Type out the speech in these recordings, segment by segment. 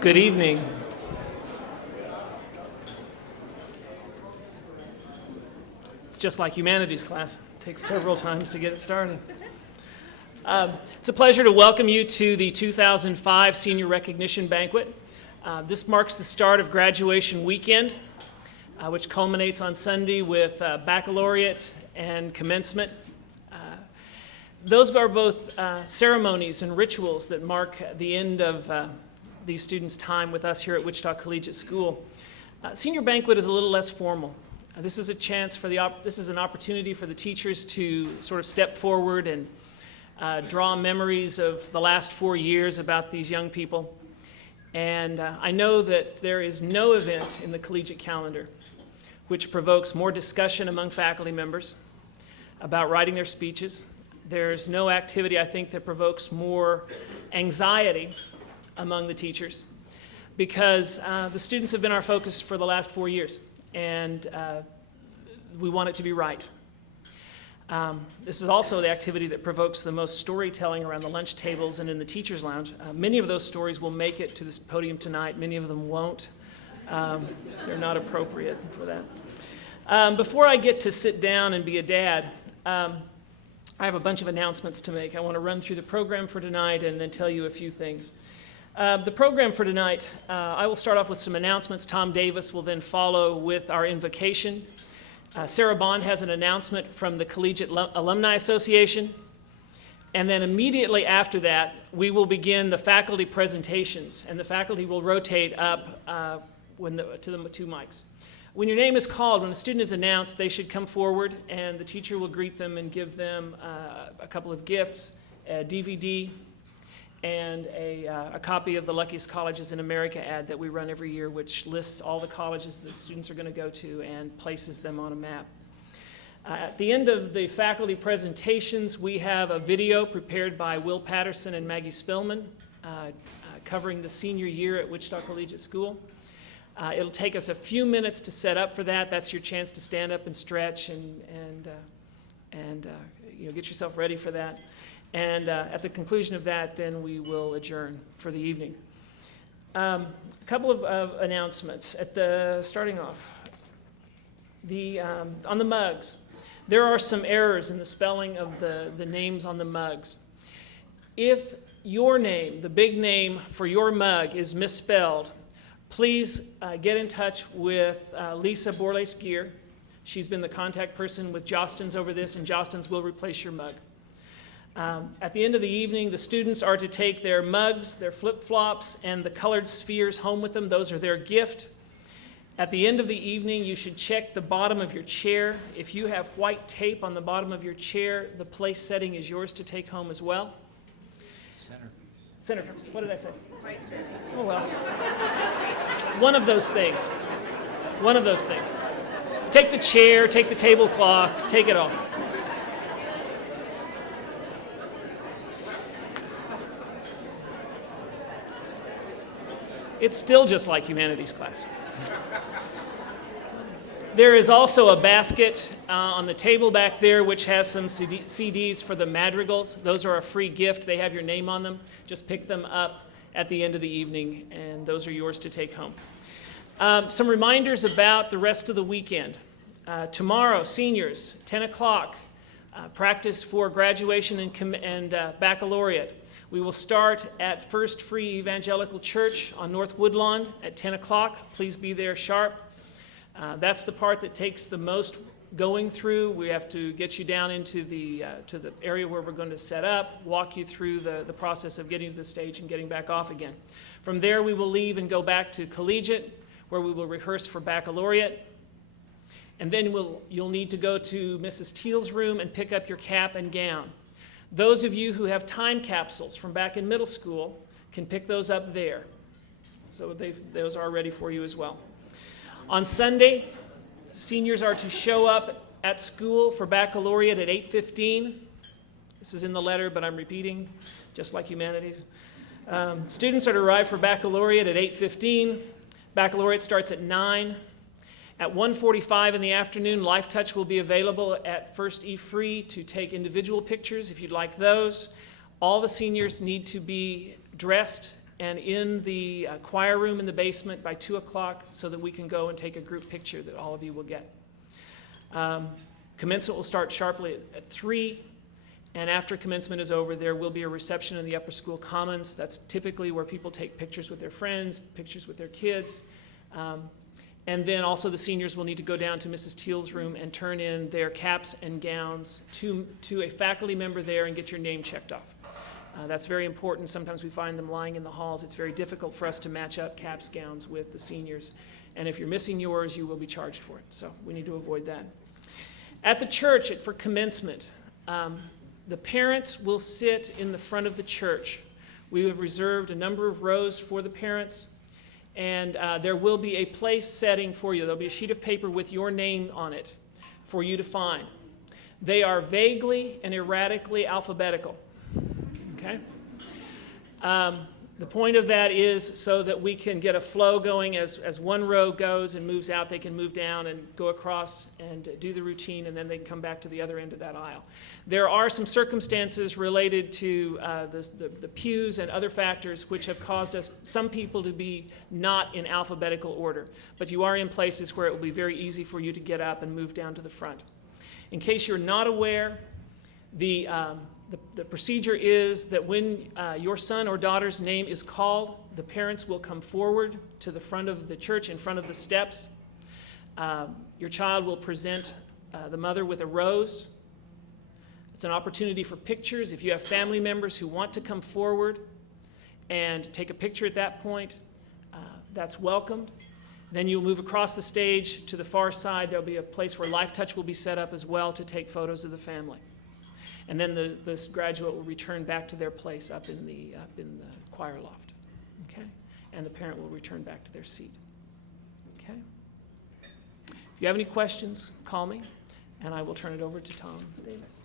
Good evening. It's just like humanities class. It takes several times to get it started. It's a pleasure to welcome you to the 2005 Senior Recognition Banquet. This marks the start of graduation weekend, which culminates on Sunday with baccalaureate and commencement. Those are both ceremonies and rituals that mark the end of these students' time with us here at Wichita Collegiate School. Senior Banquet is a little less formal. This is a chance for this is an opportunity for the teachers to sort of step forward and draw memories of the last 4 years about these young people. And I know that there is no event in the collegiate calendar which provokes more discussion among faculty members about writing their speeches. There's no activity, I think, that provokes more anxiety among the teachers, because the students have been our focus for the last 4 years, and we want it to be right. This is also the activity that provokes the most storytelling around the lunch tables and in the teacher's lounge. Many of those stories will make it to this podium tonight. Many of them won't. They're not appropriate for that. Before I get to sit down and be a dad, I have a bunch of announcements to make. I want to run through the program for tonight and then tell you a few things. The program for tonight, I will start off with some announcements. Tom Davis will then follow with our invocation. Sarah Bond has an announcement from the Collegiate Alumni Association. And then immediately after that, we will begin the faculty presentations, and the faculty will rotate up to the two mics. When your name is called, when a student is announced, they should come forward, and the teacher will greet them and give them a couple of gifts, a DVD, and a copy of the Luckiest Colleges in America ad that we run every year, which lists all the colleges that students are going to go to and places them on a map. At the end of the faculty presentations, we have a video prepared by Will Patterson and Maggie Spillman covering the senior year at Wichita Collegiate School. It'll take us a few minutes to set up for that. That's your chance to stand up and stretch and get yourself ready for that. And at the conclusion of that, then we will adjourn for the evening. A couple of announcements starting off. On the mugs, there are some errors in the spelling of the names on the mugs. If your name, the big name for your mug, is misspelled, please get in touch with Lisa Borlase-Gear. She's been the contact person with Jostens over this, and Jostens will replace your mug. At the end of the evening, the students are to take their mugs, their flip-flops, and the colored spheres home with them. Those are their gift. At the end of the evening, you should check the bottom of your chair. If you have white tape on the bottom of your chair, the place setting is yours to take home as well. Centerpiece. What did I say? Oh, well. One of those things. One of those things. Take the chair, take the tablecloth, take it all. It's still just like humanities class. There is also a basket on the table back there which has some CDs for the Madrigals. Those are a free gift. They have your name on them. Just pick them up at the end of the evening, and those are yours to take home. Some reminders about the rest of the weekend. Tomorrow, seniors, 10 o'clock, practice for graduation and baccalaureate. We will start at First Free Evangelical Church on North Woodlawn at 10 o'clock. Please be there sharp. That's the part that takes the most going through. We have to get you down into to the area where we're going to set up, walk you through the process of getting to the stage and getting back off again. From there, we will leave and go back to Collegiate, where we will rehearse for baccalaureate. And then you'll need to go to Mrs. Teal's room and pick up your cap and gown. Those of you who have time capsules from back in middle school can pick those up there. So those are ready for you as well. On Sunday, seniors are to show up at school for baccalaureate at 8:15. This is in the letter, but I'm repeating, just like humanities. Students are to arrive for baccalaureate at 8:15. Baccalaureate starts at 9. At 1:45 in the afternoon, Life Touch will be available at First E Free to take individual pictures if you'd like those. All the seniors need to be dressed and in the choir room in the basement by 2 o'clock so that we can go and take a group picture that all of you will get. Commencement will start sharply at 3, and after commencement is over, there will be a reception in the upper school commons. That's typically where people take pictures with their friends, pictures with their kids. And then also the seniors will need to go down to Mrs. Teal's room and turn in their caps and gowns to a faculty member there and get your name checked off. That's very important. Sometimes we find them lying in the halls. It's very difficult for us to match up caps, gowns with the seniors. And if you're missing yours, you will be charged for it. So we need to avoid that. At the church, for commencement, the parents will sit in the front of the church. We have reserved a number of rows for the parents, and there will be a place setting for you. There'll be a sheet of paper with your name on it for you to find. They are vaguely and erratically alphabetical. Okay? The point of that is so that we can get a flow going as one row goes and moves out, they can move down and go across and do the routine, and then they can come back to the other end of that aisle. There are some circumstances related to the pews and other factors which have caused some people to be not in alphabetical order, but you are in places where it will be very easy for you to get up and move down to the front. In case you're not aware, the procedure is that when your son or daughter's name is called, the parents will come forward to the front of the church, in front of the steps. Your child will present the mother with a rose. It's an opportunity for pictures. If you have family members who want to come forward and take a picture at that point, that's welcomed. Then you'll move across the stage to the far side. There'll be a place where Life Touch will be set up as well to take photos of the family. And then the graduate will return back to their place up in the choir loft, okay? And the parent will return back to their seat, okay? If you have any questions, call me, and I will turn it over to Tom Davis.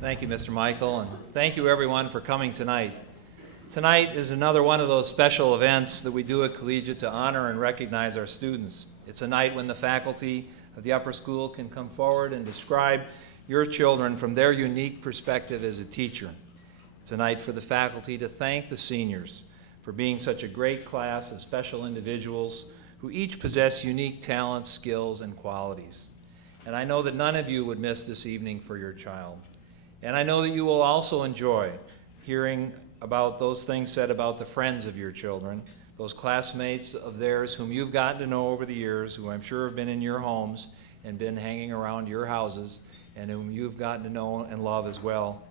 Thank you, Mr. Michael, and thank you, everyone, for coming tonight. Tonight is another one of those special events that we do at Collegiate to honor and recognize our students. It's a night when the faculty of the upper school can come forward and describe your children from their unique perspective as a teacher. It's a night for the faculty to thank the seniors for being such a great class of special individuals who each possess unique talents, skills, and qualities. And I know that none of you would miss this evening for your child. And I know that you will also enjoy hearing about those things said about the friends of your children, those classmates of theirs whom you've gotten to know over the years, who I'm sure have been in your homes and been hanging around your houses, and whom you've gotten to know and love as well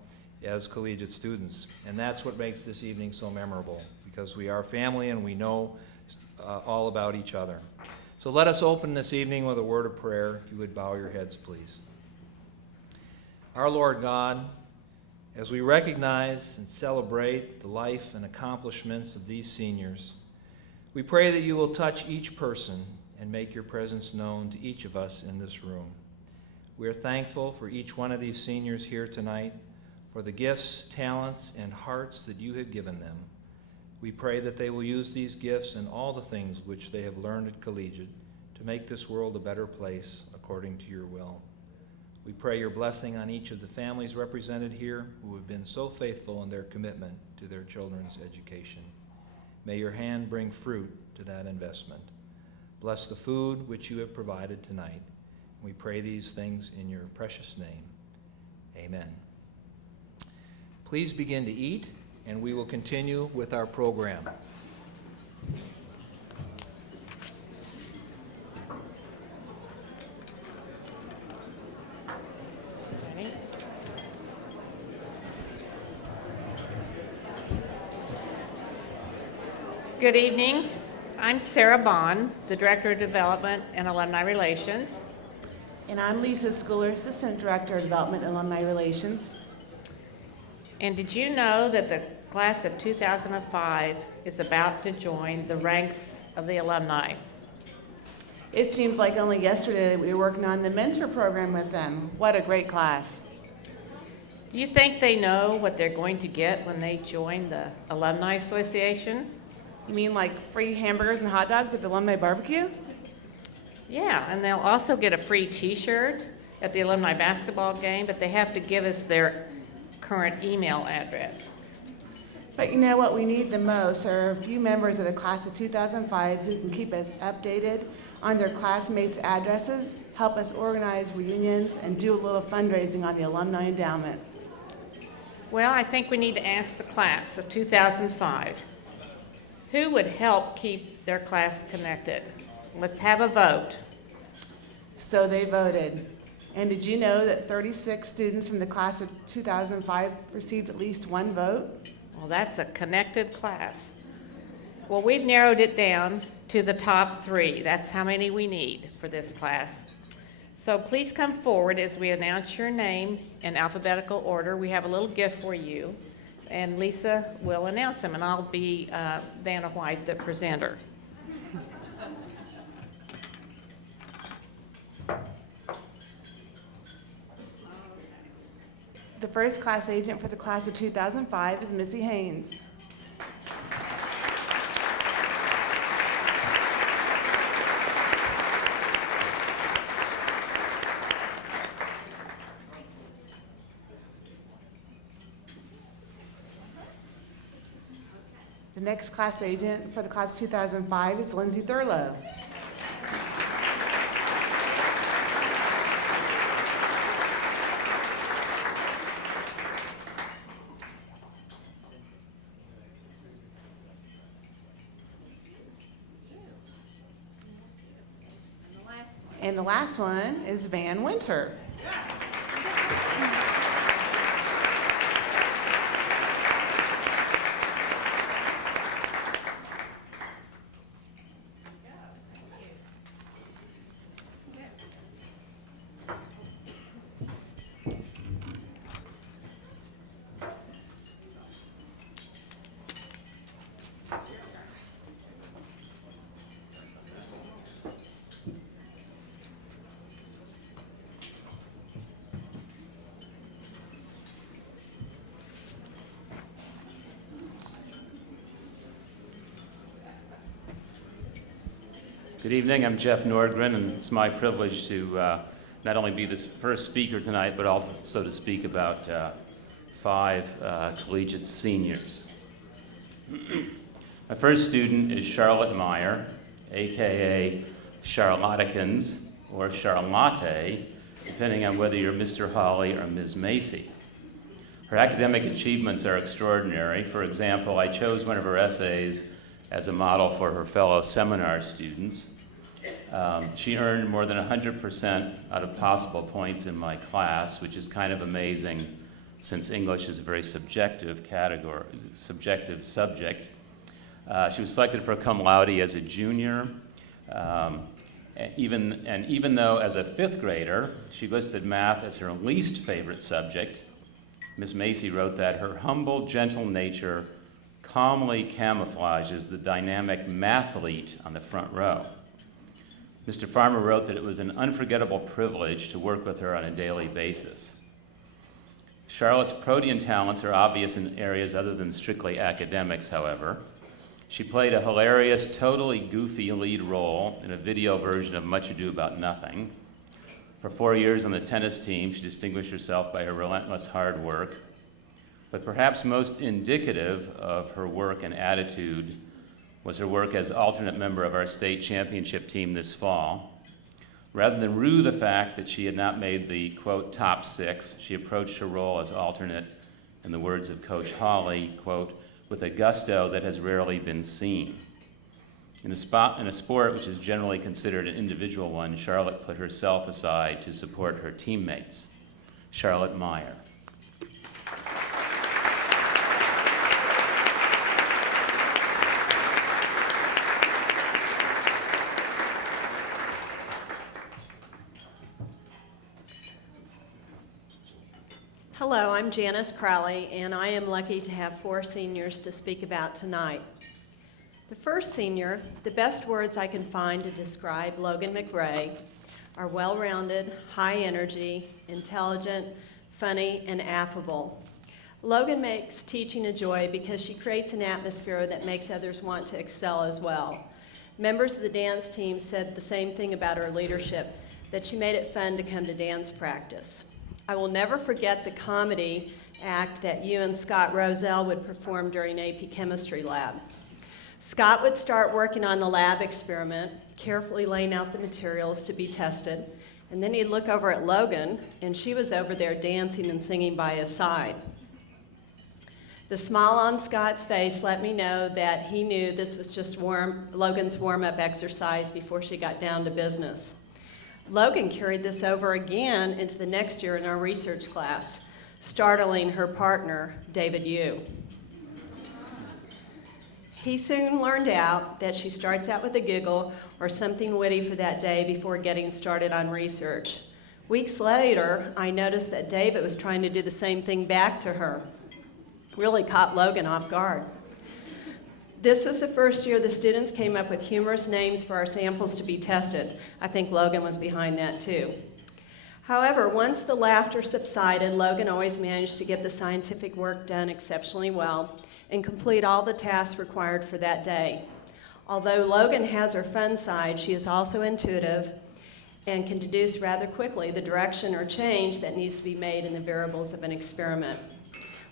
as collegiate students. And that's what makes this evening so memorable, because we are family and we know all about each other. So let us open this evening with a word of prayer. If you would bow your heads, please. Our Lord God, as we recognize and celebrate the life and accomplishments of these seniors, we pray that you will touch each person and make your presence known to each of us in this room. We are thankful for each one of these seniors here tonight, for the gifts, talents, and hearts that you have given them. We pray that they will use these gifts and all the things which they have learned at Collegiate to make this world a better place according to your will. We pray your blessing on each of the families represented here who have been so faithful in their commitment to their children's education. May your hand bring fruit to that investment. Bless the food which you have provided tonight. We pray these things in your precious name. Amen. Please begin to eat, and we will continue with our program. Good evening. I'm Sarah Bond, the Director of Development and Alumni Relations. And I'm Lisa Schooler, Assistant Director of Development and Alumni Relations. And did you know that the class of 2005 is about to join the ranks of the alumni? It seems like only yesterday that we were working on the mentor program with them. What a great class. Do you think they know what they're going to get when they join the Alumni Association? You mean like free hamburgers and hot dogs at the alumni barbecue? Yeah, and they'll also get a free t-shirt at the alumni basketball game, but they have to give us their current email address. But you know what we need the most are a few members of the class of 2005 who can keep us updated on their classmates' addresses, help us organize reunions, and do a little fundraising on the alumni endowment. Well, I think we need to ask the class of 2005, who would help keep their class connected? Let's have a vote. So they voted. And did you know that 36 students from the class of 2005 received at least one vote? Well, that's a connected class. Well, we've narrowed it down to the top 3. That's how many we need for this class. So please come forward as we announce your name in alphabetical order. We have a little gift for you, and Lisa will announce them, and I'll be Dana White, the presenter. The first class agent for the class of 2005 is Missy Haynes. The next class agent for the class of 2005 is Lindsay Thurlow. And the last one is Van Winter. Good evening, I'm Jeff Nordgren, and it's my privilege to not only be the first speaker tonight, but also to speak about 5 collegiate seniors. My first student is Charlotte Meyer, aka Charlottekins, or Charlotte, depending on whether you're Mr. Hawley or Ms. Macy. Her academic achievements are extraordinary. For example, I chose one of her essays as a model for her fellow seminar students. She earned more than 100% out of possible points in my class, which is kind of amazing since English is a very subjective subject. She was selected for cum laude as a junior, even though as a 5th grader, she listed math as her least favorite subject. Ms. Macy wrote that her humble, gentle nature calmly camouflages the dynamic mathlete on the front row. Mr. Farmer wrote that it was an unforgettable privilege to work with her on a daily basis. Charlotte's protean talents are obvious in areas other than strictly academics, however. She played a hilarious, totally goofy lead role in a video version of Much Ado About Nothing. For 4 years on the tennis team, she distinguished herself by her relentless hard work. But perhaps most indicative of her work and attitude was her work as alternate member of our state championship team this fall. Rather than rue the fact that she had not made the, quote, top 6, she approached her role as alternate, in the words of Coach Hawley, quote, with a gusto that has rarely been seen. In a sport which is generally considered an individual one, Charlotte put herself aside to support her teammates. Charlotte Meyer. Hello, I'm Janice Crowley, and I am lucky to have 4 seniors to speak about tonight. The first senior, the best words I can find to describe Logan McRae are well-rounded, high energy, intelligent, funny, and affable. Logan makes teaching a joy because she creates an atmosphere that makes others want to excel as well. Members of the dance team said the same thing about her leadership, that she made it fun to come to dance practice. I will never forget the comedy act that you and Scott Roselle would perform during AP Chemistry Lab. Scott would start working on the lab experiment, carefully laying out the materials to be tested, and then he'd look over at Logan, and she was over there dancing and singing by his side. The smile on Scott's face let me know that he knew this was just Logan's warm-up exercise before she got down to business. Logan carried this over again into the next year in our research class, startling her partner, David Yu. He soon learned out that she starts out with a giggle or something witty for that day before getting started on research. Weeks later, I noticed that David was trying to do the same thing back to her. Really caught Logan off guard. This was the first year the students came up with humorous names for our samples to be tested. I think Logan was behind that too. However, once the laughter subsided, Logan always managed to get the scientific work done exceptionally well and complete all the tasks required for that day. Although Logan has her fun side, she is also intuitive and can deduce rather quickly the direction or change that needs to be made in the variables of an experiment.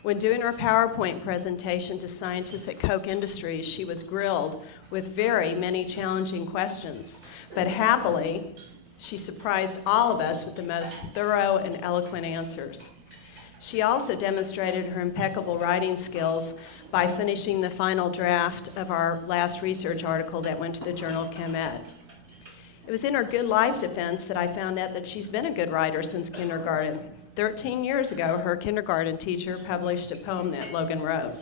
When doing her PowerPoint presentation to scientists at Koch Industries, she was grilled with very many challenging questions, but happily, she surprised all of us with the most thorough and eloquent answers. She also demonstrated her impeccable writing skills by finishing the final draft of our last research article that went to the Journal of Chem Ed. It was in her good life defense that I found out that she's been a good writer since kindergarten. 13 years ago, her kindergarten teacher published a poem that Logan wrote.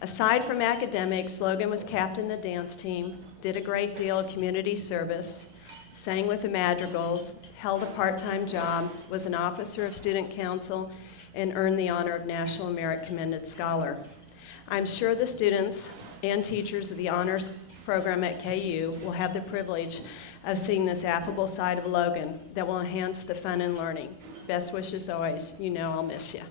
Aside from academics, Logan was captain of the dance team, did a great deal of community service, sang with the madrigals, held a part-time job, was an officer of student council, and earned the honor of National Merit Commended Scholar. I'm sure the students and teachers of the honors program at KU will have the privilege of seeing this affable side of Logan that will enhance the fun and learning. Best wishes always. You know I'll miss you.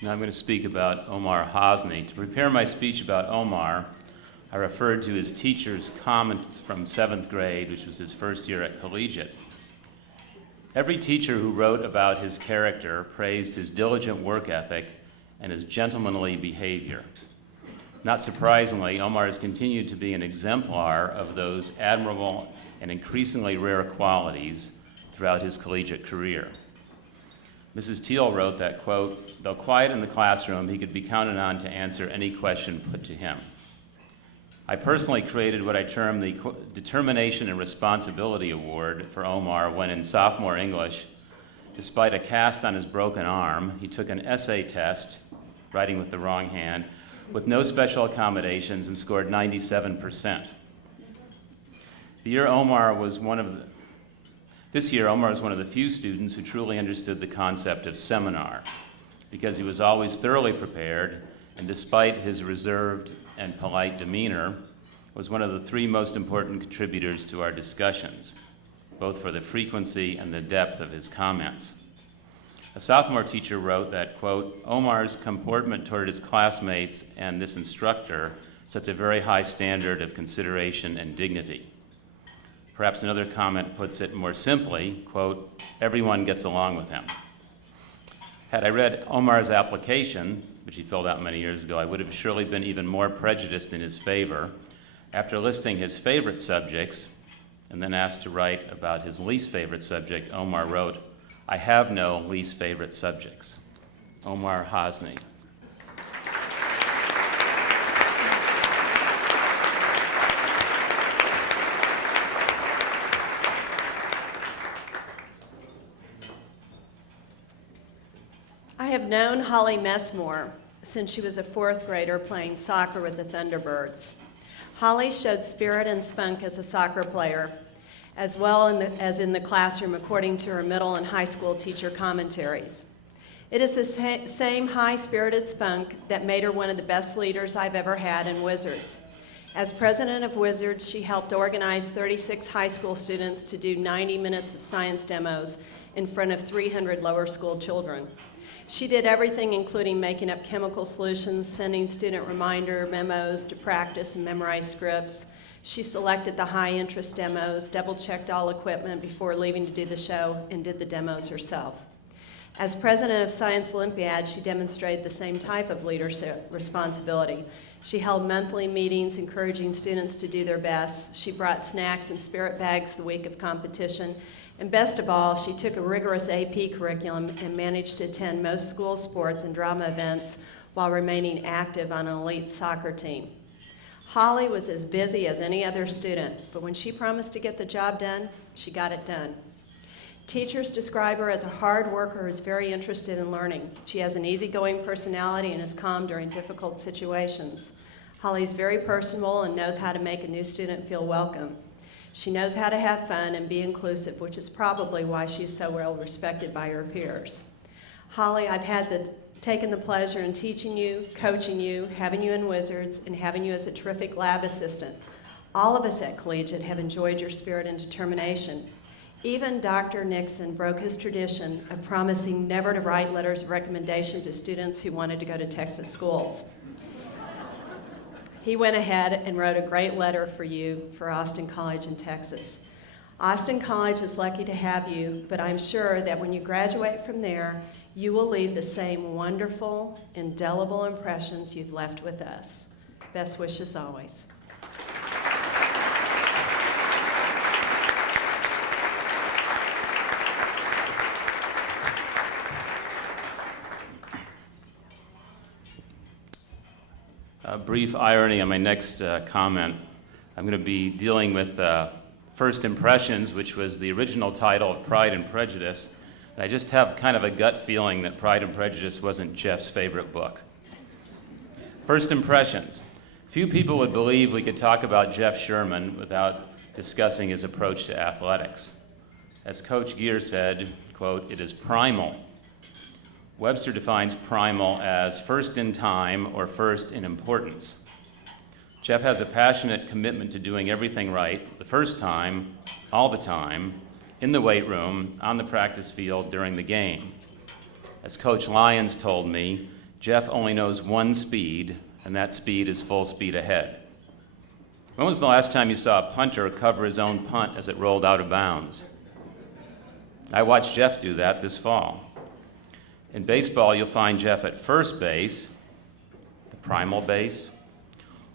Now I'm going to speak about Omar Hosni. To prepare my speech about Omar, I referred to his teacher's comments from 7th grade, which was his first year at Collegiate. Every teacher who wrote about his character praised his diligent work ethic and his gentlemanly behavior. Not surprisingly, Omar has continued to be an exemplar of those admirable and increasingly rare qualities throughout his collegiate career. Mrs. Teal wrote that, quote, "Though quiet in the classroom, he could be counted on to answer any question put to him." I personally created what I term the Determination and Responsibility Award for Omar when in sophomore English, despite a cast on his broken arm, he took an essay test, writing with the wrong hand, with no special accommodations and scored 97%. This year, Omar was one of the few students who truly understood the concept of seminar, because he was always thoroughly prepared, and despite his reserved and polite demeanor, was one of the 3 most important contributors to our discussions, both for the frequency and the depth of his comments. A sophomore teacher wrote that, quote, "Omar's comportment toward his classmates and this instructor sets a very high standard of consideration and dignity." Perhaps another comment puts it more simply, quote, "Everyone gets along with him." Had I read Omar's application, which he filled out many years ago, I would have surely been even more prejudiced in his favor. After listing his favorite subjects and then asked to write about his least favorite subject, Omar wrote, "I have no least favorite subjects." Omar Hosni. I have known Holly Messmore since she was a 4th grader playing soccer with the Thunderbirds. Holly showed spirit and spunk as a soccer player, as well as in the classroom, according to her middle and high school teacher commentaries. It is the same high-spirited spunk that made her one of the best leaders I've ever had in Wizards. As president of Wizards, she helped organize 36 high school students to do 90 minutes of science demos in front of 300 lower school children. She did everything, including making up chemical solutions, sending student reminder memos to practice and memorize scripts. She selected the high-interest demos, double-checked all equipment before leaving to do the show, and did the demos herself. As president of Science Olympiad, she demonstrated the same type of leadership responsibility. She held monthly meetings encouraging students to do their best. She brought snacks and spirit bags the week of competition. And best of all, she took a rigorous AP curriculum and managed to attend most school sports and drama events while remaining active on an elite soccer team. Holly was as busy as any other student, but when she promised to get the job done, she got it done. Teachers describe her as a hard worker who is very interested in learning. She has an easygoing personality and is calm during difficult situations. Holly's very personable and knows how to make a new student feel welcome. She knows how to have fun and be inclusive, which is probably why she is so well respected by her peers. Holly, I've taken the pleasure in teaching you, coaching you, having you in Wizards, and having you as a terrific lab assistant. All of us at Collegiate have enjoyed your spirit and determination. Even Dr. Nixon broke his tradition of promising never to write letters of recommendation to students who wanted to go to Texas schools. He went ahead and wrote a great letter for you for Austin College in Texas. Austin College is lucky to have you, but I'm sure that when you graduate from there, you will leave the same wonderful, indelible impressions you've left with us. Best wishes always. A brief irony on my next comment. I'm going to be dealing with First Impressions, which was the original title of Pride and Prejudice. And I just have kind of a gut feeling that Pride and Prejudice wasn't Jeff's favorite book. First Impressions. Few people would believe we could talk about Jeff Sherman without discussing his approach to athletics. As Coach Gear said, quote, "It is primal." Webster defines primal as first in time or first in importance. Jeff has a passionate commitment to doing everything right the first time, all the time, in the weight room, on the practice field, during the game. As Coach Lyons told me, Jeff only knows one speed, and that speed is full speed ahead. When was the last time you saw a punter cover his own punt as it rolled out of bounds? I watched Jeff do that this fall. In baseball, you'll find Jeff at first base, the primal base,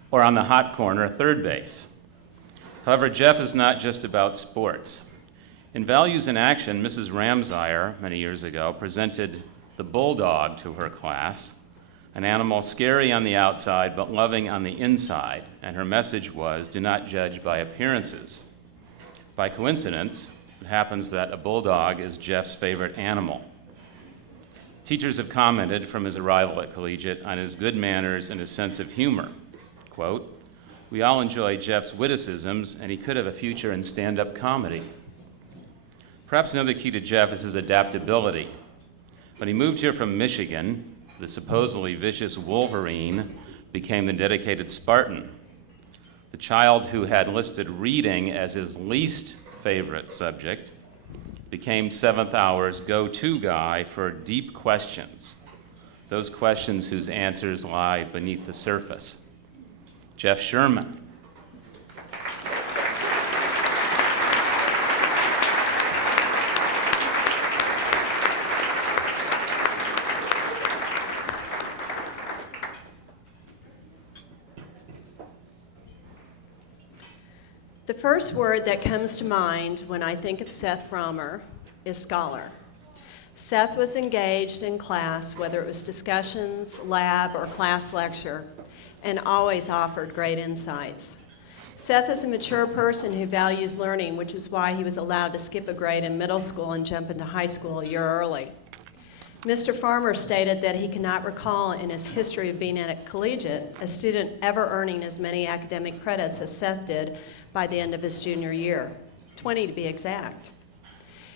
or on the hot corner, third base. However, Jeff is not just about sports. In Values in Action, Mrs. Ramsire, many years ago, presented the bulldog to her class, an animal scary on the outside but loving on the inside, and her message was, do not judge by appearances. By coincidence, it happens that a bulldog is Jeff's favorite animal. Teachers have commented from his arrival at Collegiate on his good manners and his sense of humor. Quote, "We all enjoy Jeff's witticisms, and he could have a future in stand-up comedy." Perhaps another key to Jeff is his adaptability. When he moved here from Michigan, the supposedly vicious Wolverine became the dedicated Spartan. The child who had listed reading as his least favorite subject became 7th hour's go-to guy for deep questions, those questions whose answers lie beneath the surface. Jeff Sherman. The first word that comes to mind when I think of Seth Frommer is scholar. Seth was engaged in class, whether it was discussions, lab, or class lecture, and always offered great insights. Seth is a mature person who values learning, which is why he was allowed to skip a grade in middle school and jump into high school a year early. Mr. Farmer stated that he cannot recall in his history of being at Collegiate a student ever earning as many academic credits as Seth did by the end of his junior year, 20 to be exact.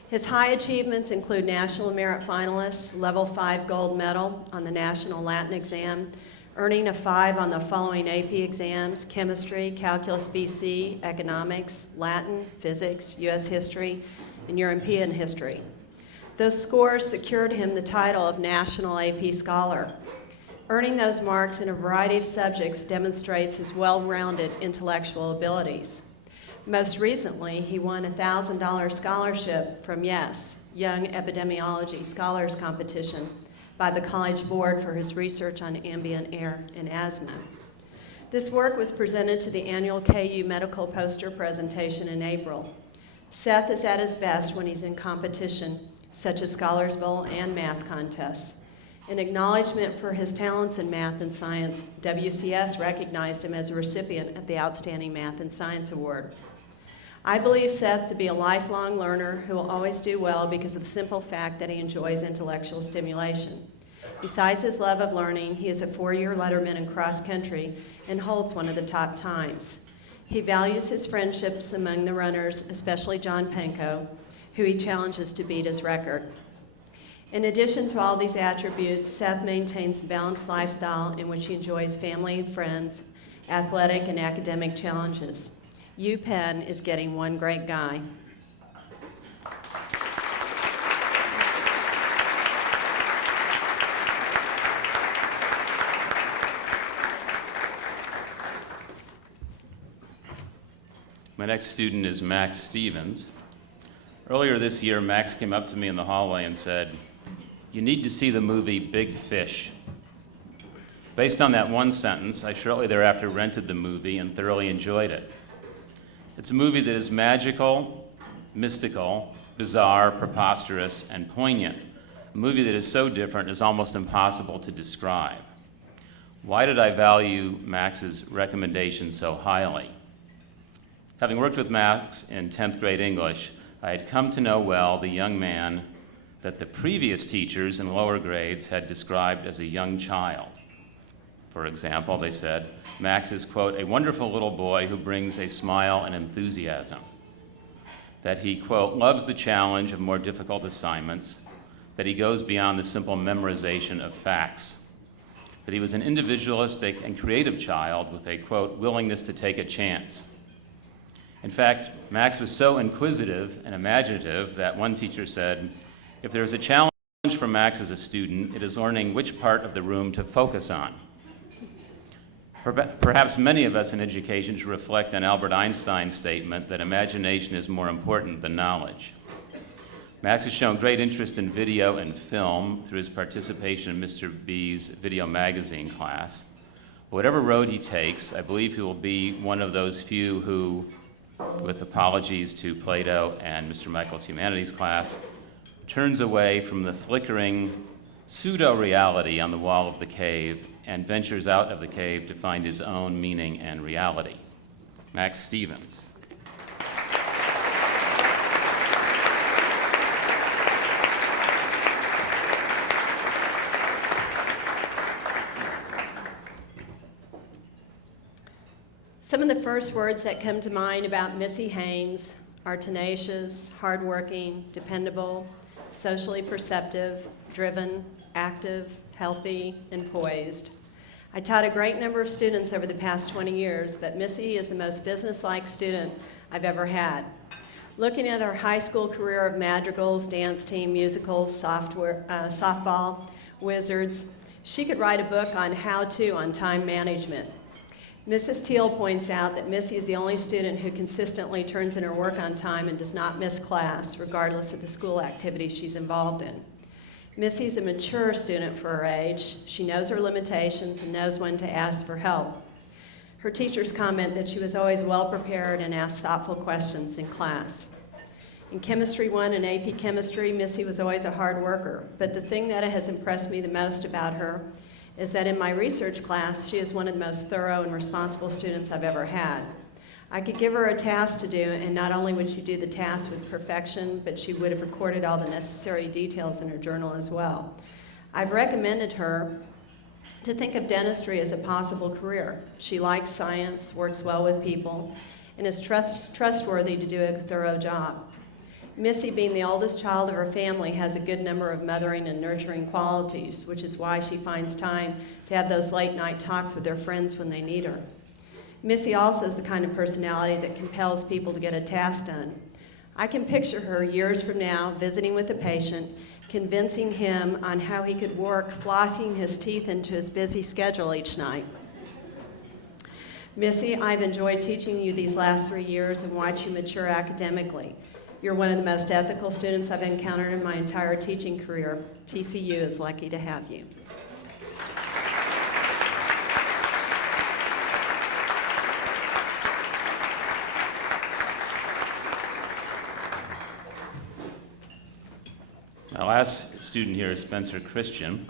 His high achievements include National Merit Finalists, Level 5 Gold Medal on the National Latin Exam, earning a 5 on the following AP exams: Chemistry, Calculus BC, Economics, Latin, Physics, U.S. History, and European History. Those scores secured him the title of National AP Scholar. Earning those marks in a variety of subjects demonstrates his well-rounded intellectual abilities. Most recently, he won a $1,000 scholarship from YES, Young Epidemiology Scholars Competition, by the College Board for his research on ambient air and asthma. This work was presented to the annual KU Medical Poster Presentation in April. Seth is at his best when he's in competition, such as Scholars Bowl and math contests. In acknowledgement for his talents in math and science, WCS recognized him as a recipient of the Outstanding Math and Science Award. I believe Seth to be a lifelong learner who will always do well because of the simple fact that he enjoys intellectual stimulation. Besides his love of learning, he is a 4-year letterman in cross country and holds one of the top times. He values his friendships among the runners, especially John Penko, who he challenges to beat his record. In addition to all these attributes, Seth maintains a balanced lifestyle in which he enjoys family, friends, athletic, and academic challenges. UPenn is getting one great guy. My next student is Max Stevens. Earlier this year, Max came up to me in the hallway and said, "You need to see the movie Big Fish." Based on that one sentence, I shortly thereafter rented the movie and thoroughly enjoyed it. It's a movie that is magical, mystical, bizarre, preposterous, and poignant. A movie that is so different it's almost impossible to describe. Why did I value Max's recommendation so highly? Having worked with Max in 10th grade English, I had come to know well the young man that the previous teachers in lower grades had described as a young child. For example, they said, Max is, quote, a wonderful little boy who brings a smile and enthusiasm. That he, quote, loves the challenge of more difficult assignments, that he goes beyond the simple memorization of facts, that he was an individualistic and creative child with a, quote, willingness to take a chance. In fact, Max was so inquisitive and imaginative that one teacher said, if there is a challenge for Max as a student, it is learning which part of the room to focus on. Perhaps many of us in education should reflect on Albert Einstein's statement that imagination is more important than knowledge. Max has shown great interest in video and film through his participation in Mr. B's video magazine class. Whatever road he takes, I believe he will be one of those few who, with apologies to Plato and Mr. Michael's humanities class, turns away from the flickering pseudo-reality on the wall of the cave and ventures out of the cave to find his own meaning and reality. Max Stevens. Some of the first words that come to mind about Missy Haynes are tenacious, hardworking, dependable, socially perceptive, driven, active, healthy, and poised. I taught a great number of students over the past 20 years, but Missy is the most businesslike student I've ever had. Looking at her high school career of madrigals, dance team, musicals, softball, wizards, she could write a book on how-to on time management. Mrs. Teal points out that Missy is the only student who consistently turns in her work on time and does not miss class, regardless of the school activities she's involved in. Missy's a mature student for her age. She knows her limitations and knows when to ask for help. Her teachers comment that she was always well prepared and asked thoughtful questions in class. In Chemistry 1 and AP Chemistry, Missy was always a hard worker, but the thing that has impressed me the most about her is that in my research class, she is one of the most thorough and responsible students I've ever had. I could give her a task to do, and not only would she do the task with perfection, but she would have recorded all the necessary details in her journal as well. I've recommended her to think of dentistry as a possible career. She likes science, works well with people, and is trustworthy to do a thorough job. Missy, being the oldest child of her family, has a good number of mothering and nurturing qualities, which is why she finds time to have those late-night talks with her friends when they need her. Missy also is the kind of personality that compels people to get a task done. I can picture her years from now visiting with a patient, convincing him on how he could work flossing his teeth into his busy schedule each night. Missy, I've enjoyed teaching you these last 3 years and watched you mature academically. You're one of the most ethical students I've encountered in my entire teaching career. TCU is lucky to have you. My last student here is Spencer Christian.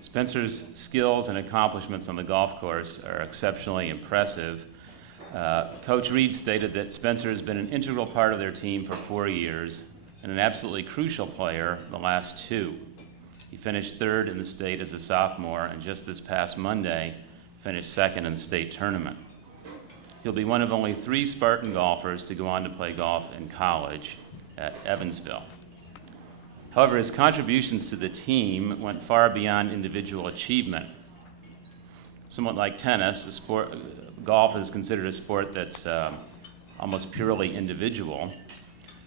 Spencer's skills and accomplishments on the golf course are exceptionally impressive. Coach Reed stated that Spencer has been an integral part of their team for 4 years and an absolutely crucial player the last 2. He finished 3rd in the state as a sophomore, and just this past Monday finished 2nd in the state tournament. He'll be one of only 3 Spartan golfers to go on to play golf in college at Evansville. However, his contributions to the team went far beyond individual achievement. Somewhat like tennis, golf is considered a sport that's almost purely individual.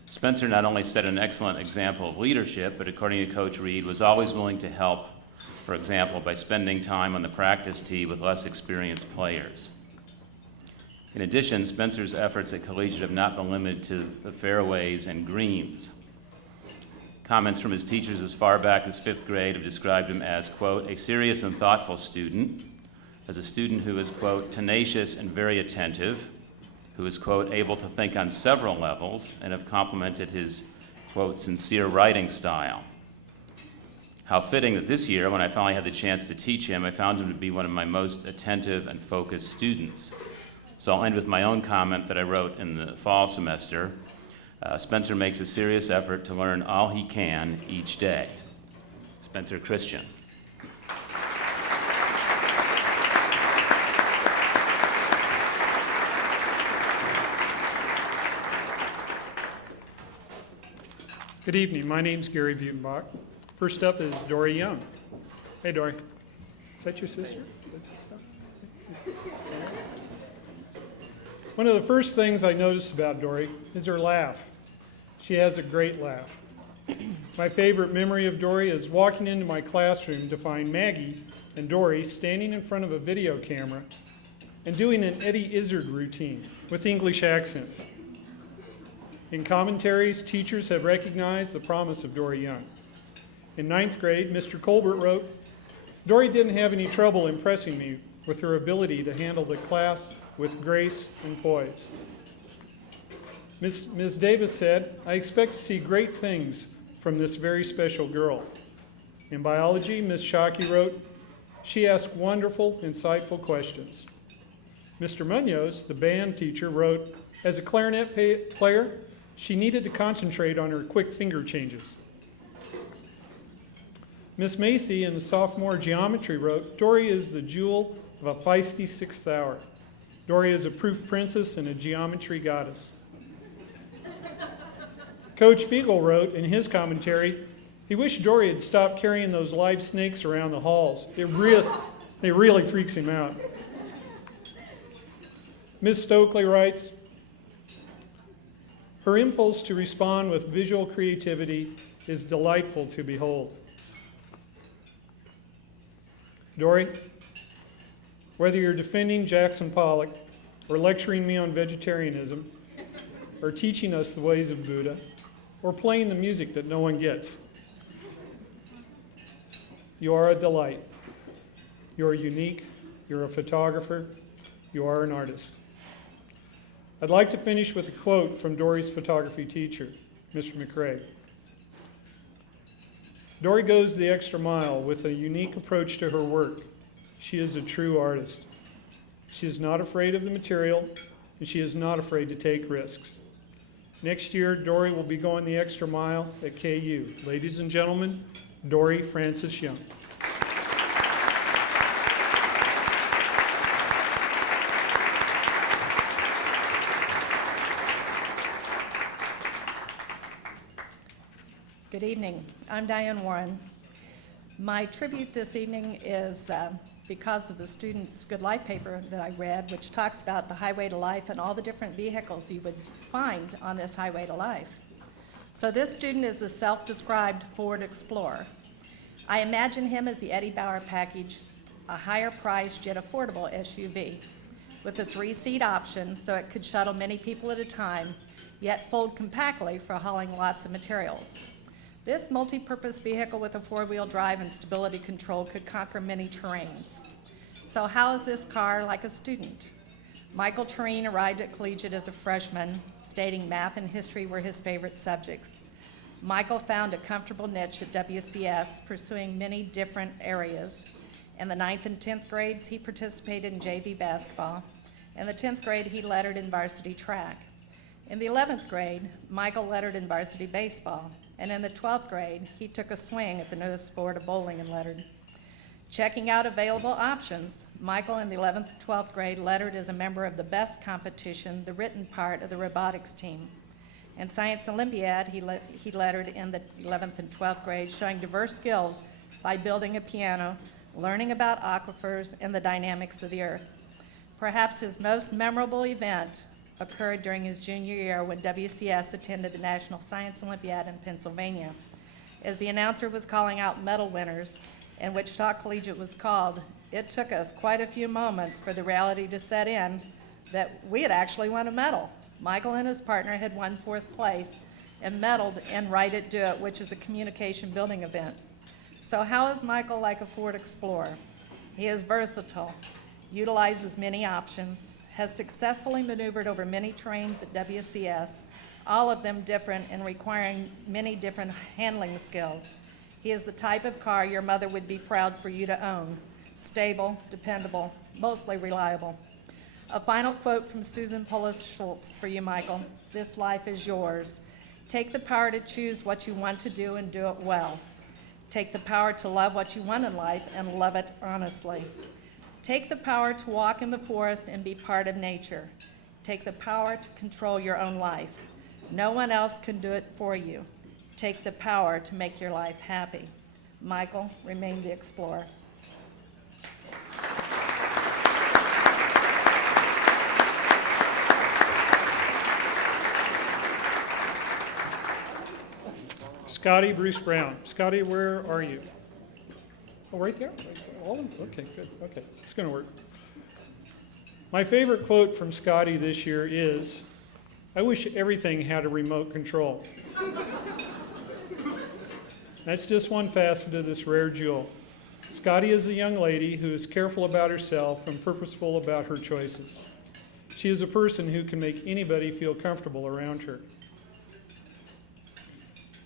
Spencer not only set an excellent example of leadership, but according to Coach Reed, was always willing to help, for example, by spending time on the practice tee with less experienced players. In addition, Spencer's efforts at Collegiate have not been limited to the fairways and greens. Comments from his teachers as far back as 5th grade have described him as, quote, a serious and thoughtful student, as a student who is, quote, tenacious and very attentive, who is, quote, able to think on several levels, and have complimented his, quote, sincere writing style. How fitting that this year, when I finally had the chance to teach him, I found him to be one of my most attentive and focused students. So I'll end with my own comment that I wrote in the fall semester. Spencer makes a serious effort to learn all he can each day. Spencer Christian. Good evening. My name's Gary Butenbach. First up is Dory Young. Hey, Dory. Is that your sister? One of the first things I noticed about Dory is her laugh. She has a great laugh. My favorite memory of Dory is walking into my classroom to find Maggie and Dory standing in front of a video camera and doing an Eddie Izzard routine with English accents. In commentaries, teachers have recognized the promise of Dory Young. In 9th grade, Mr. Colbert wrote, Dory didn't have any trouble impressing me with her ability to handle the class with grace and poise. Ms. Davis said, I expect to see great things from this very special girl. In biology, Ms. Shockey wrote, she asked wonderful, insightful questions. Mr. Munoz, the band teacher, wrote, as a clarinet player, she needed to concentrate on her quick finger changes. Miss Macy in the sophomore geometry wrote, Dory is the jewel of a feisty 6th hour. Dory is a proof princess and a geometry goddess. Coach Fiegel wrote in his commentary, he wished Dory had stopped carrying those live snakes around the halls. It really freaks him out. Ms. Stokely writes, her impulse to respond with visual creativity is delightful to behold. Dory, whether you're defending Jackson Pollock or lecturing me on vegetarianism or teaching us the ways of Buddha or playing the music that no one gets, you are a delight. You're unique, you're a photographer, you are an artist. I'd like to finish with a quote from Dory's photography teacher, Mr. McRae. Dory goes the extra mile with a unique approach to her work. She is a true artist. She is not afraid of the material, and she is not afraid to take risks. Next year, Dory will be going the extra mile at KU. Ladies and gentlemen, Dory Francis Young. Good evening. I'm Diane Warren. My tribute this evening is because of the student's Good Life paper that I read, which talks about the highway to life and all the different vehicles you would find on this highway to life. So this student is a self-described Ford Explorer. I imagine him as the Eddie Bauer package, a higher priced yet affordable SUV with a 3-seat option so it could shuttle many people at a time, yet fold compactly for hauling lots of materials. This multi-purpose vehicle with a 4-wheel drive and stability control could conquer many terrains. So how is this car like a student? Michael Tureen arrived at Collegiate as a freshman, stating math and history were his favorite subjects. Michael found a comfortable niche at WCS, pursuing many different areas. In the 9th and 10th grades, he participated in JV basketball. In the 10th grade, he lettered in varsity track. In the 11th grade, Michael lettered in varsity baseball. And in the 12th grade, he took a swing at the newest sport of bowling and lettered. Checking out available options, Michael in the 11th and 12th grade lettered as a member of the BEST competition, the written part of the robotics team. In Science Olympiad, he lettered in the 11th and 12th grade, showing diverse skills by building a piano, learning about aquifers and the dynamics of the earth. Perhaps his most memorable event occurred during his junior year when WCS attended the National Science Olympiad in Pennsylvania. As the announcer was calling out medal winners, and Wichita Collegiate was called, it took us quite a few moments for the reality to set in that we had actually won a medal. Michael and his partner had won 4th place and medaled in Write It, Do It, which is a communication building event. So how is Michael like a Ford Explorer? He is versatile, utilizes many options, has successfully maneuvered over many terrains at WCS, all of them different and requiring many different handling skills. He is the type of car your mother would be proud for you to own. Stable, dependable, mostly reliable. A final quote from Susan Pullis-Schultz for you, Michael. This life is yours. Take the power to choose what you want to do and do it well. Take the power to love what you want in life and love it honestly. Take the power to walk in the forest and be part of nature. Take the power to control your own life. No one else can do it for you. Take the power to make your life happy. Michael, remain the explorer. Scotty Bruce Brown. Scotty, where are you? Oh, right there? All of them? Okay, good. Okay, it's going to work. My favorite quote from Scotty this year is, "I wish everything had a remote control." That's just one facet of this rare jewel. Scotty is a young lady who is careful about herself and purposeful about her choices. She is a person who can make anybody feel comfortable around her.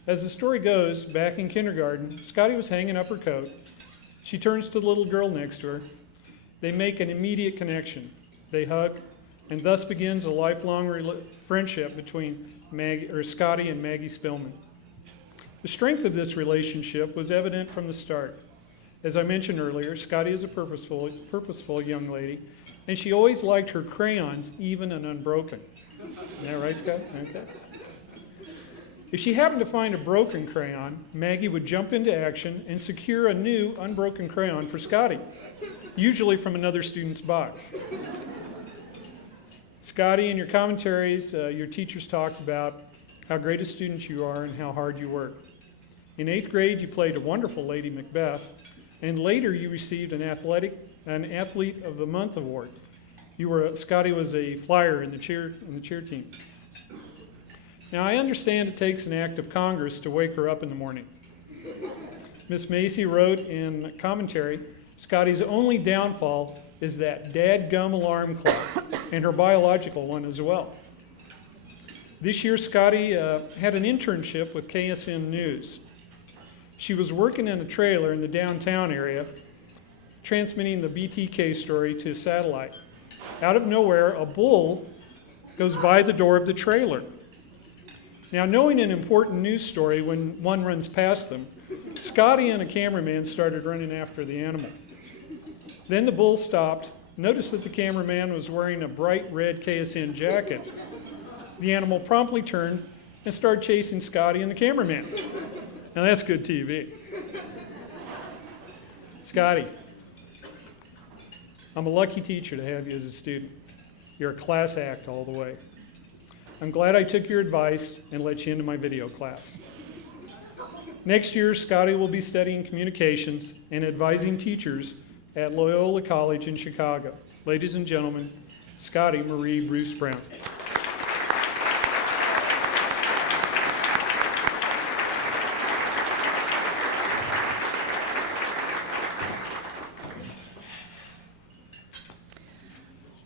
As the story goes, back in kindergarten, Scotty was hanging up her coat. She turns to the little girl next to her. They make an immediate connection. They hug, and thus begins a lifelong friendship between Scotty and Maggie Spillman. The strength of this relationship was evident from the start. As I mentioned earlier, Scotty is a purposeful young lady, and she always liked her crayons even and unbroken. Isn't that right, Scott? Okay. If she happened to find a broken crayon, Maggie would jump into action and secure a new unbroken crayon for Scotty, usually from another student's box. Scotty, in your commentaries, your teachers talked about how great a student you are and how hard you work. In 8th grade, you played a wonderful Lady Macbeth, and later you received an Athlete of the Month award. Scotty was a flyer in the cheer team. Now, I understand it takes an act of Congress to wake her up in the morning. Miss Macy wrote in commentary, Scotty's only downfall is that dadgum alarm clock, and her biological one as well. This year, Scotty had an internship with KSN News. She was working in a trailer in the downtown area, transmitting the BTK story to satellite. Out of nowhere, a bull goes by the door of the trailer. Now, knowing an important news story when one runs past them, Scotty and a cameraman started running after the animal. Then the bull stopped, noticed that the cameraman was wearing a bright red KSN jacket. The animal promptly turned and started chasing Scotty and the cameraman. Now that's good TV. Scotty, I'm a lucky teacher to have you as a student. You're a class act all the way. I'm glad I took your advice and let you into my video class. Next year, Scotty will be studying communications and advising teachers at Loyola College in Chicago. Ladies and gentlemen, Scotty Marie Bruce Brown.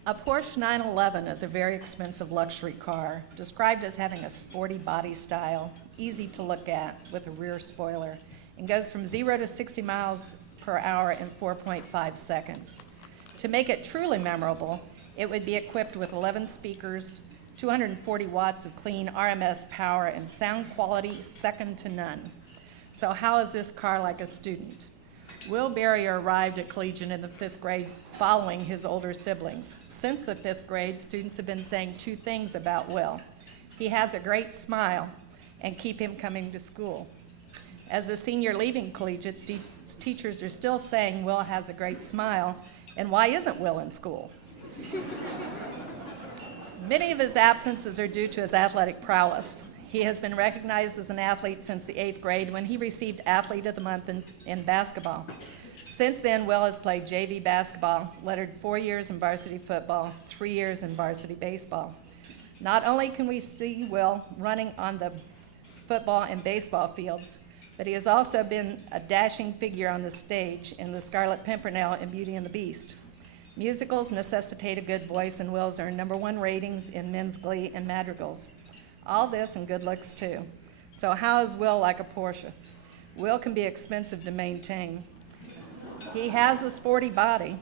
A Porsche 911 is a very expensive luxury car, described as having a sporty body style, easy to look at with a rear spoiler, and goes from 0 to 60 miles per hour in 4.5 seconds. To make it truly memorable, it would be equipped with 11 speakers, 240 watts of clean RMS power, and sound quality second to none. So how is this car like a student? Will Barrier arrived at Collegiate in the 5th grade following his older siblings. Since the 5th grade, students have been saying two things about Will. He has a great smile, and keep him coming to school. As a senior leaving Collegiate, teachers are still saying Will has a great smile, and why isn't Will in school? Many of his absences are due to his athletic prowess. He has been recognized as an athlete since the 8th grade when he received Athlete of the Month in basketball. Since then, Will has played JV basketball, lettered 4 years in varsity football, 3 years in varsity baseball. Not only can we see Will running on the football and baseball fields, but he has also been a dashing figure on the stage in The Scarlet Pimpernel and Beauty and the Beast. Musicals necessitate a good voice, and Will's earned #1 ratings in men's glee and madrigals. All this and good looks too. So how is Will like a Porsche? Will can be expensive to maintain. He has a sporty body.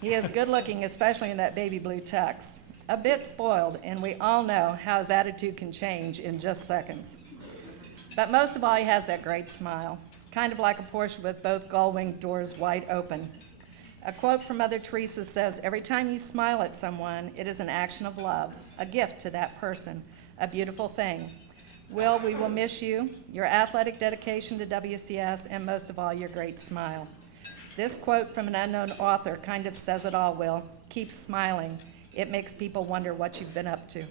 He is good looking, especially in that baby blue tux. A bit spoiled, and we all know how his attitude can change in just seconds. But most of all, he has that great smile, kind of like a Porsche with both gull-wing doors wide open. A quote from Mother Teresa says, "Every time you smile at someone, it is an action of love, a gift to that person, a beautiful thing." Will, we will miss you, your athletic dedication to WCS, and most of all, your great smile. This quote from an unknown author kind of says it all, Will. Keep smiling. It makes people wonder what you've been up to.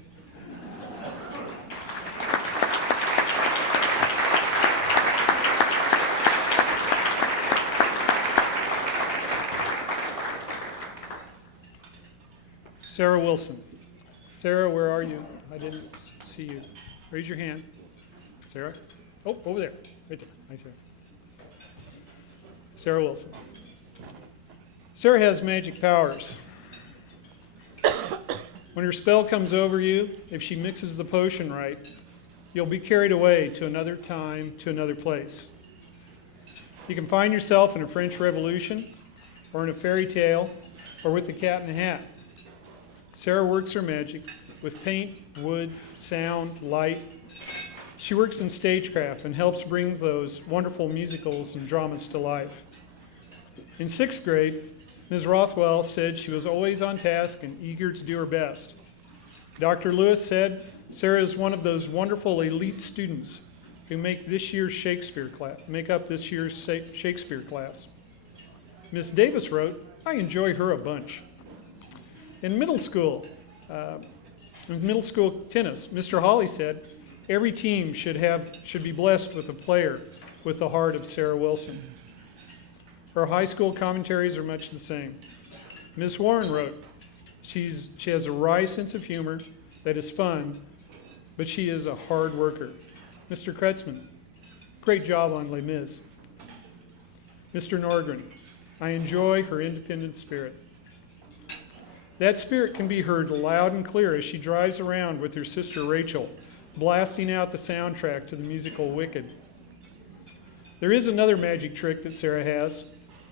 Sarah Wilson. Sarah, where are you? I didn't see you. Raise your hand. Sarah? Oh, over there. Right there. Hi, Sarah. Sarah Wilson. Sarah has magic powers. When her spell comes over you, if she mixes the potion right, you'll be carried away to another time, to another place. You can find yourself in a French Revolution, or in a fairy tale, or with the Cat in the Hat. Sarah works her magic with paint, wood, sound, light. She works in stagecraft and helps bring those wonderful musicals and dramas to life. In 6th grade, Ms. Rothwell said she was always on task and eager to do her best. Dr. Lewis said Sarah is one of those wonderful elite students who make up this year's Shakespeare class. Ms. Davis wrote, "I enjoy her a bunch." In middle school tennis, Mr. Hawley said, "Every team should be blessed with a player with the heart of Sarah Wilson." Her high school commentaries are much the same. Ms. Warren wrote, she has a wry sense of humor that is fun, but she is a hard worker. Mr. Kretzmann, great job on Les Mis. Mr. Norgren, I enjoy her independent spirit. That spirit can be heard loud and clear as she drives around with her sister Rachel, blasting out the soundtrack to the musical Wicked. There is another magic trick that Sarah has.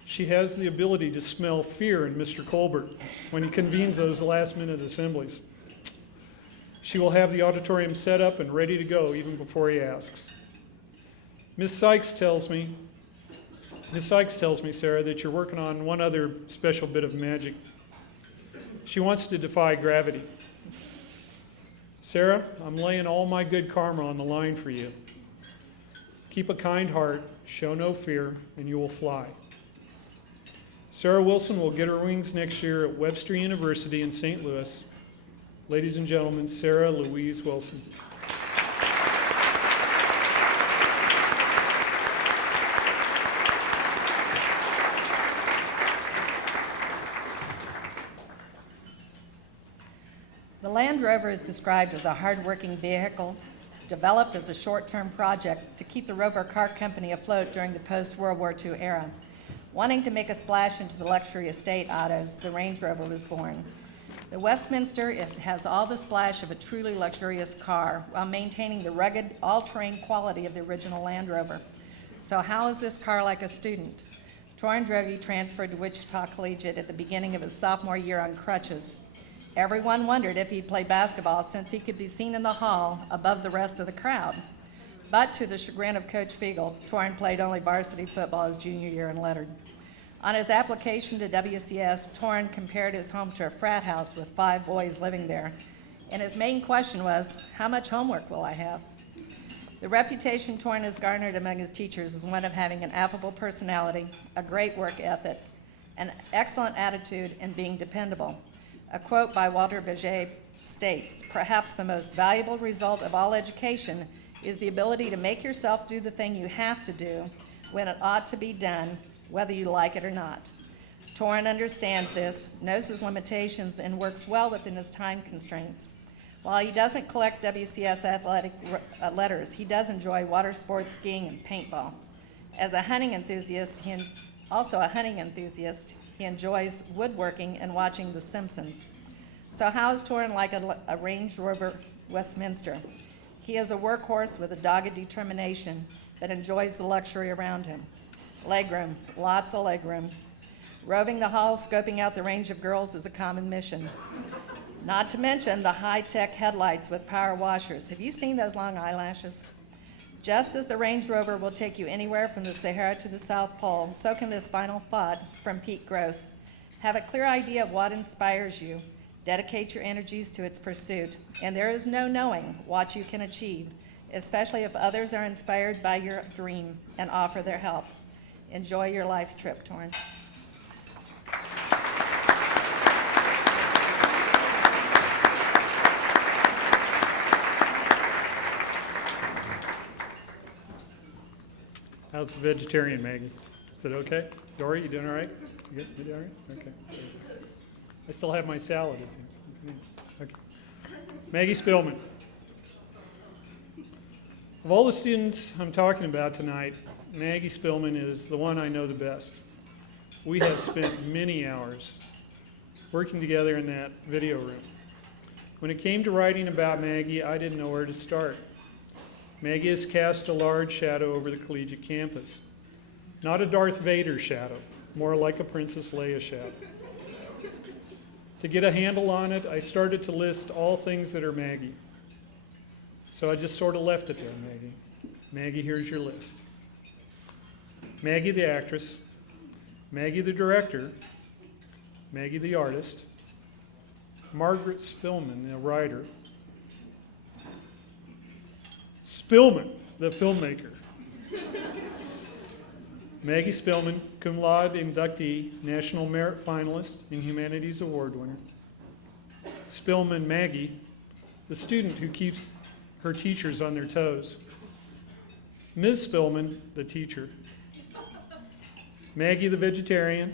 She has the ability to smell fear in Mr. Colbert when he convenes those last-minute assemblies. She will have the auditorium set up and ready to go even before he asks. Miss Sykes tells me, Sarah, that you're working on one other special bit of magic. She wants to defy gravity. Sarah, I'm laying all my good karma on the line for you. Keep a kind heart, show no fear, and you will fly. Sarah Wilson will get her wings next year at Webster University in St. Louis. Ladies and gentlemen, Sarah Louise Wilson. The Land Rover is described as a hard-working vehicle developed as a short-term project to keep the Rover Car Company afloat during the post-World War II era. Wanting to make a splash into the luxury estate autos, the Range Rover was born. The Westminster has all the splash of a truly luxurious car while maintaining the rugged, all-terrain quality of the original Land Rover. So how is this car like a student? Torrin Droege transferred to Wichita Collegiate at the beginning of his sophomore year on crutches. Everyone wondered if he'd play basketball since he could be seen in the hall above the rest of the crowd. But to the chagrin of Coach Fiegel, Torrin played only varsity football his junior year and lettered. On his application to WCS, Torrin compared his home to a frat house with 5 boys living there. And his main question was, how much homework will I have? The reputation Torrin has garnered among his teachers is one of having an affable personality, a great work ethic, an excellent attitude, and being dependable. A quote by Walter Beget states, "Perhaps the most valuable result of all education is the ability to make yourself do the thing you have to do when it ought to be done, whether you like it or not." Torrin understands this, knows his limitations, and works well within his time constraints. While he doesn't collect WCS athletic letters, he does enjoy water sports, skiing, and paintball. As a hunting enthusiast, he enjoys woodworking and watching The Simpsons. So how is Torrin like a Range Rover Westminster? He is a workhorse with a dogged determination, but enjoys the luxury around him. Legroom, lots of legroom. Roving the halls, scoping out the range of girls is a common mission. Not to mention the high-tech headlights with power washers. Have you seen those long eyelashes? Just as the Range Rover will take you anywhere from the Sahara to the South Pole, so can this final thought from Pete Gross. Have a clear idea of what inspires you. Dedicate your energies to its pursuit, and there is no knowing what you can achieve, especially if others are inspired by your dream and offer their help. Enjoy your life's trip, Torrin. How's the vegetarian, Maggie? Is it okay? Dory, you doing all right? You good? You doing all right? Okay. I still have my salad if you need. Okay. Maggie Spillman. Of all the students I'm talking about tonight, Maggie Spillman is the one I know the best. We have spent many hours working together in that video room. When it came to writing about Maggie, I didn't know where to start. Maggie has cast a large shadow over the collegiate campus. Not a Darth Vader shadow, more like a Princess Leia shadow. To get a handle on it, I started to list all things that are Maggie. So I just sort of left it there, Maggie. Maggie, here's your list. Maggie the actress, Maggie the director, Maggie the artist, Margaret Spillman, the writer, Spillman, the filmmaker. Maggie Spillman, cum laude inductee, National Merit Finalist, and Humanities Award winner. Spillman Maggie, the student who keeps her teachers on their toes. Ms. Spillman, the teacher. Maggie the vegetarian.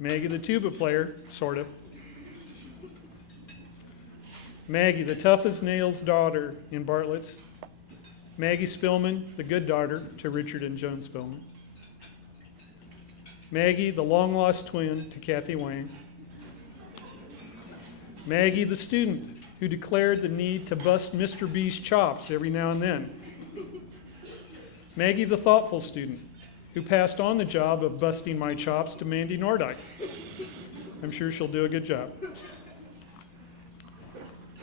Maggie the tuba player, sort of. Maggie, the tough as nails daughter in Bartlett's. Maggie Spillman, the good daughter to Richard and Joan Spillman. Maggie, the long-lost twin to Kathy Wayne. Maggie, the student who declared the need to bust Mr. B's chops every now and then. Maggie, the thoughtful student who passed on the job of busting my chops to Mandy Nordyke. I'm sure she'll do a good job.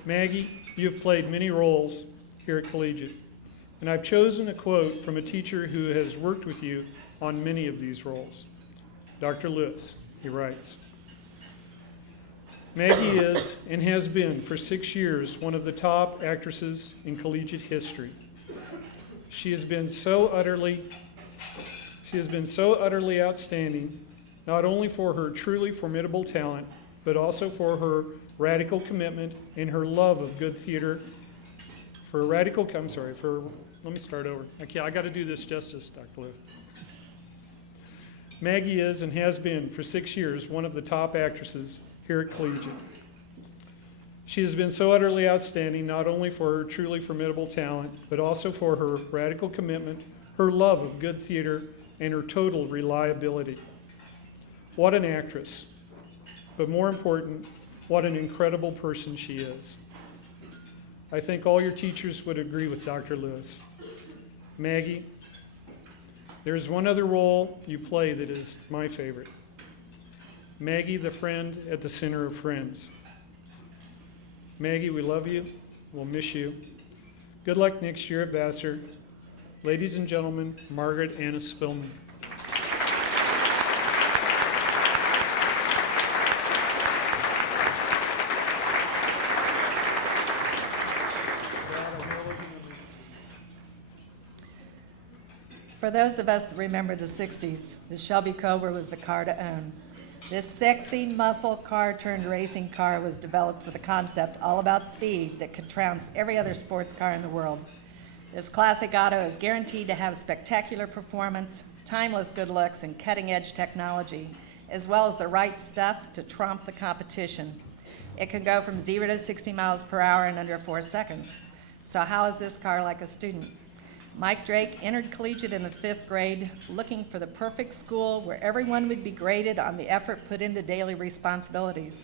Maggie, you have played many roles here at Collegiate, and I've chosen a quote from a teacher who has worked with you on many of these roles. Dr. Lewis, he writes, Maggie is and has been for 6 years one of the top actresses in collegiate history. She has been so utterly outstanding not only for her truly formidable talent, but also for her radical commitment and her love of good theater. Let me start over. I got to do this justice, Dr. Lewis. Maggie is and has been for 6 years one of the top actresses here at Collegiate. She has been so utterly outstanding, not only for her truly formidable talent, but also for her radical commitment, her love of good theater, and her total reliability. What an actress, but more important, what an incredible person she is. I think all your teachers would agree with Dr. Lewis. Maggie, there is one other role you play that is my favorite. Maggie, the friend at the center of friends. Maggie, we love you. We'll miss you. Good luck next year at Vassar. Ladies and gentlemen, Margaret Anna Spillman. For those of us that remember the 60s, the Shelby Cobra was the car to own. This sexy muscle car turned racing car was developed with a concept all about speed that could trounce every other sports car in the world. This classic auto is guaranteed to have spectacular performance, timeless good looks, and cutting-edge technology, as well as the right stuff to trump the competition. It can go from 0 to 60 miles per hour in under 4 seconds. So how is this car like a student? Mike Drake entered Collegiate in the 5th grade, looking for the perfect school where everyone would be graded on the effort put into daily responsibilities.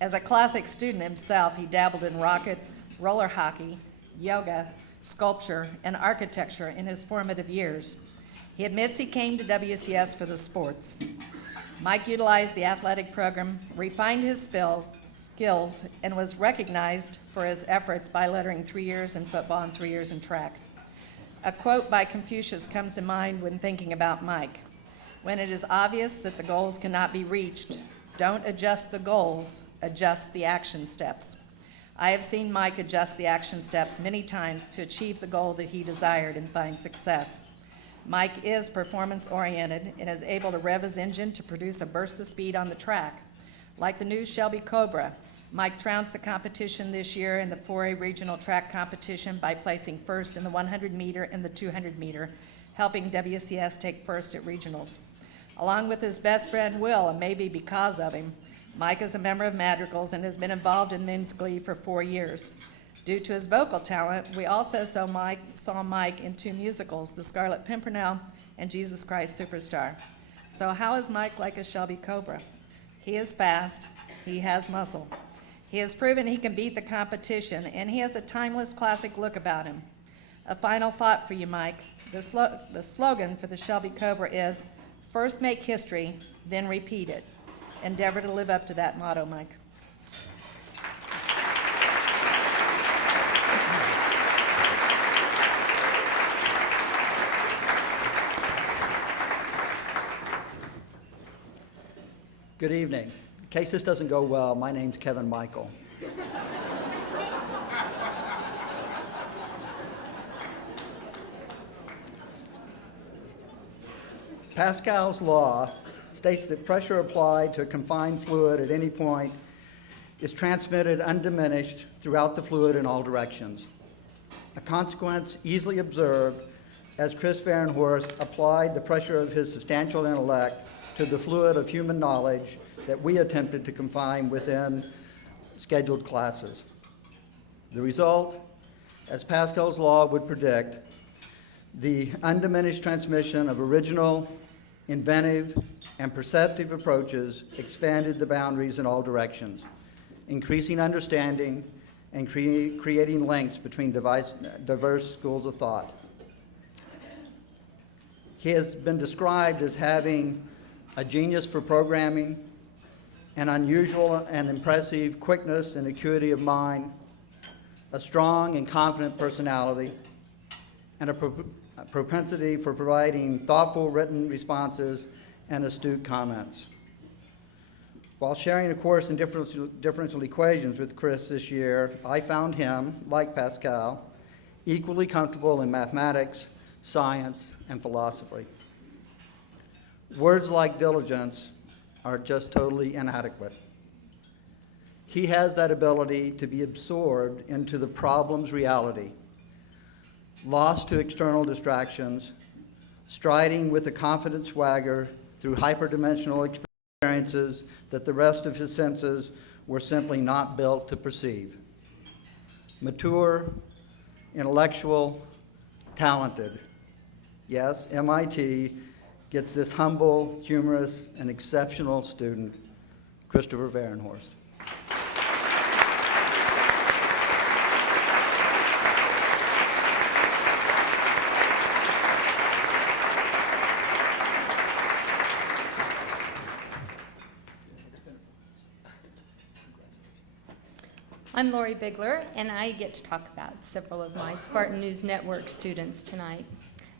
As a classic student himself, he dabbled in rockets, roller hockey, yoga, sculpture, and architecture in his formative years. He admits he came to WCS for the sports. Mike utilized the athletic program, refined his skills, and was recognized for his efforts by lettering 3 years in football and 3 years in track. A quote by Confucius comes to mind when thinking about Mike. When it is obvious that the goals cannot be reached, don't adjust the goals, adjust the action steps. I have seen Mike adjust the action steps many times to achieve the goal that he desired and find success. Mike is performance-oriented and is able to rev his engine to produce a burst of speed on the track. Like the new Shelby Cobra, Mike trounced the competition this year in the 4A regional track competition by placing first in the 100-meter and the 200-meter, helping WCS take first at regionals. Along with his best friend Will, and maybe because of him, Mike is a member of Madrigals and has been involved in men's glee for 4 years. Due to his vocal talent, we also saw Mike in 2 musicals, The Scarlet Pimpernel and Jesus Christ Superstar. So how is Mike like a Shelby Cobra? He is fast, he has muscle. He has proven he can beat the competition, and he has a timeless classic look about him. A final thought for you, Mike. The slogan for the Shelby Cobra is, first make history, then repeat it. Endeavor to live up to that motto, Mike. Good evening. In case this doesn't go well, my name's Kevin Michael. Pascal's law states that pressure applied to a confined fluid at any point is transmitted undiminished throughout the fluid in all directions. A consequence easily observed as Chris Varenhorst applied the pressure of his substantial intellect to the fluid of human knowledge that we attempted to confine within scheduled classes. The result, as Pascal's law would predict, the undiminished transmission of original, inventive, and perceptive approaches expanded the boundaries in all directions, increasing understanding and creating links between diverse schools of thought. He has been described as having a genius for programming, an unusual and impressive quickness and acuity of mind, a strong and confident personality, and a propensity for providing thoughtful written responses and astute comments. While sharing a course in differential equations with Chris this year, I found him, like Pascal, equally comfortable in mathematics, science, and philosophy. Words like diligence are just totally inadequate. He has that ability to be absorbed into the problem's reality, lost to external distractions, striding with a confident swagger through hyperdimensional experiences that the rest of his senses were simply not built to perceive. Mature, intellectual, talented. Yes, MIT gets this humble, humorous, and exceptional student, Christopher Varenhorst. I'm Lori Bigler, and I get to talk about several of my Spartan News Network students tonight.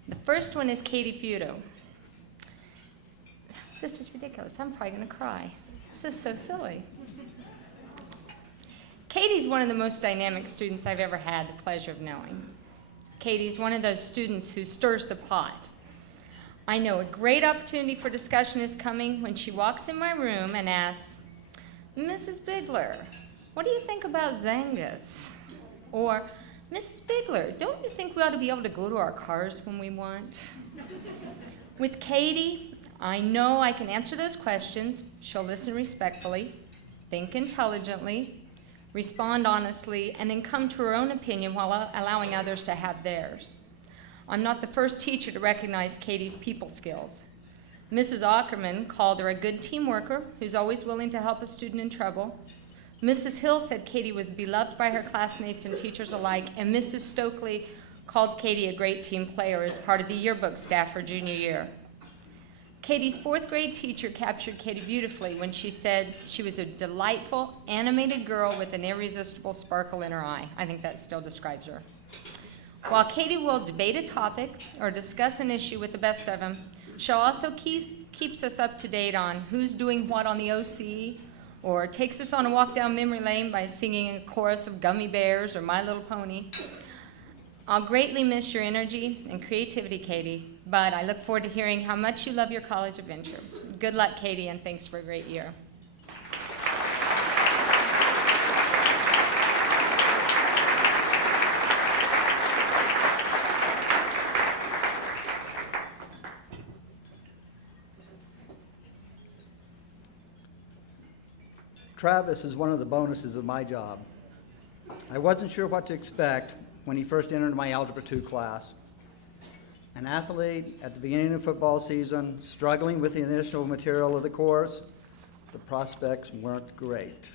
The first one is Katie Feudo. This is ridiculous. I'm probably going to cry. This is so silly. Katie's one of the most dynamic students I've ever had the pleasure of knowing. Katie's one of those students who stirs the pot. I know a great opportunity for discussion is coming when she walks in my room and asks, "Mrs. Bigler, what do you think about Zangas?" Or, "Mrs. Bigler, don't you think we ought to be able to go to our cars when we want?" With Katie, I know I can answer those questions. She'll listen respectfully, think intelligently, respond honestly, and then come to her own opinion while allowing others to have theirs. I'm not the first teacher to recognize Katie's people skills. Mrs. Ackerman called her a good team worker who's always willing to help a student in trouble. Mrs. Hill said Katie was beloved by her classmates and teachers alike, and Mrs. Stokely called Katie a great team player as part of the yearbook staff her junior year. Katie's fourth grade teacher captured Katie beautifully when she said she was a delightful, animated girl with an irresistible sparkle in her eye. I think that still describes her. While Katie will debate a topic or discuss an issue with the best of them, she'll also keeps us up to date on who's doing what on the OC, or takes us on a walk down memory lane by singing a chorus of Gummy Bears or My Little Pony. I'll greatly miss your energy and creativity, Katie, but I look forward to hearing how much you love your college adventure. Good luck, Katie, and thanks for a great year. Travis is one of the bonuses of my job. I wasn't sure what to expect when he first entered my Algebra 2 class. An athlete at the beginning of football season, struggling with the initial material of the course, the prospects weren't great.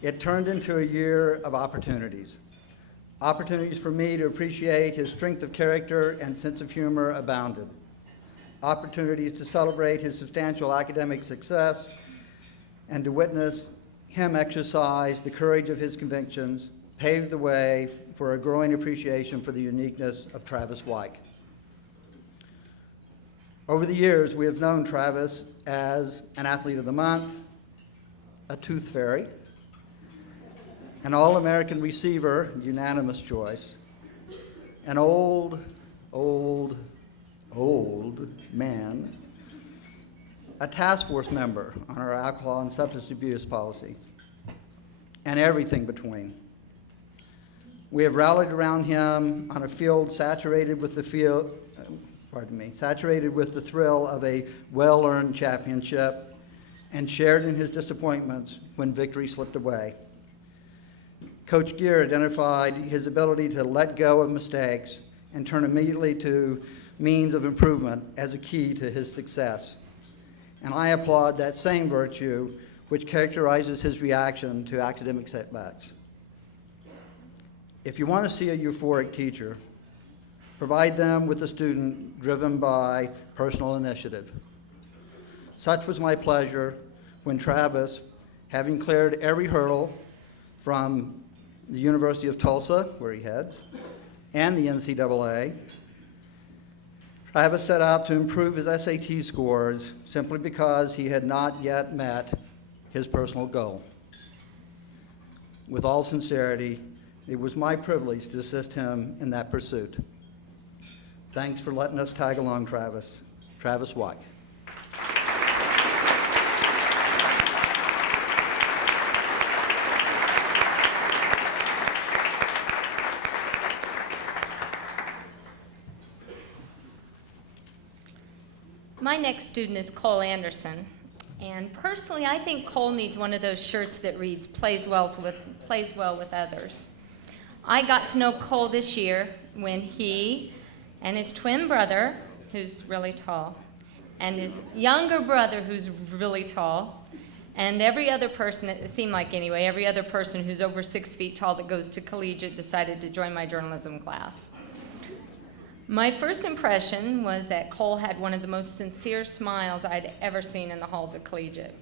It turned into a year of opportunities. Opportunities for me to appreciate his strength of character and sense of humor abounded. Opportunities to celebrate his substantial academic success and to witness him exercise the courage of his convictions paved the way for a growing appreciation for the uniqueness of Travis Wyke. Over the years, we have known Travis as an Athlete of the Month, a Tooth Fairy, an All-American receiver, unanimous choice, an old man, a task force member on our alcohol and substance abuse policy, and everything between. We have rallied around him on a field saturated with the thrill of a well-earned championship, and shared in his disappointments when victory slipped away. Coach Gear identified his ability to let go of mistakes and turn immediately to means of improvement as a key to his success. And I applaud that same virtue which characterizes his reaction to academic setbacks. If you want to see a euphoric teacher, provide them with a student driven by personal initiative. Such was my pleasure when Travis, having cleared every hurdle from the University of Tulsa, where he heads, and the NCAA, Travis set out to improve his SAT scores simply because he had not yet met his personal goal. With all sincerity, it was my privilege to assist him in that pursuit. Thanks for letting us tag along, Travis. Travis Wyke. My next student is Cole Anderson. And personally, I think Cole needs one of those shirts that reads, plays well with others. I got to know Cole this year when he and his twin brother, who's really tall, and his younger brother, who's really tall, and every other person, it seemed like anyway, every other person who's over 6 feet tall that goes to collegiate decided to join my journalism class. My first impression was that Cole had one of the most sincere smiles I'd ever seen in the halls of collegiate.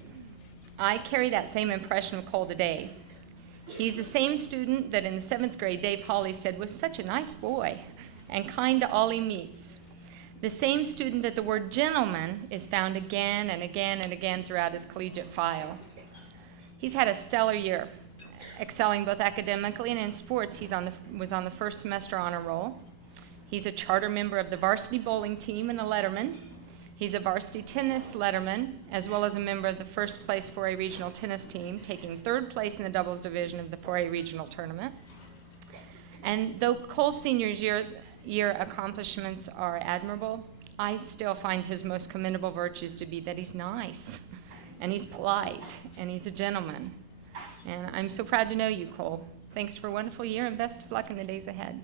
I carry that same impression of Cole today. He's the same student that in the 7th grade Dave Hawley said was such a nice boy and kind to all he meets. The same student that the word gentleman is found again and again and again throughout his collegiate file. He's had a stellar year, excelling both academically and in sports. He was on the first semester honor roll. He's a charter member of the varsity bowling team and a letterman. He's a varsity tennis letterman, as well as a member of the first place 4A regional tennis team, taking 3rd place in the doubles division of the 4A regional tournament. And though Cole's senior year accomplishments are admirable, I still find his most commendable virtues to be that he's nice, and he's polite, and he's a gentleman. And I'm so proud to know you, Cole. Thanks for a wonderful year, and best of luck in the days ahead.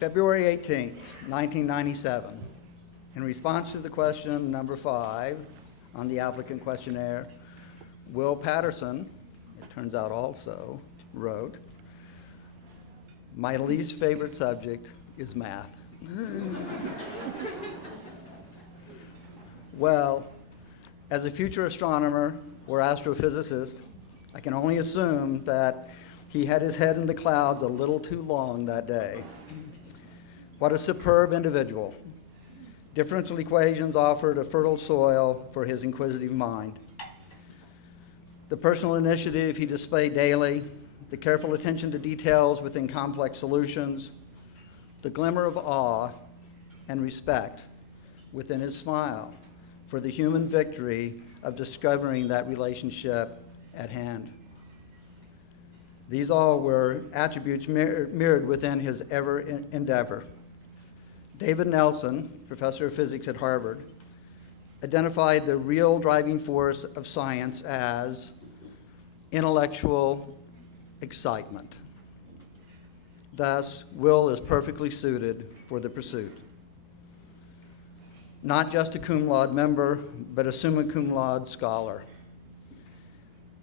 February 18th, 1997. In response to the question number 5 on the applicant questionnaire, Will Patterson, it turns out also, wrote, "My least favorite subject is math." Well, as a future astronomer or astrophysicist, I can only assume that he had his head in the clouds a little too long that day. What a superb individual. Differential equations offered a fertile soil for his inquisitive mind. The personal initiative he displayed daily, the careful attention to details within complex solutions, the glimmer of awe and respect within his smile for the human victory of discovering that relationship at hand. These all were attributes mirrored within his ever endeavor. David Nelson, professor of physics at Harvard, identified the real driving force of science as intellectual excitement. Thus, Will is perfectly suited for the pursuit. Not just a cum laude member, but a summa cum laude scholar.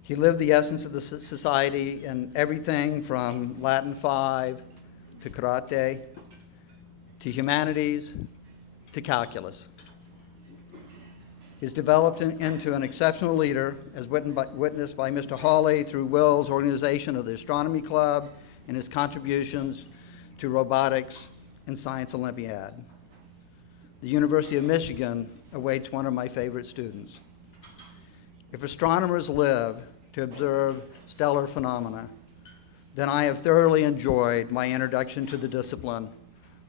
He lived the essence of the society in everything from Latin 5 to karate, to humanities, to calculus. He's developed into an exceptional leader, as witnessed by Mr. Hawley through Will's organization of the Astronomy Club and his contributions to robotics and Science Olympiad. The University of Michigan awaits one of my favorite students. If astronomers live to observe stellar phenomena, then I have thoroughly enjoyed my introduction to the discipline,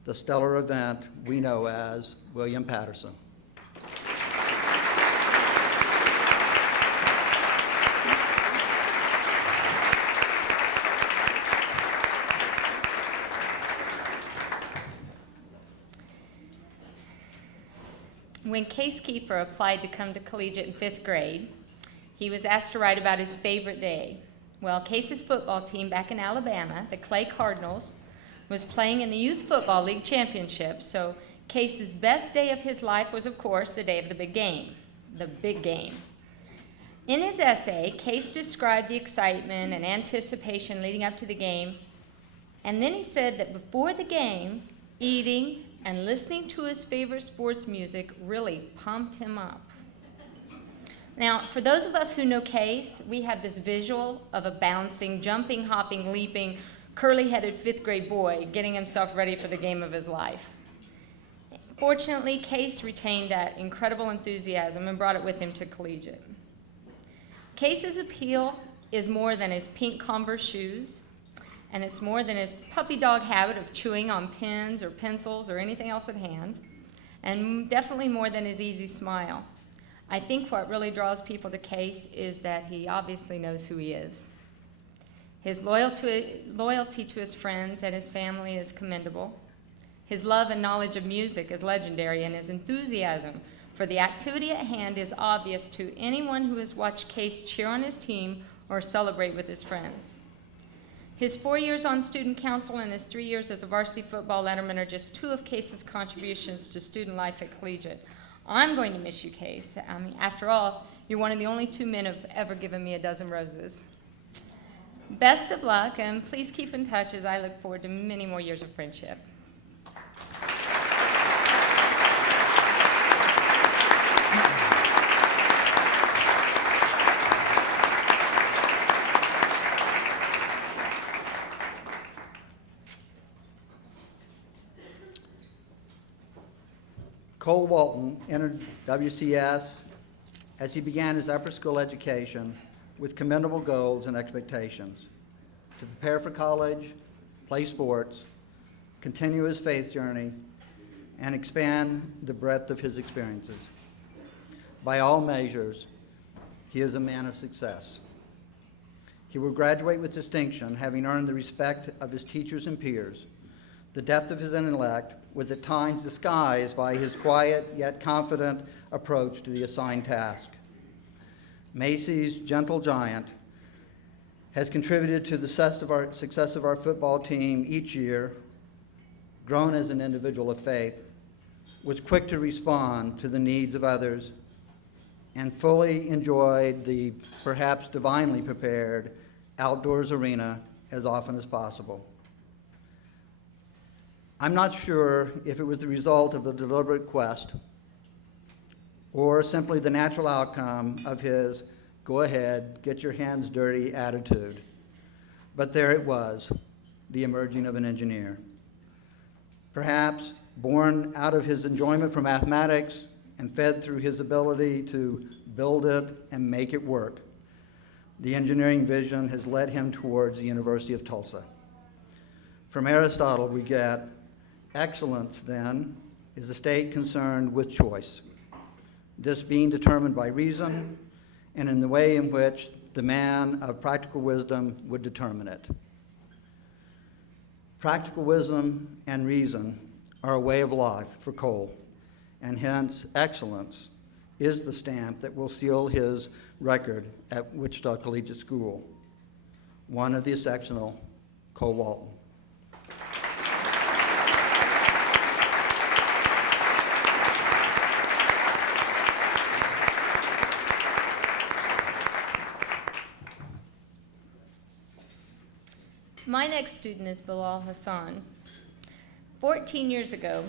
the stellar event we know as William Patterson. When Case Kiefer applied to come to collegiate in 5th grade, he was asked to write about his favorite day. Well, Case's football team back in Alabama, the Clay Cardinals, was playing in the Youth Football League Championship, so Case's best day of his life was, of course, the day of the big game, the big game. In his essay, Case described the excitement and anticipation leading up to the game, and then he said that before the game, eating and listening to his favorite sports music really pumped him up. Now, for those of us who know Case, we have this visual of a bouncing, jumping, hopping, leaping, curly-headed 5th grade boy getting himself ready for the game of his life. Fortunately, Case retained that incredible enthusiasm and brought it with him to collegiate. Case's appeal is more than his pink Converse shoes, and it's more than his puppy dog habit of chewing on pens or pencils or anything else at hand. and definitely more than his easy smile. I think what really draws people to Case is that he obviously knows who he is. His loyalty to his friends and his family is commendable. His love and knowledge of music is legendary, and his enthusiasm for the activity at hand is obvious to anyone who has watched Case cheer on his team or celebrate with his friends. His 4 years on student council and his 3 years as a varsity football letterman are just two of Case's contributions to student life at Collegiate. I'm going to miss you, Case. I mean, after all, you're one of the only 2 men who've ever given me a dozen roses. Best of luck, and please keep in touch as I look forward to many more years of friendship. Cole Walton entered WCS as he began his upper school education with commendable goals and expectations to prepare for college, play sports, continue his faith journey, and expand the breadth of his experiences. By all measures, he is a man of success. He will graduate with distinction, having earned the respect of his teachers and peers. The depth of his intellect was at times disguised by his quiet yet confident approach to the assigned task. Macy's gentle giant has contributed to the success of our football team each year, grown as an individual of faith, was quick to respond to the needs of others, and fully enjoyed the perhaps divinely prepared outdoors arena as often as possible. I'm not sure if it was the result of a deliberate quest or simply the natural outcome of his go ahead, get your hands dirty attitude. But there it was, the emerging of an engineer. Perhaps born out of his enjoyment for mathematics and fed through his ability to build it and make it work, the engineering vision has led him towards the University of Tulsa. From Aristotle, we get excellence, then, is a state concerned with choice, this being determined by reason and in the way in which the man of practical wisdom would determine it. Practical wisdom and reason are a way of life for Cole, and hence excellence is the stamp that will seal his record at Wichita Collegiate School. One of the exceptional, Cole Walton. My next student is Bilal Hassan. 14 years ago,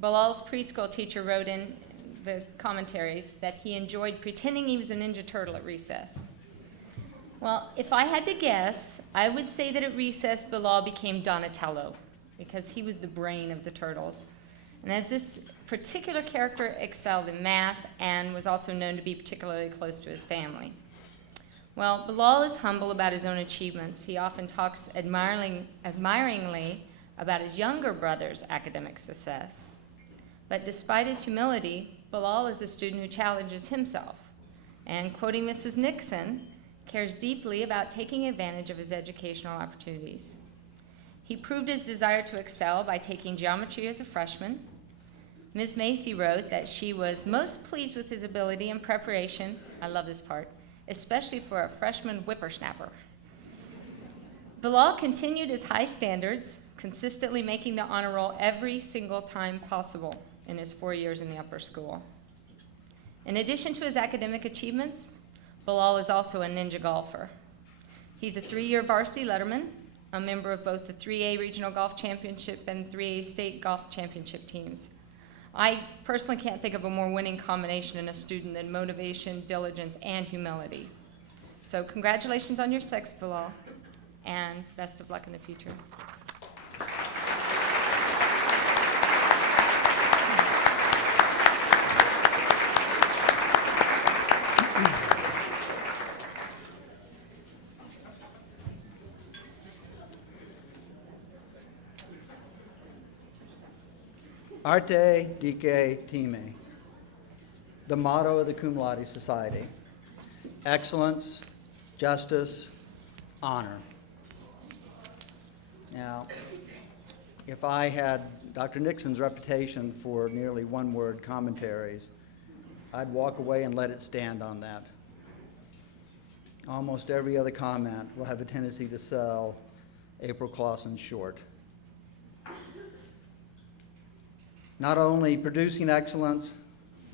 Bilal's preschool teacher wrote in the commentaries that he enjoyed pretending he was a Ninja Turtle at recess. Well, if I had to guess, I would say that at recess, Bilal became Donatello because he was the brain of the turtles. And as this particular character excelled in math and was also known to be particularly close to his family. Well, Bilal is humble about his own achievements. He often talks admiringly about his younger brother's academic success. But despite his humility, Bilal is a student who challenges himself and, quoting Mrs. Nixon, cares deeply about taking advantage of his educational opportunities. He proved his desire to excel by taking geometry as a freshman. Ms. Macy wrote that she was most pleased with his ability and preparation, I love this part, especially for a freshman whippersnapper. Bilal continued his high standards, consistently making the honor roll every single time possible in his 4 years in the upper school. In addition to his academic achievements, Bilal is also a ninja golfer. He's a 3-year varsity letterman, a member of both the 3A Regional Golf Championship and 3A State Golf Championship teams. I personally can't think of a more winning combination in a student than motivation, diligence, and humility. So congratulations on your sex, Bilal, and best of luck in the future. Arte Dique Time, the motto of the Cum Laude Society. Excellence, justice, honor. Now, if I had Dr. Nixon's reputation for nearly one-word commentaries, I'd walk away and let it stand on that. Almost every other comment will have a tendency to sell April Clausen short. Not only producing excellence,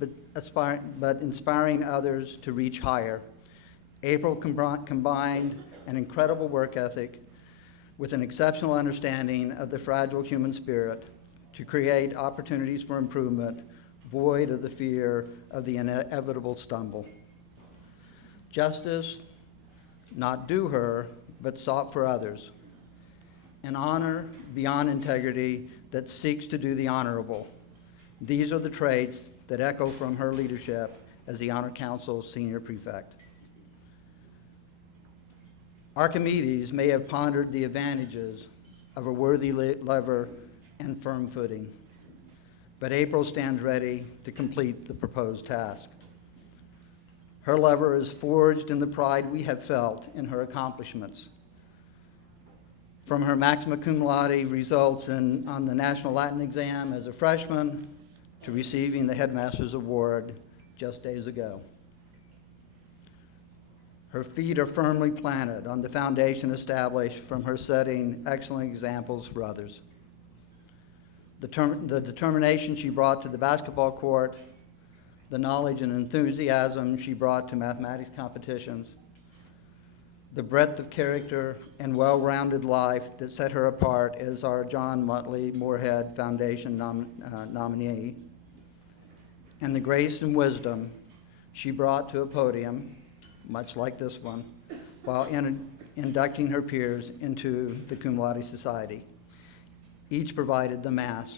but inspiring others to reach higher, April combined an incredible work ethic with an exceptional understanding of the fragile human spirit to create opportunities for improvement, void of the fear of the inevitable stumble. Justice, not due her, but sought for others. An honor beyond integrity that seeks to do the honorable. These are the traits that echo from her leadership as the Honor Council's senior prefect. Archimedes may have pondered the advantages of a worthy lever and firm footing, but April stands ready to complete the proposed task. Her lever is forged in the pride we have felt in her accomplishments. From her magna cum laude results on the National Latin exam as a freshman to receiving the Headmaster's Award just days ago. Her feet are firmly planted on the foundation established from her setting excellent examples for others. The determination she brought to the basketball court, the knowledge and enthusiasm she brought to mathematics competitions, the breadth of character and well-rounded life that set her apart as our John Muttley Moorhead Foundation nominee, and the grace and wisdom she brought to a podium, much like this one, while inducting her peers into the Cum Laude Society. Each provided the mass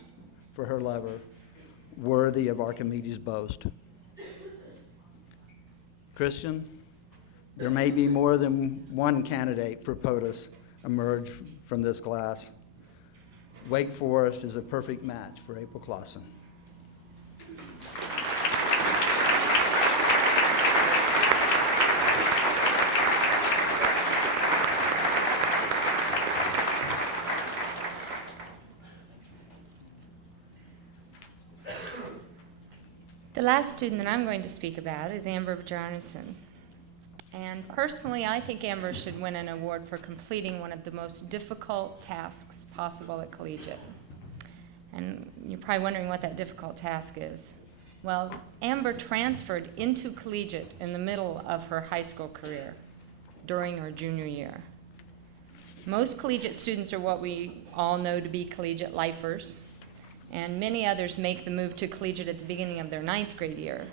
for her lever, worthy of Archimedes' boast. Christian, there may be more than one candidate for POTUS emerge from this class. Wake Forest is a perfect match for April Clausen. The last student that I'm going to speak about is Amber Bjarnason. And personally, I think Amber should win an award for completing one of the most difficult tasks possible at Collegiate. And you're probably wondering what that difficult task is. Well, Amber transferred into Collegiate in the middle of her high school career, during her junior year. Most collegiate students are what we all know to be collegiate lifers, and many others make the move to collegiate at the beginning of their 9th grade year.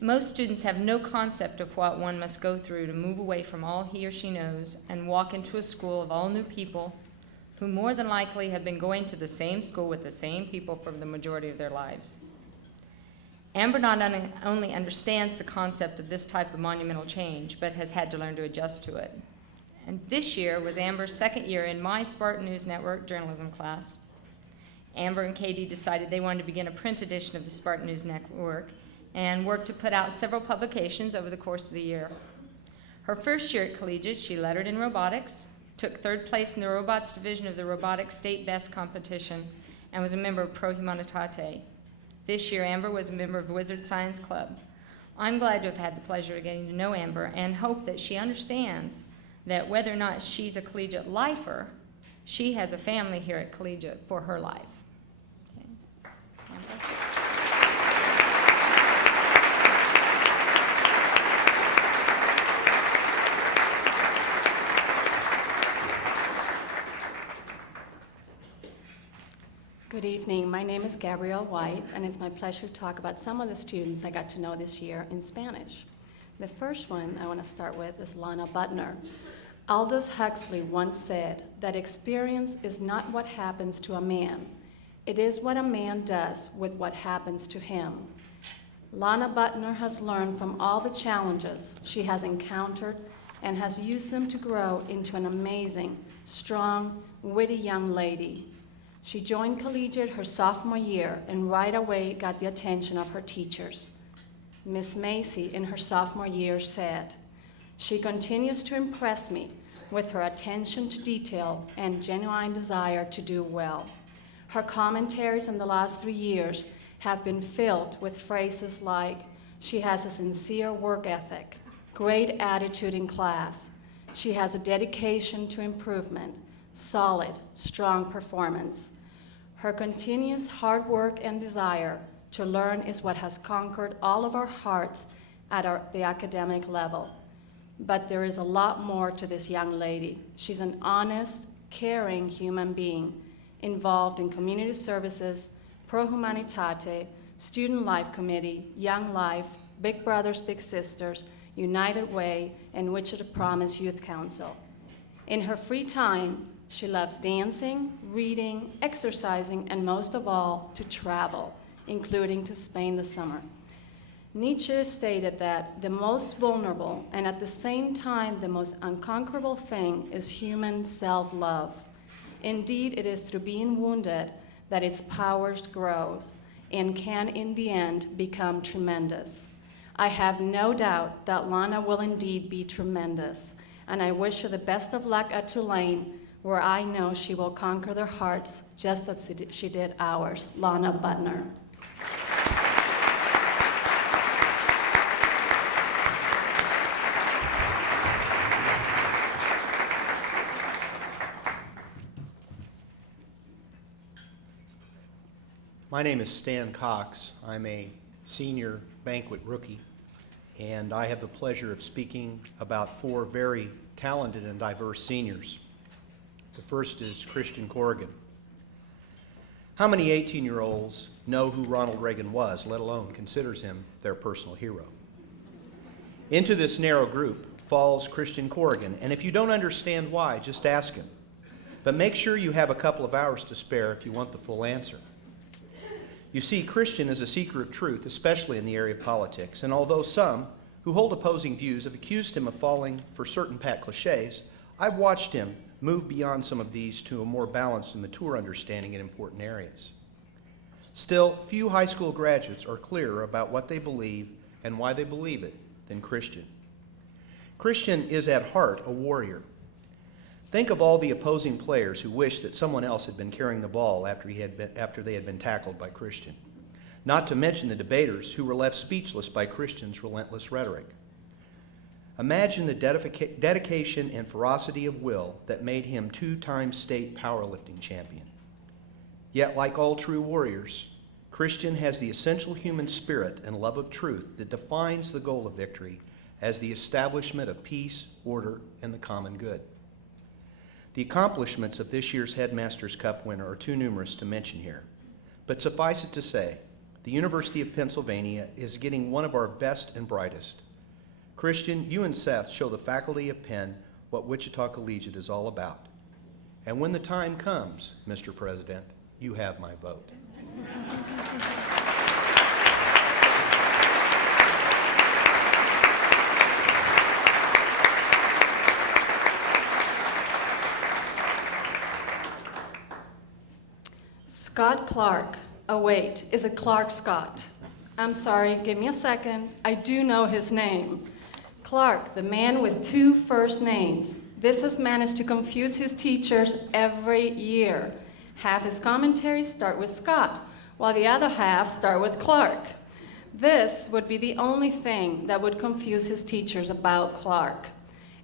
Most students have no concept of what one must go through to move away from all he or she knows and walk into a school of all new people who more than likely have been going to the same school with the same people for the majority of their lives. Amber not only understands the concept of this type of monumental change, but has had to learn to adjust to it. And this year was Amber's 2nd year in my Spartan News Network journalism class. Amber and Katie decided they wanted to begin a print edition of the Spartan News Network and worked to put out several publications over the course of the year. Her first year at Collegiate, she lettered in robotics, took 3rd place in the robots division of the robotics state best competition, and was a member of Pro Humanitate. This year, Amber was a member of Wizard Science Club. I'm glad to have had the pleasure of getting to know Amber and hope that she understands that whether or not she's a collegiate lifer, she has a family here at Collegiate for her life. Okay. Amber? Good evening. My name is Gabrielle White, and it's my pleasure to talk about some of the students I got to know this year in Spanish. The first one I want to start with is Lana Butner. Aldous Huxley once said that experience is not what happens to a man. It is what a man does with what happens to him. Lana Butner has learned from all the challenges she has encountered and has used them to grow into an amazing, strong, witty young lady. She joined Collegiate her sophomore year and right away got the attention of her teachers. Miss Macy, in her sophomore year, said, "She continues to impress me with her attention to detail and genuine desire to do well. Her commentaries in the last 3 years have been filled with phrases like, she has a sincere work ethic, great attitude in class, she has a dedication to improvement, solid, strong performance. Her continuous hard work and desire to learn is what has conquered all of our hearts at the academic level. But there is a lot more to this young lady. She's an honest, caring human being involved in community services, Pro Humanitate, Student Life Committee, Young Life, Big Brothers Big Sisters, United Way, and Wichita Promise Youth Council. In her free time, she loves dancing, reading, exercising, and most of all, to travel, including to Spain this summer. Nietzsche stated that the most vulnerable and at the same time the most unconquerable thing is human self-love. Indeed, it is through being wounded that its powers grows and can in the end become tremendous. I have no doubt that Lana will indeed be tremendous, and I wish her the best of luck at Tulane, where I know she will conquer their hearts just as she did ours. Lana Butner. My name is Stan Cox. I'm a senior banquet rookie, and I have the pleasure of speaking about 4 very talented and diverse seniors. The first is Christian Corrigan. How many 18-year-olds know who Ronald Reagan was, let alone considers him their personal hero? Into this narrow group falls Christian Corrigan, and if you don't understand why, just ask him. But make sure you have a couple of hours to spare if you want the full answer. You see, Christian is a seeker of truth, especially in the area of politics, and although some who hold opposing views have accused him of falling for certain pat cliches, I've watched him move beyond some of these to a more balanced and mature understanding in important areas. Still, few high school graduates are clearer about what they believe and why they believe it than Christian. Christian is at heart a warrior. Think of all the opposing players who wished that someone else had been carrying the ball after they had been tackled by Christian. Not to mention the debaters who were left speechless by Christian's relentless rhetoric. Imagine the dedication and ferocity of will that made him 2-time state powerlifting champion. Yet, like all true warriors, Christian has the essential human spirit and love of truth that defines the goal of victory as the establishment of peace, order, and the common good. The accomplishments of this year's Headmasters Cup winner are too numerous to mention here, but suffice it to say, the University of Pennsylvania is getting one of our best and brightest. Christian, you and Seth show the faculty of Penn what Wichita Collegiate is all about. And when the time comes, Mr. President, you have my vote. Scott Clark. Oh wait, is it Clark Scott? I'm sorry, give me a second. I do know his name. Clark, the man with 2 first names. This has managed to confuse his teachers every year. Half his commentaries start with Scott, while the other half start with Clark. This would be the only thing that would confuse his teachers about Clark.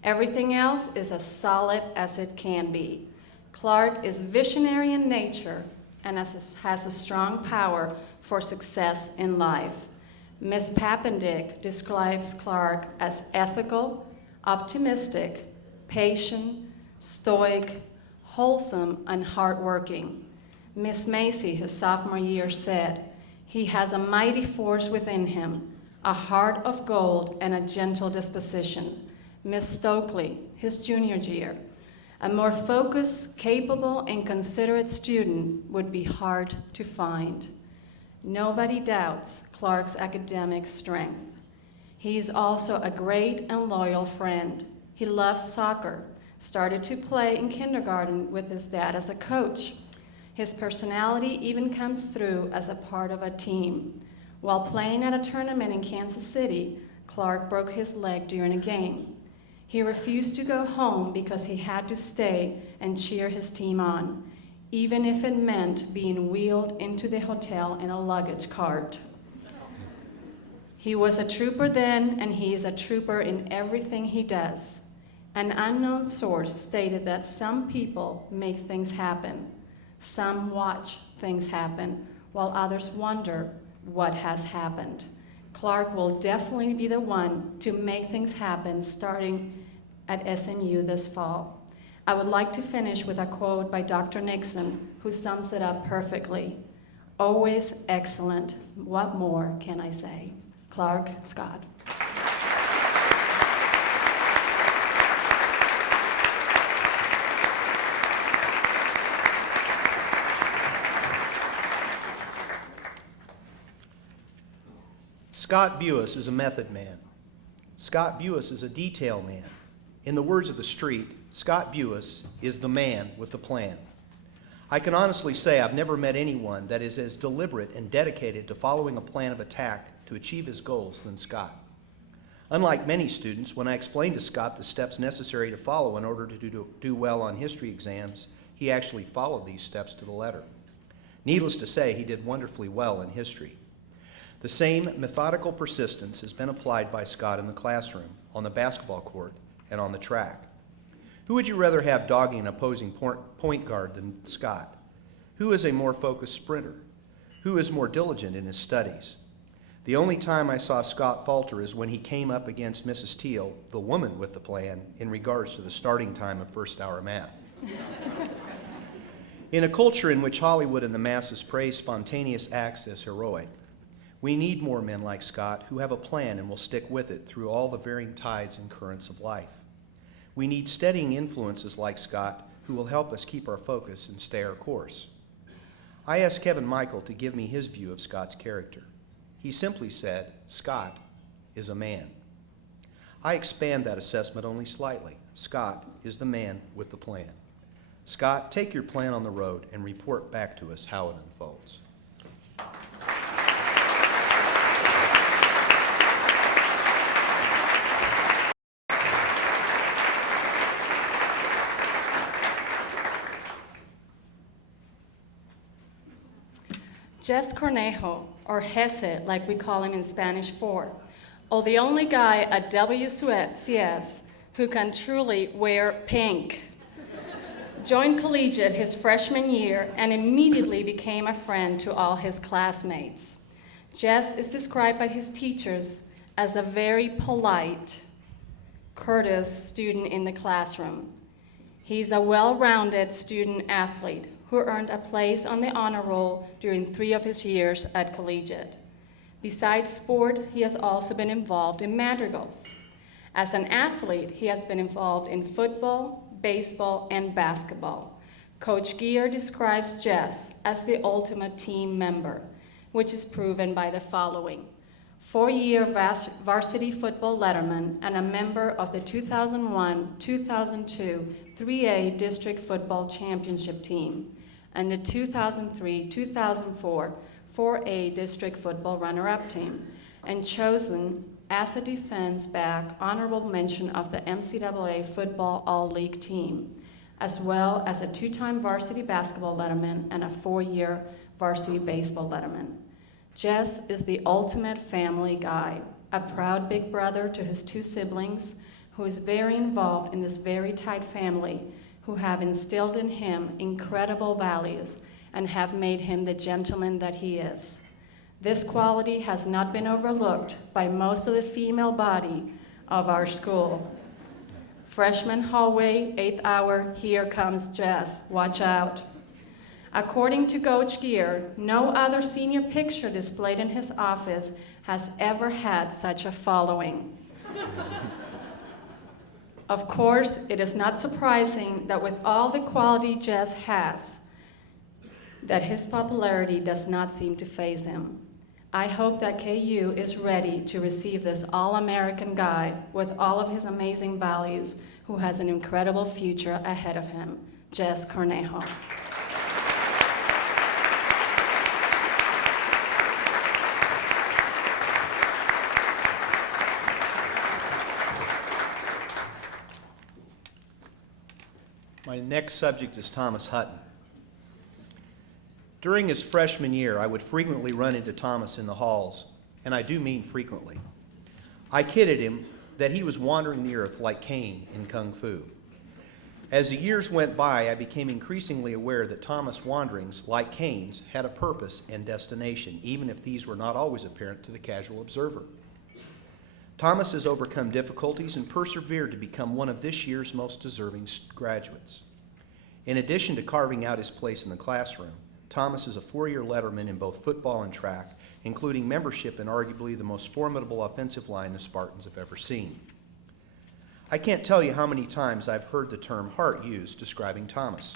Everything else is as solid as it can be. Clark is visionary in nature and has a strong power for success in life. Ms. Pappendick describes Clark as ethical, optimistic, patient, stoic, wholesome, and hardworking. Miss Macy, his sophomore year, said, "He has a mighty force within him, a heart of gold, and a gentle disposition." Miss Stokely, his junior year, "A more focused, capable, and considerate student would be hard to find." Nobody doubts Clark's academic strength. He is also a great and loyal friend. He loves soccer, started to play in kindergarten with his dad as a coach. His personality even comes through as a part of a team. While playing at a tournament in Kansas City, Clark broke his leg during a game. He refused to go home because he had to stay and cheer his team on, even if it meant being wheeled into the hotel in a luggage cart. He was a trooper then, and he is a trooper in everything he does. An unknown source stated that some people make things happen. Some watch things happen, while others wonder what has happened. Clark will definitely be the one to make things happen starting at SMU this fall. I would like to finish with a quote by Dr. Nixon, who sums it up perfectly. Always excellent. What more can I say? Clark Scott. Scott Buis is a method man. Scott Buis is a detail man. In the words of the street, Scott Buis is the man with the plan. I can honestly say I've never met anyone that is as deliberate and dedicated to following a plan of attack to achieve his goals than Scott. Unlike many students, when I explained to Scott the steps necessary to follow in order to do well on history exams, he actually followed these steps to the letter. Needless to say, he did wonderfully well in history. The same methodical persistence has been applied by Scott in the classroom, on the basketball court, and on the track. Who would you rather have dogging an opposing point guard than Scott? Who is a more focused sprinter? Who is more diligent in his studies? The only time I saw Scott falter is when he came up against Mrs. Teal, the woman with the plan, in regards to the starting time of first hour math. In a culture in which Hollywood and the masses praise spontaneous acts as heroic, we need more men like Scott who have a plan and will stick with it through all the varying tides and currents of life. We need steadying influences like Scott who will help us keep our focus and stay our course. I asked Kevin Michael to give me his view of Scott's character. He simply said, Scott is a man. I expand that assessment only slightly. Scott is the man with the plan. Scott, take your plan on the road and report back to us how it unfolds. Jess Cornejo, or Jesse, like we call him in Spanish for, or the only guy at WCS who can truly wear pink. Joined Collegiate his freshman year and immediately became a friend to all his classmates. Jess is described by his teachers as a very polite, courteous student in the classroom. He's a well-rounded student athlete who earned a place on the honor roll during 3 of his years at Collegiate. Besides sport, he has also been involved in madrigals. As an athlete, he has been involved in football, baseball, and basketball. Coach Gear describes Jess as the ultimate team member, which is proven by the following: 4-year varsity football letterman and a member of the 2001-2002 3A District Football Championship team, and the 2003-2004 4A District Football runner-up team, and chosen as a defense back honorable mention of the NCAA Football All-League team, as well as a 2-time varsity basketball letterman and a 4-year varsity baseball letterman. Jess is the ultimate family guy, a proud big brother to his 2 siblings, who is very involved in this very tight family, who have instilled in him incredible values and have made him the gentleman that he is. This quality has not been overlooked by most of the female body of our school. Freshman hallway, 8th hour, here comes Jess, watch out. According to Coach Gear, no other senior picture displayed in his office has ever had such a following. Of course, it is not surprising that with all the quality Jess has, that his popularity does not seem to faze him. I hope that KU is ready to receive this all-American guy with all of his amazing values, who has an incredible future ahead of him. Jess Cornejo. next subject is Thomas Hutton. During his freshman year, I would frequently run into Thomas in the halls, and I do mean frequently. I kidded him that he was wandering the earth like Cain in Kung Fu. As the years went by, I became increasingly aware that Thomas' wanderings, like Cain's, had a purpose and destination, even if these were not always apparent to the casual observer. Thomas has overcome difficulties and persevered to become one of this year's most deserving graduates. In addition to carving out his place in the classroom, Thomas is a four-year letterman in both football and track, including membership in arguably the most formidable offensive line the Spartans have ever seen. I can't tell you how many times I've heard the term heart used describing Thomas.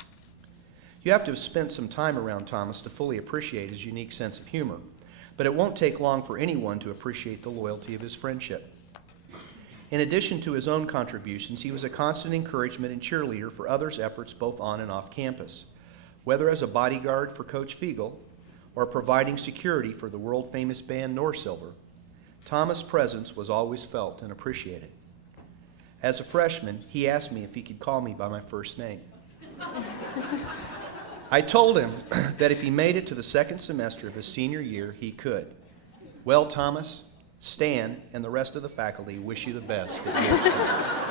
You have to have spent some time around Thomas to fully appreciate his unique sense of humor, but it won't take long for anyone to appreciate the loyalty of his friendship. In addition to his own contributions, he was a constant encouragement and cheerleader for others' efforts both on and off campus, whether as a bodyguard for Coach Fiegel or providing security for the world-famous band Norsilver. Thomas' presence was always felt and appreciated. As a freshman, he asked me if he could call me by my first name. I told him that if he made it to the second semester of his senior year, he could. Well, Thomas, Stan and the rest of the faculty wish you the best at Georgetown.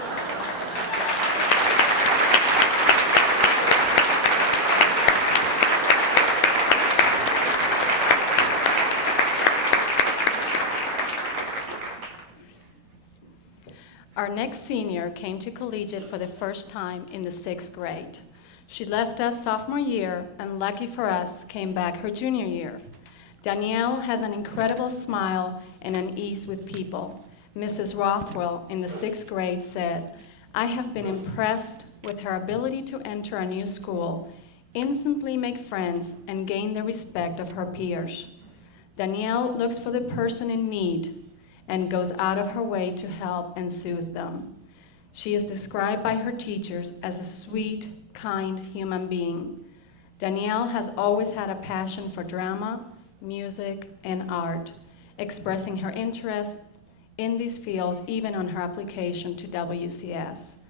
Our next senior came to Collegiate for the first time in the 6th grade. She left us sophomore year and, lucky for us, came back her junior year. Danielle has an incredible smile and an ease with people. Mrs. Rothwell in the 6th grade said, "I have been impressed with her ability to enter a new school, instantly make friends, and gain the respect of her peers. Danielle looks for the person in need and goes out of her way to help and soothe them. She is described by her teachers as a sweet, kind human being. Danielle has always had a passion for drama, music, and art, expressing her interest in these fields even on her application to WCS.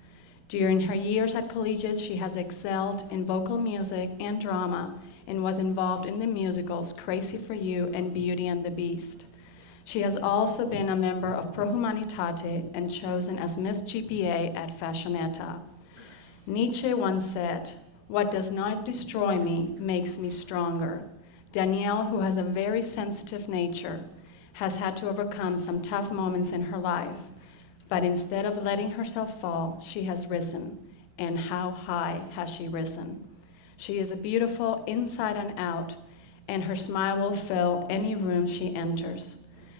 During her years at Collegiate, she has excelled in vocal music and drama and was involved in the musicals Crazy for You and Beauty and the Beast. She has also been a member of Pro Humanitate and chosen as Miss GPA at Fashionetta. Nietzsche once said, "What does not destroy me makes me stronger." Danielle, who has a very sensitive nature, has had to overcome some tough moments in her life, but instead of letting herself fall, she has risen. And how high has she risen? She is beautiful inside and out, and her smile will fill any room she enters.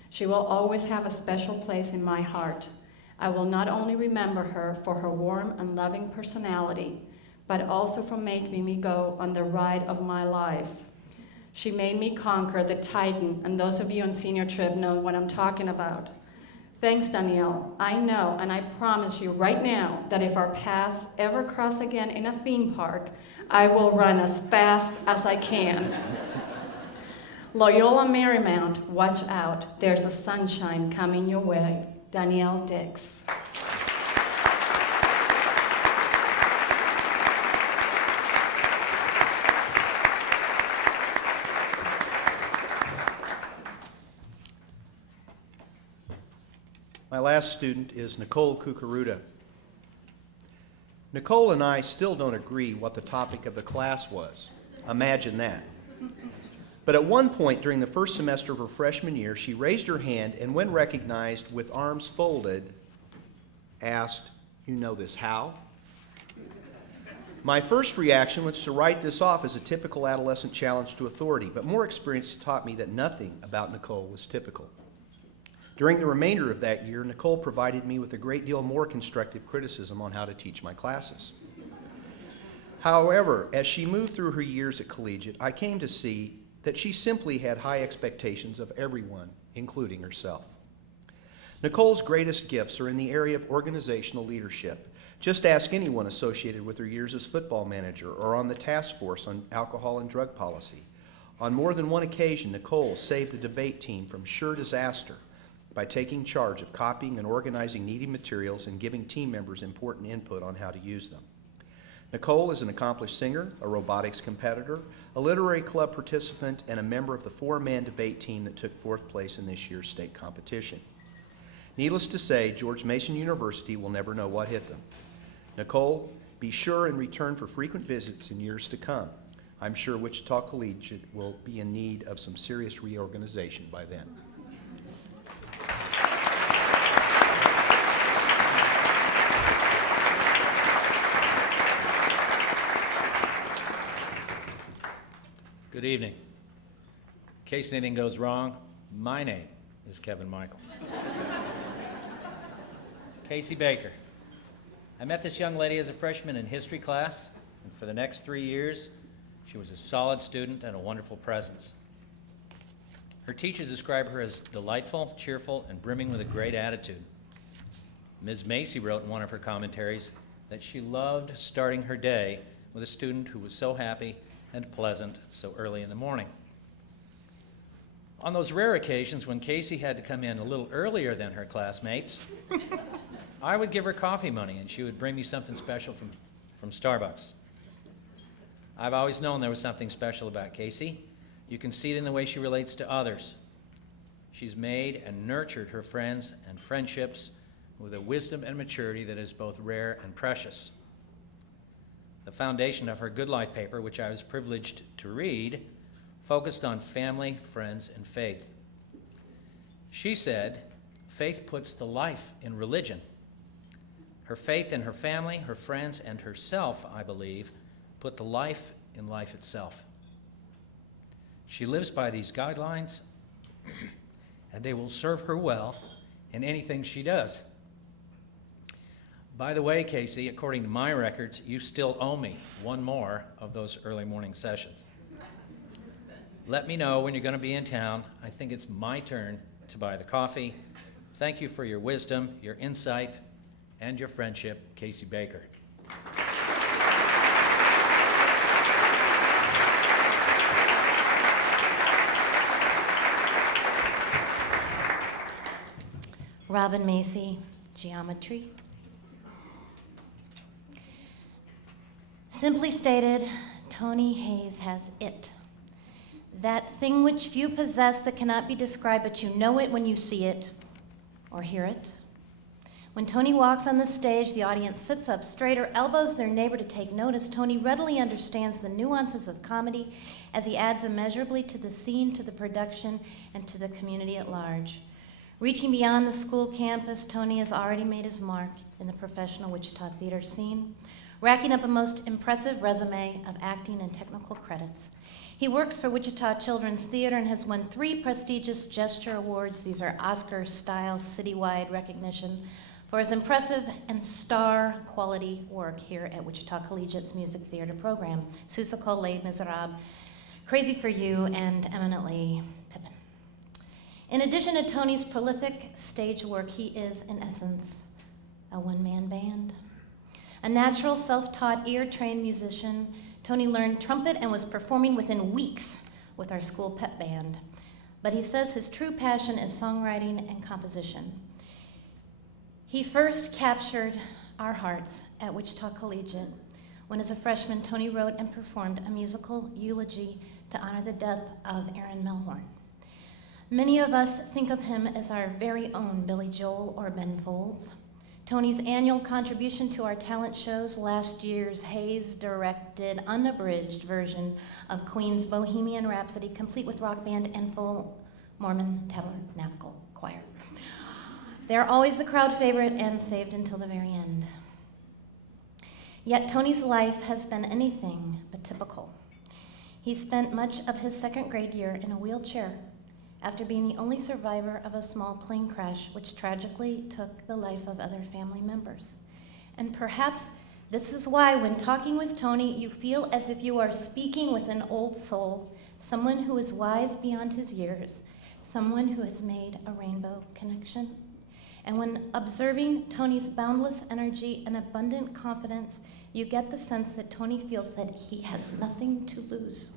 She will always have a special place in my heart. I will not only remember her for her warm and loving personality, but also for making me go on the ride of my life. She made me conquer the Titan, and those of you on senior trip know what I'm talking about. Thanks, Danielle. I know, and I promise you right now, that if our paths ever cross again in a theme park, I will run as fast as I can. Loyola Marymount, watch out. There's a sunshine coming your way. Danielle Dix. My last student is Nicole Cucaruda. Nicole and I still don't agree what the topic of the class was. Imagine that. But at one point during the first semester of her freshman year, she raised her hand and, when recognized with arms folded, asked, "You know this how?" My first reaction was to write this off as a typical adolescent challenge to authority, but more experience taught me that nothing about Nicole was typical. During the remainder of that year, Nicole provided me with a great deal more constructive criticism on how to teach my classes. However, as she moved through her years at Collegiate, I came to see that she simply had high expectations of everyone, including herself. Nicole's greatest gifts are in the area of organizational leadership. Just ask anyone associated with her years as football manager or on the task force on alcohol and drug policy. On more than one occasion, Nicole saved the debate team from sure disaster by taking charge of copying and organizing needed materials and giving team members important input on how to use them. Nicole is an accomplished singer, a robotics competitor, a literary club participant, and a member of the four-man debate team that took fourth place in this year's state competition. Needless to say, George Mason University will never know what hit them. Nicole, be sure and return for frequent visits in years to come. I'm sure Wichita Collegiate will be in need of some serious reorganization by then. Good evening. In case anything goes wrong, my name is Kevin Michael. Casey Baker. I met this young lady as a freshman in history class, and for the next 3 years, she was a solid student and a wonderful presence. Her teachers describe her as delightful, cheerful, and brimming with a great attitude. Ms. Macy wrote in one of her commentaries that she loved starting her day with a student who was so happy and pleasant so early in the morning. On those rare occasions when Casey had to come in a little earlier than her classmates, I would give her coffee money and she would bring me something special from Starbucks. I've always known there was something special about Casey. You can see it in the way she relates to others. She's made and nurtured her friends and friendships with a wisdom and maturity that is both rare and precious. The foundation of her Good Life paper, which I was privileged to read, focused on family, friends, and faith. She said, faith puts the life in religion. Her faith in her family, her friends, and herself, I believe, put the life in life itself. She lives by these guidelines, and they will serve her well in anything she does. By the way, Casey, according to my records, you still owe me one more of those early morning sessions. Let me know when you're going to be in town. I think it's my turn to buy the coffee. Thank you for your wisdom, your insight, and your friendship, Casey Baker. Robin Macy, geometry. Simply stated, Tony Hayes has it. That thing which few possess that cannot be described, but you know it when you see it or hear it. When Tony walks on the stage, the audience sits up straight or elbows their neighbor to take notice. Tony readily understands the nuances of comedy as he adds immeasurably to the scene, to the production, and to the community at large. Reaching beyond the school campus, Tony has already made his mark in the professional Wichita theater scene, racking up a most impressive resume of acting and technical credits. He works for Wichita Children's Theater and has won 3 prestigious Gesture Awards. These are Oscar-style citywide recognition for his impressive and star-quality work here at Wichita Collegiate's music theater program, Seussical, Les Miserables, Crazy for You, and eminently Pippin. In addition to Tony's prolific stage work, he is, in essence, a one-man band. A natural, self-taught, ear-trained musician, Tony learned trumpet and was performing within weeks with our school pep band. But he says his true passion is songwriting and composition. He first captured our hearts at Wichita Collegiate when, as a freshman, Tony wrote and performed a musical eulogy to honor the death of Aaron Melhorn. Many of us think of him as our very own Billy Joel or Ben Folds. Tony's annual contribution to our talent shows, last year's Hayes-directed, unabridged version of Queen's Bohemian Rhapsody, complete with rock band and full Mormon Tabernacle Choir. They're always the crowd favorite and saved until the very end. Yet Tony's life has been anything but typical. He spent much of his second grade year in a wheelchair after being the only survivor of a small plane crash which tragically took the life of other family members. And perhaps this is why when talking with Tony, you feel as if you are speaking with an old soul, someone who is wise beyond his years, someone who has made a rainbow connection. And when observing Tony's boundless energy and abundant confidence, you get the sense that Tony feels that he has nothing to lose.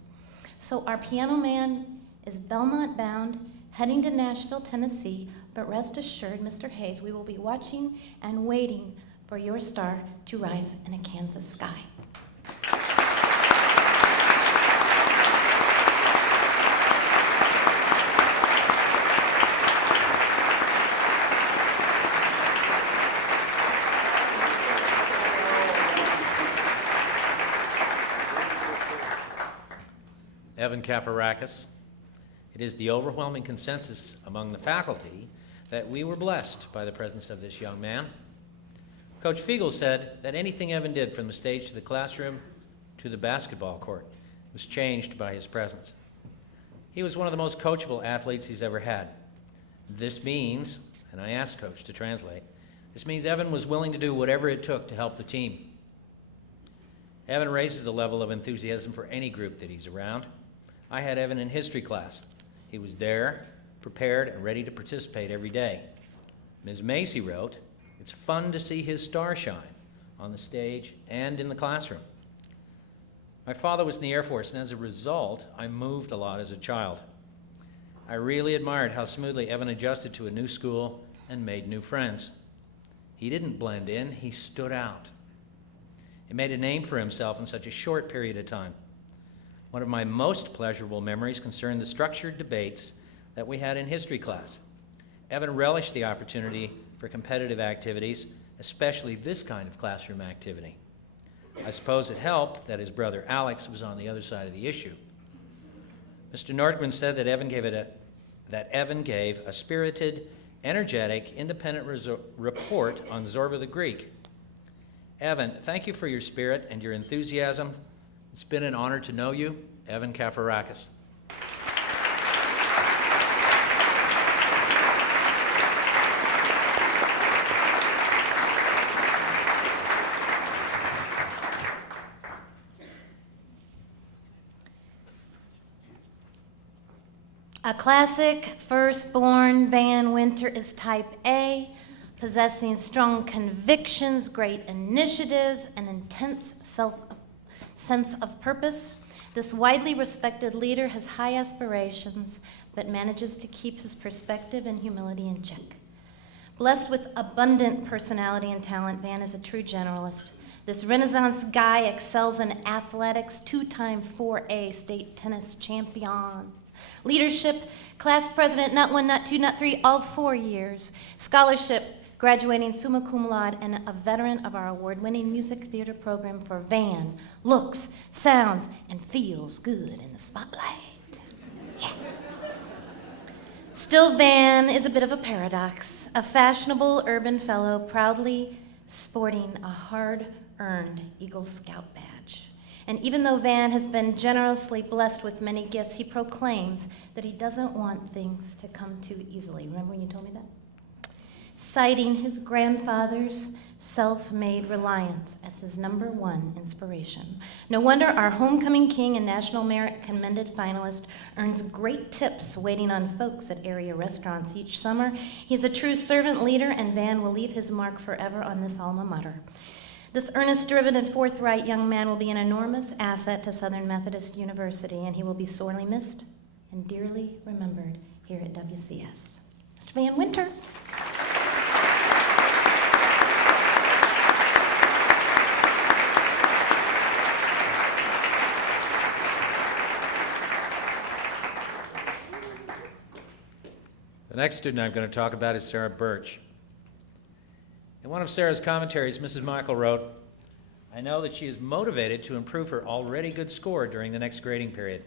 So our piano man is Belmont bound, heading to Nashville, Tennessee, but rest assured, Mr. Hayes, we will be watching and waiting for your star to rise in a Kansas sky. Evan Kafarakis. It is the overwhelming consensus among the faculty that we were blessed by the presence of this young man. Coach Fiegel said that anything Evan did from the stage to the classroom to the basketball court was changed by his presence. He was one of the most coachable athletes he's ever had. This means, and I asked Coach to translate, this means Evan was willing to do whatever it took to help the team. Evan raises the level of enthusiasm for any group that he's around. I had Evan in history class. He was there, prepared, and ready to participate every day. Ms. Macy wrote, "It's fun to see his star shine on the stage and in the classroom." My father was in the Air Force, and as a result, I moved a lot as a child. I really admired how smoothly Evan adjusted to a new school and made new friends. He didn't blend in, he stood out. He made a name for himself in such a short period of time. One of my most pleasurable memories concerned the structured debates that we had in history class. Evan relished the opportunity for competitive activities, especially this kind of classroom activity. I suppose it helped that his brother Alex was on the other side of the issue. Mr. Nordgren said that Evan gave a spirited, energetic, independent report on Zorba the Greek. Evan, thank you for your spirit and your enthusiasm. It's been an honor to know you, Evan Kafarakis. A classic firstborn, Van Winter is type A, possessing strong convictions, great initiatives, and intense sense of purpose. This widely respected leader has high aspirations, but manages to keep his perspective and humility in check. Blessed with abundant personality and talent, Van is a true generalist. This Renaissance guy excels in athletics, two-time 4A state tennis champion. Leadership, class president, not one, not two, not three, all 4 years. Scholarship, graduating summa cum laude, and a veteran of our award-winning music theater program for Van. Looks, sounds, and feels good in the spotlight. Yeah. Still, Van is a bit of a paradox, a fashionable urban fellow proudly sporting a hard-earned Eagle Scout badge. And even though Van has been generously blessed with many gifts, he proclaims that he doesn't want things to come too easily. Remember when you told me that? Citing his grandfather's self-made reliance as his #1 inspiration. No wonder our homecoming king and National Merit Commended finalist earns great tips waiting on folks at area restaurants each summer. He's a true servant leader, and Van will leave his mark forever on this alma mater. This earnest, driven, and forthright young man will be an enormous asset to Southern Methodist University, and he will be sorely missed and dearly remembered here at WCS. Mr. Van Winter. The next student I'm going to talk about is Sarah Birch. In one of Sarah's commentaries, Mrs. Michael wrote, "I know that she is motivated to improve her already good score during the next grading period."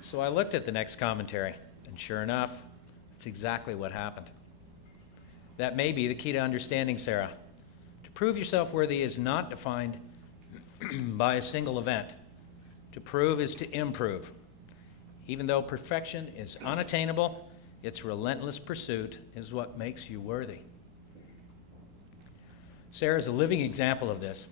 So I looked at the next commentary, and sure enough, it's exactly what happened. That may be the key to understanding Sarah. To prove yourself worthy is not defined by a single event. To prove is to improve. Even though perfection is unattainable, its relentless pursuit is what makes you worthy. Sarah is a living example of this.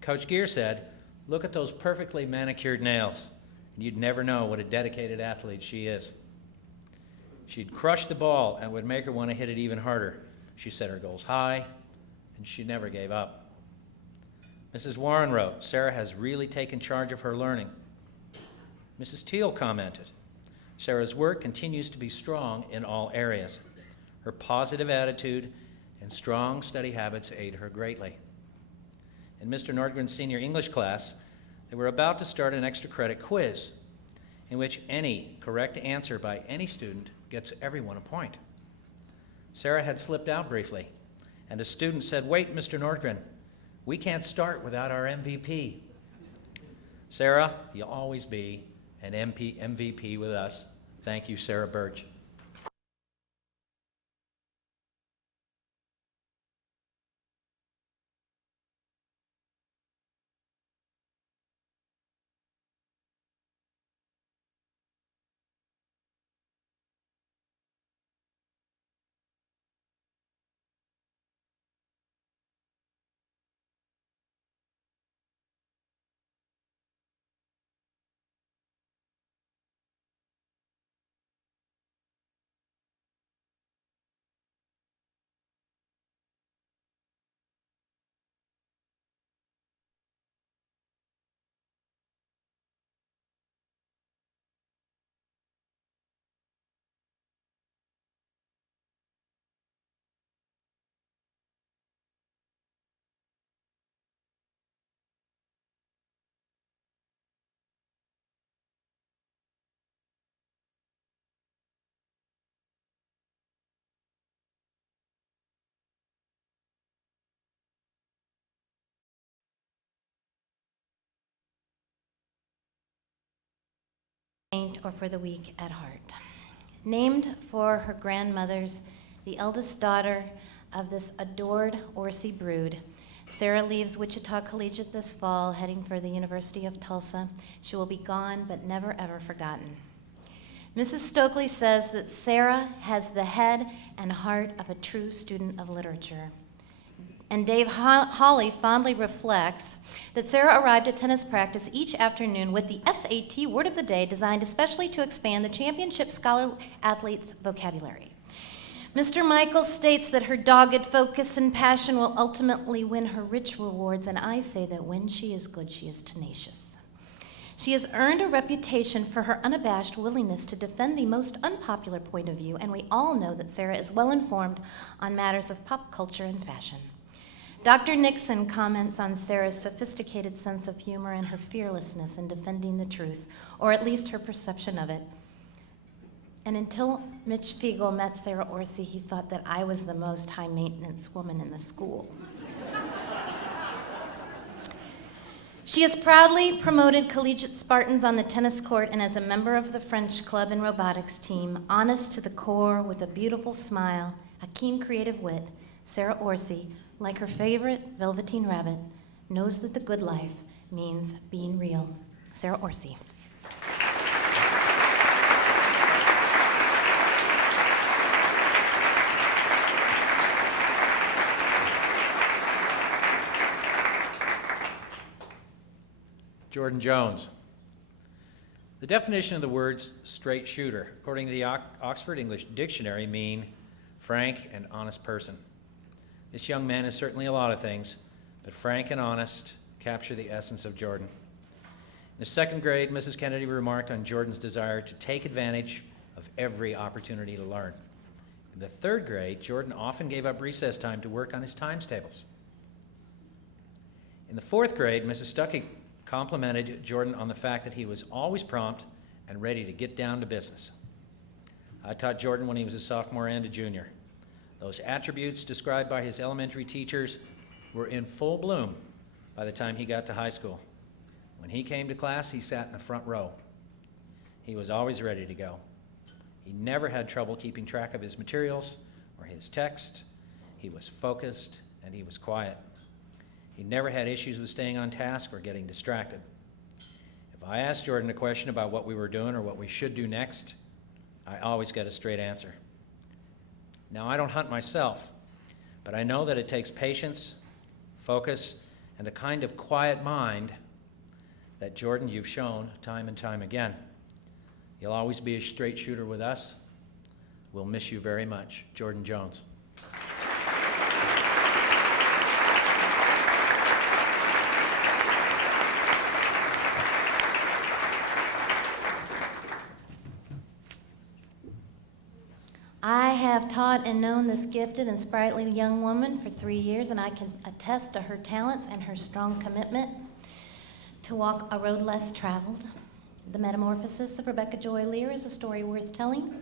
Coach Gear said, "Look at those perfectly manicured nails, and you'd never know what a dedicated athlete she is." She'd crush the ball and would make her want to hit it even harder. She set her goals high, and she never gave up. Mrs. Warren wrote, "Sarah has really taken charge of her learning." Mrs. Teal commented, "Sarah's work continues to be strong in all areas. Her positive attitude and strong study habits aid her greatly." In Mr. Nordgren's senior English class, they were about to start an extra credit quiz in which any correct answer by any student gets everyone a point. Sarah had slipped out briefly, and a student said, "Wait, Mr. Nordgren, we can't start without our MVP." "Sarah, you'll always be and MVP with us. Thank you, Sarah Birch. Or for the weak at heart. Named for her grandmother's, the eldest daughter of this adored Orsi brood, Sarah leaves Wichita Collegiate this fall, heading for the University of Tulsa. She will be gone, but never ever forgotten. Mrs. Stokely says that Sarah has the head and heart of a true student of literature. And Dave Hawley fondly reflects that Sarah arrived at tennis practice each afternoon with the SAT word of the day designed especially to expand the championship scholar athlete's vocabulary. Mr. Michaels states that her dogged focus and passion will ultimately win her rich rewards, and I say that when she is good, she is tenacious. She has earned a reputation for her unabashed willingness to defend the most unpopular point of view, and we all know that Sarah is well informed on matters of pop culture and fashion. Dr. Nixon comments on Sarah's sophisticated sense of humor and her fearlessness in defending the truth, or at least her perception of it. And until Mitch Fiegel met Sarah Orsi, he thought that I was the most high-maintenance woman in the school. She has proudly promoted collegiate Spartans on the tennis court and as a member of the French club and robotics team, honest to the core with a beautiful smile, a keen creative wit, Sarah Orsi, like her favorite Velveteen Rabbit, knows that the good life means being real. Sarah Orsi. Jordan Jones. The definition of the words straight shooter, according to the Oxford English Dictionary, mean frank and honest person. This young man is certainly a lot of things, but frank and honest capture the essence of Jordan. In the second grade, Mrs. Kennedy remarked on Jordan's desire to take advantage of every opportunity to learn. In the third grade, Jordan often gave up recess time to work on his times tables. In the fourth grade, Mrs. Stuckey complimented Jordan on the fact that he was always prompt and ready to get down to business. I taught Jordan when he was a sophomore and a junior. Those attributes described by his elementary teachers were in full bloom by the time he got to high school. When he came to class, he sat in the front row. He was always ready to go. He never had trouble keeping track of his materials or his text. He was focused and he was quiet. He never had issues with staying on task or getting distracted. If I asked Jordan a question about what we were doing or what we should do next, I always got a straight answer. Now, I don't hunt myself, but I know that it takes patience, focus, and a kind of quiet mind that, Jordan, you've shown time and time again. You'll always be a straight shooter with us. We'll miss you very much. Jordan Jones. I have taught and known this gifted and sprightly young woman for 3 years, and I can attest to her talents and her strong commitment to walk a road less traveled. The Metamorphosis of Rebecca Joy Lear is a story worth telling.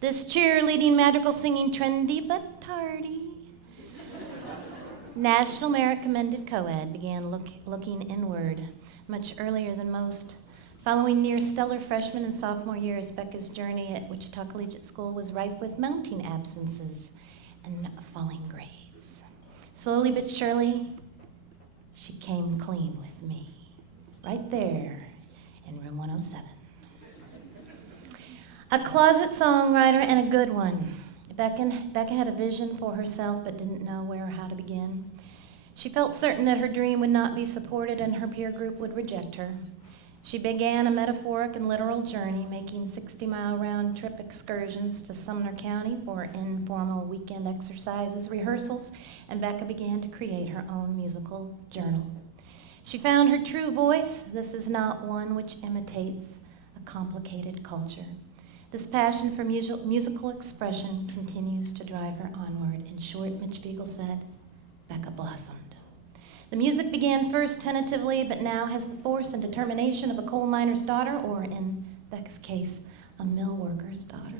This cheerleading, magical singing, trendy but tardy National Merit Commended co-ed began looking inward much earlier than most, Following near stellar freshman and sophomore years, Becca's journey at Wichita Collegiate School was rife with mounting absences and falling grades. Slowly but surely, she came clean with me, right there in room 107. A closet songwriter and a good one. Becca had a vision for herself but didn't know where or how to begin. She felt certain that her dream would not be supported and her peer group would reject her. She began a metaphoric and literal journey, making 60-mile round-trip excursions to Sumner County for informal weekend exercises, rehearsals, and Becca began to create her own musical journal. She found her true voice. This is not one which imitates a complicated culture. This passion for musical expression continues to drive her onward. In short, Mitch Beagle said, Becca blossomed. The music began first tentatively, but now has the force and determination of a coal miner's daughter, or in Becca's case, a mill worker's daughter.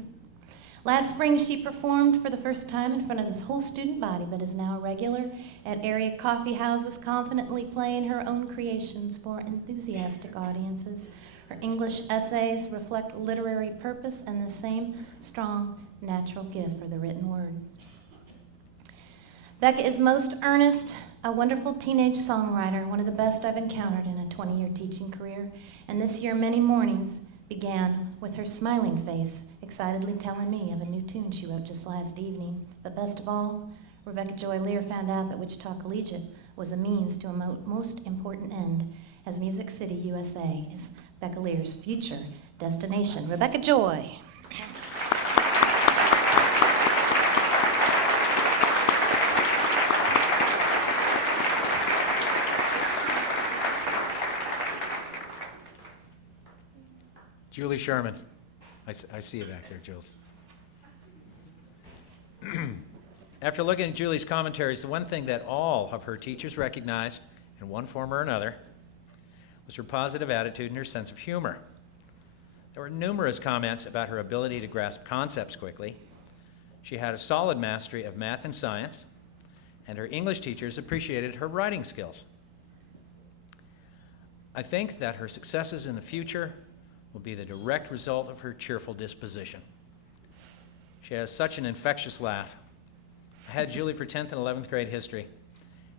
Last spring, she performed for the first time in front of this whole student body, but is now regular at area coffee houses, confidently playing her own creations for enthusiastic audiences. Her English essays reflect literary purpose and the same strong, natural gift for the written word. Becca is most earnest, a wonderful teenage songwriter, one of the best I've encountered in a 20-year teaching career. And this year, many mornings began with her smiling face, excitedly telling me of a new tune she wrote just last evening. But best of all, Rebecca Joy Lear found out that Wichita Collegiate was a means to a most important end, as Music City, USA is Becca Lear's future destination. Rebecca Joy. Julie Sherman. I see you back there, Jules. After looking at Julie's commentaries, the one thing that all of her teachers recognized in one form or another was her positive attitude and her sense of humor. There were numerous comments about her ability to grasp concepts quickly. She had a solid mastery of math and science, and her English teachers appreciated her writing skills. I think that her successes in the future will be the direct result of her cheerful disposition. She has such an infectious laugh. I had Julie for 10th and 11th grade history.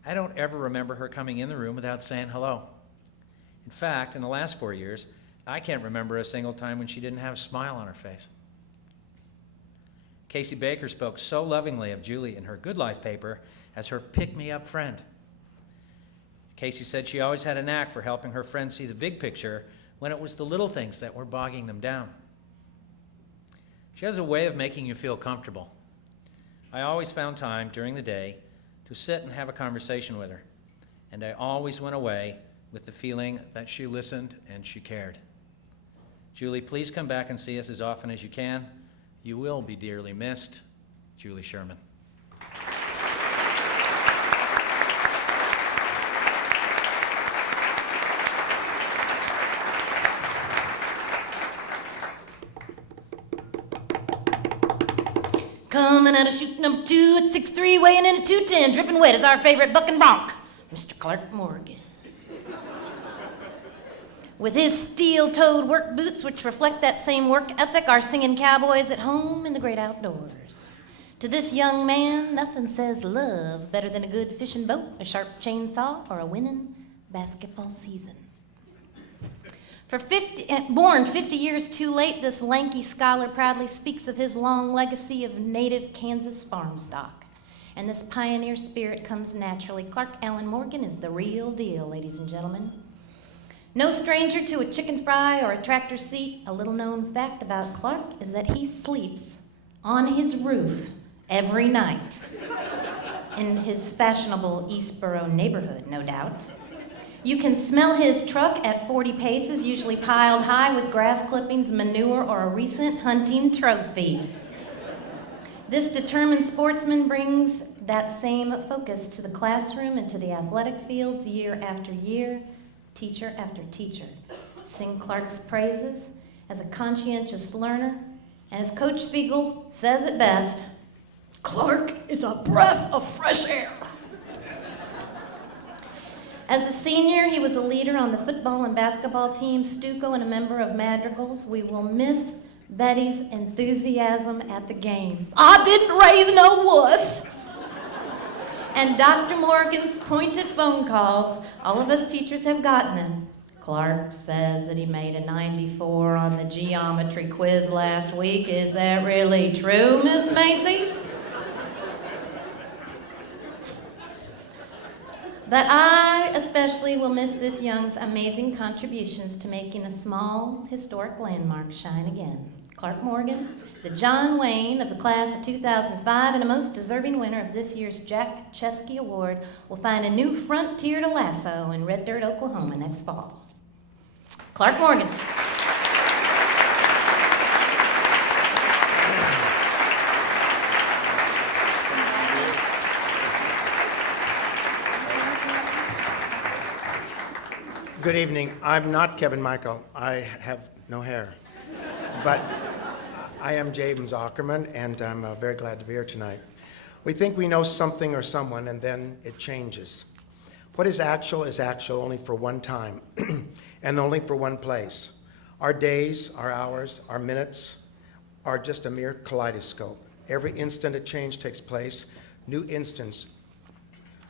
I don't ever remember her coming in the room without saying hello. In fact, in the last 4 years, I can't remember a single time when she didn't have a smile on her face. Casey Baker spoke so lovingly of Julie in her Good Life paper as her pick-me-up friend. Casey said she always had a knack for helping her friends see the big picture when it was the little things that were bogging them down. She has a way of making you feel comfortable. I always found time during the day to sit and have a conversation with her, and I always went away with the feeling that she listened and she cared. Julie, please come back and see us as often as you can. You will be dearly missed. Julie Sherman. Coming out of chute number 2 at 6'3", weighing in at 210, dripping wet is our favorite buck and bronc, Mr. Clark Morgan. With his steel-toed work boots, which reflect that same work ethic, our singing cowboys at home in the great outdoors. To this young man, nothing says love better than a good fishing boat, a sharp chainsaw, or a winning basketball season. Born 50 years too late, this lanky scholar proudly speaks of his long legacy of native Kansas farm stock. And this pioneer spirit comes naturally. Clark Allen Morgan is the real deal, ladies and gentlemen. No stranger to a chicken fry or a tractor seat. A little-known fact about Clark is that he sleeps on his roof every night. In his fashionable Eastboro neighborhood, no doubt. You can smell his truck at 40 paces, usually piled high with grass clippings, manure, or a recent hunting trophy. This determined sportsman brings that same focus to the classroom and to the athletic fields year after year, teacher after teacher. Sing Clark's praises as a conscientious learner, and as Coach Spiegel says it best, Clark is a breath of fresh air. As a senior, he was a leader on the football and basketball team, Stuco, and a member of Madrigals. We will miss Betty's enthusiasm at the games. I didn't raise no wuss. And Dr. Morgan's pointed phone calls. All of us teachers have gotten them. Clark says that he made a 94 on the geometry quiz last week. Is that really true, Miss Macy? But I especially will miss this young's amazing contributions to making a small historic landmark shine again. Clark Morgan, the John Wayne of the class of 2005 and a most deserving winner of this year's Jack Chesky Award, will find a new frontier to lasso in Red Dirt, Oklahoma next fall. Clark Morgan. Good evening. I'm not Kevin Michael. I have no hair. But I am James Ackerman, and I'm very glad to be here tonight. We think we know something or someone, and then it changes. What is actual only for one time, and only for one place. Our days, our hours, our minutes are just a mere kaleidoscope. Every instant a change takes place, new instants,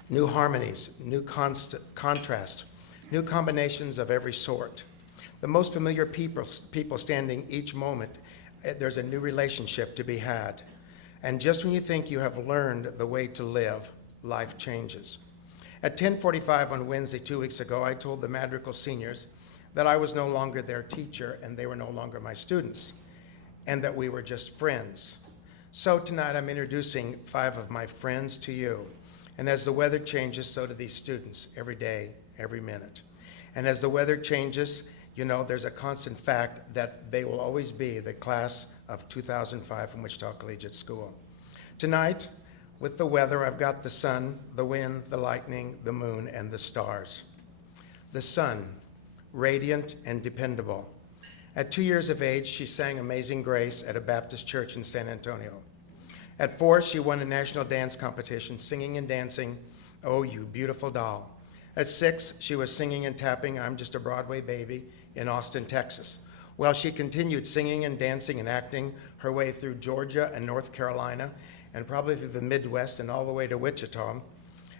new harmonies, new contrast, new combinations of every sort. The most familiar people standing each moment, there's a new relationship to be had. And just when you think you have learned the way to live, life changes. At 10:45 on Wednesday 2 weeks ago, I told the Madrigal seniors that I was no longer their teacher and they were no longer my students, and that we were just friends. So tonight I'm introducing 5 of my friends to you. And as the weather changes, so do these students, every day, every minute. And as the weather changes, you know, there's a constant fact that they will always be the class of 2005 from Wichita Collegiate School. Tonight, with the weather, I've got the sun, the wind, the lightning, the moon, and the stars. The sun, radiant and dependable. At 2 years of age, she sang Amazing Grace at a Baptist church in San Antonio. At 4, she won a national dance competition, singing and dancing, Oh, You Beautiful Doll. At 6, she was singing and tapping I'm Just a Broadway Baby in Austin, Texas. Well, she continued singing and dancing and acting her way through Georgia and North Carolina, and probably through the Midwest and all the way to Wichita,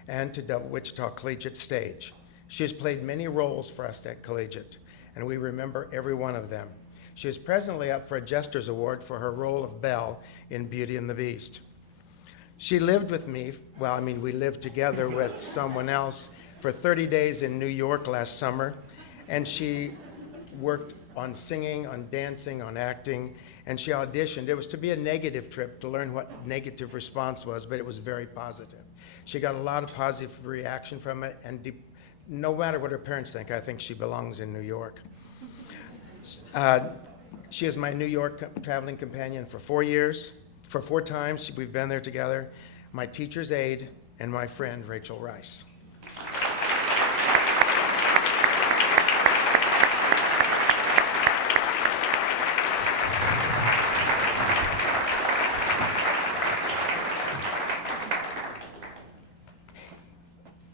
and to the Wichita Collegiate stage. She has played many roles for us at Collegiate, and we remember every one of them. She is presently up for a Jester's Award for her role of Belle in Beauty and the Beast. She lived with me, we lived together with someone else for 30 days in New York last summer, and she worked on singing, on dancing, on acting, and she auditioned. It was to be a negative trip to learn what negative response was, but it was very positive. She got a lot of positive reaction from it, and no matter what her parents think, I think she belongs in New York. She is my New York traveling companion for 4 years. For 4 times, we've been there together. My teacher's aide and my friend, Rachel Rice.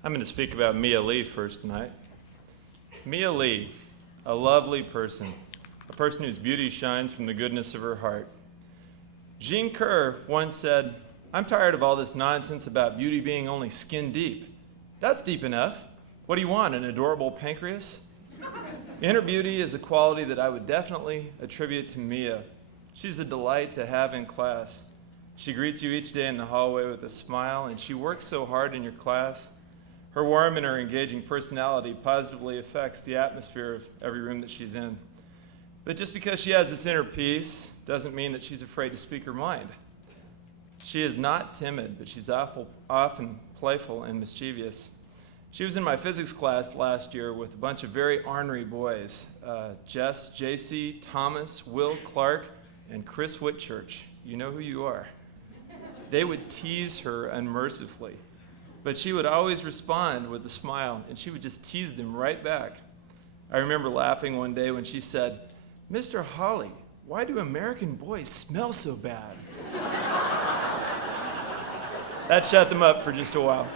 I'm going to speak about Mia Lee first tonight. Mia Lee, a lovely person, a person whose beauty shines from the goodness of her heart. Jean Kerr once said, I'm tired of all this nonsense about beauty being only skin deep. That's deep enough. What do you want, an adorable pancreas? Inner beauty is a quality that I would definitely attribute to Mia. She's a delight to have in class. She greets you each day in the hallway with a smile, and she works so hard in your class. Her warm and her engaging personality positively affects the atmosphere of every room that she's in. But just because she has this inner peace doesn't mean that she's afraid to speak her mind. She is not timid, but she's often playful and mischievous. She was in my physics class last year with a bunch of very ornery boys, Jess, JC, Thomas, Will Clark, and Chris Whitchurch. You know who you are. They would tease her unmercifully. But she would always respond with a smile, and she would just tease them right back. I remember laughing one day when she said, Mr. Hawley, why do American boys smell so bad? That shut them up for just a while.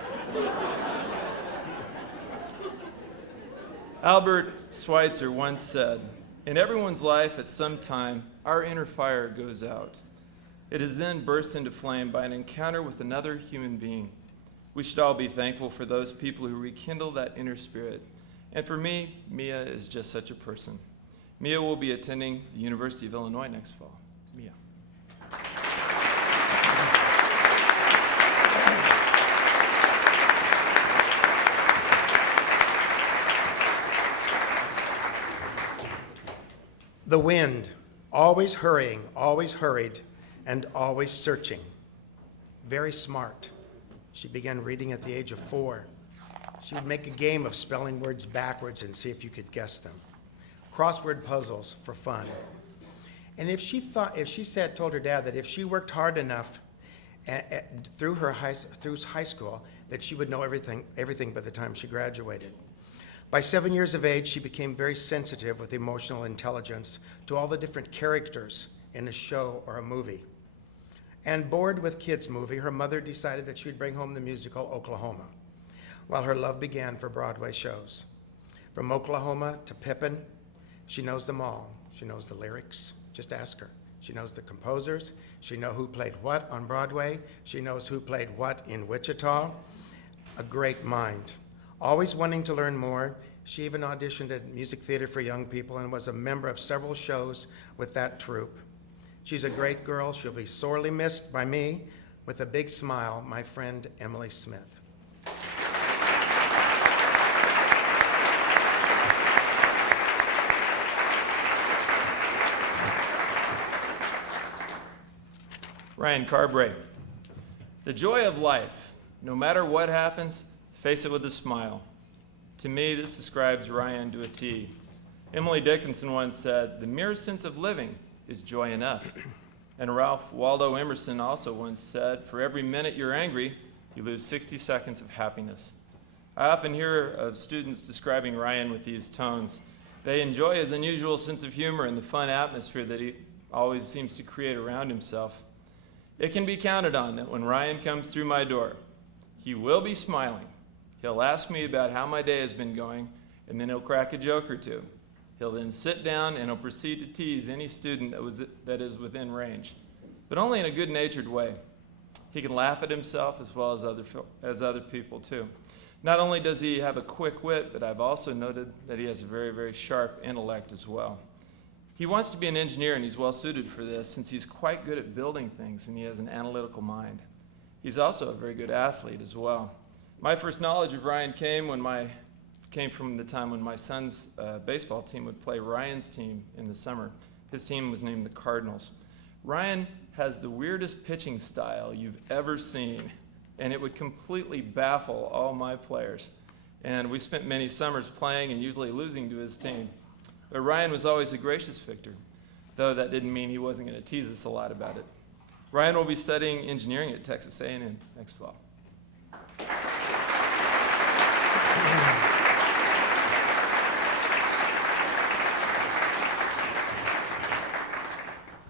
Albert Schweitzer once said, "In everyone's life at some time, our inner fire goes out. It is then burst into flame by an encounter with another human being. We should all be thankful for those people who rekindle that inner spirit. And for me, Mia is just such a person." Mia will be attending the University of Illinois next fall. Mia. The wind, always hurrying, always hurried, and always searching. Very smart. She began reading at the age of 4. She would make a game of spelling words backwards and see if you could guess them. Crossword puzzles for fun. And if she told her dad that if she worked hard enough through high school, that she would know everything by the time she graduated. By 7 years of age, she became very sensitive with emotional intelligence to all the different characters in a show or a movie. And bored with kids' movie, her mother decided that she would bring home the musical Oklahoma, while her love began for Broadway shows. From Oklahoma to Pippin, she knows them all. She knows the lyrics. Just ask her. She knows the composers. She knows who played what on Broadway. She knows who played what in Wichita. A great mind. Always wanting to learn more, she even auditioned at Music Theater for Young People and was a member of several shows with that troupe. She's a great girl. She'll be sorely missed by me. With a big smile, my friend Emily Smith. Ryan Carbray. The joy of life. No matter what happens, face it with a smile. To me, this describes Ryan to a T. Emily Dickinson once said, "The mere sense of living is joy enough." And Ralph Waldo Emerson also once said, "For every minute you're angry, you lose 60 seconds of happiness." I often hear of students describing Ryan with these tones. They enjoy his unusual sense of humor and the fun atmosphere that he always seems to create around himself. It can be counted on that when Ryan comes through my door, he will be smiling. He'll ask me about how my day has been going, and then he'll crack a joke or two. He'll then sit down and he'll proceed to tease any student that is within range, but only in a good-natured way. He can laugh at himself as well as other people too. Not only does he have a quick wit, but I've also noted that he has a very, very sharp intellect as well. He wants to be an engineer, and he's well suited for this since he's quite good at building things and he has an analytical mind. He's also a very good athlete as well. My first knowledge of Ryan came from the time when my son's baseball team would play Ryan's team in the summer. His team was named the Cardinals. Ryan has the weirdest pitching style you've ever seen, and it would completely baffle all my players. And we spent many summers playing and usually losing to his team. But Ryan was always a gracious victor, though that didn't mean he wasn't going to tease us a lot about it. Ryan will be studying engineering at Texas A&M next fall.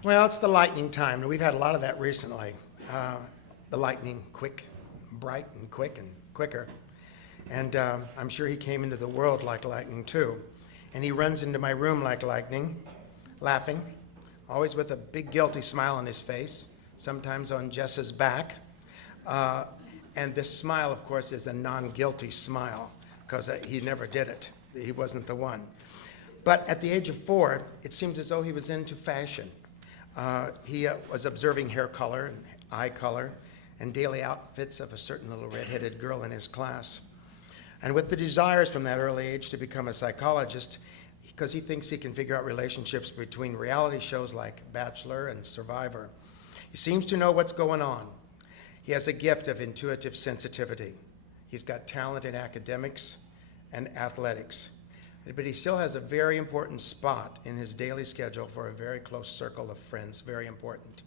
Well, it's the lightning time, and we've had a lot of that recently. The lightning, quick, bright, and quick, and quicker. And I'm sure he came into the world like lightning, too. And he runs into my room like lightning, laughing, always with a big guilty smile on his face, sometimes on Jess's back. And this smile, of course, is a non-guilty smile, because he never did it. He wasn't the one. But at the age of 4, it seemed as though he was into fashion. He was observing hair color and eye color and daily outfits of a certain little red-headed girl in his class. And with the desires from that early age to become a psychologist, because he thinks he can figure out relationships between reality shows like Bachelor and Survivor. He seems to know what's going on. He has a gift of intuitive sensitivity. He's got talent in academics and athletics. But he still has a very important spot in his daily schedule for a very close circle of friends, very important.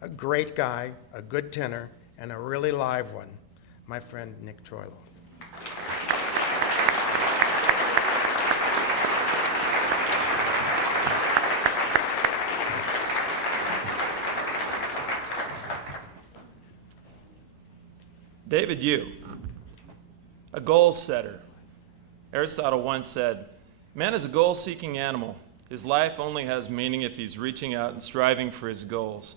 A great guy, a good tenor, and a really live one, my friend Nick Troilo. David Yu, a goal setter. Aristotle once said, Man is a goal-seeking animal. His life only has meaning if he's reaching out and striving for his goals.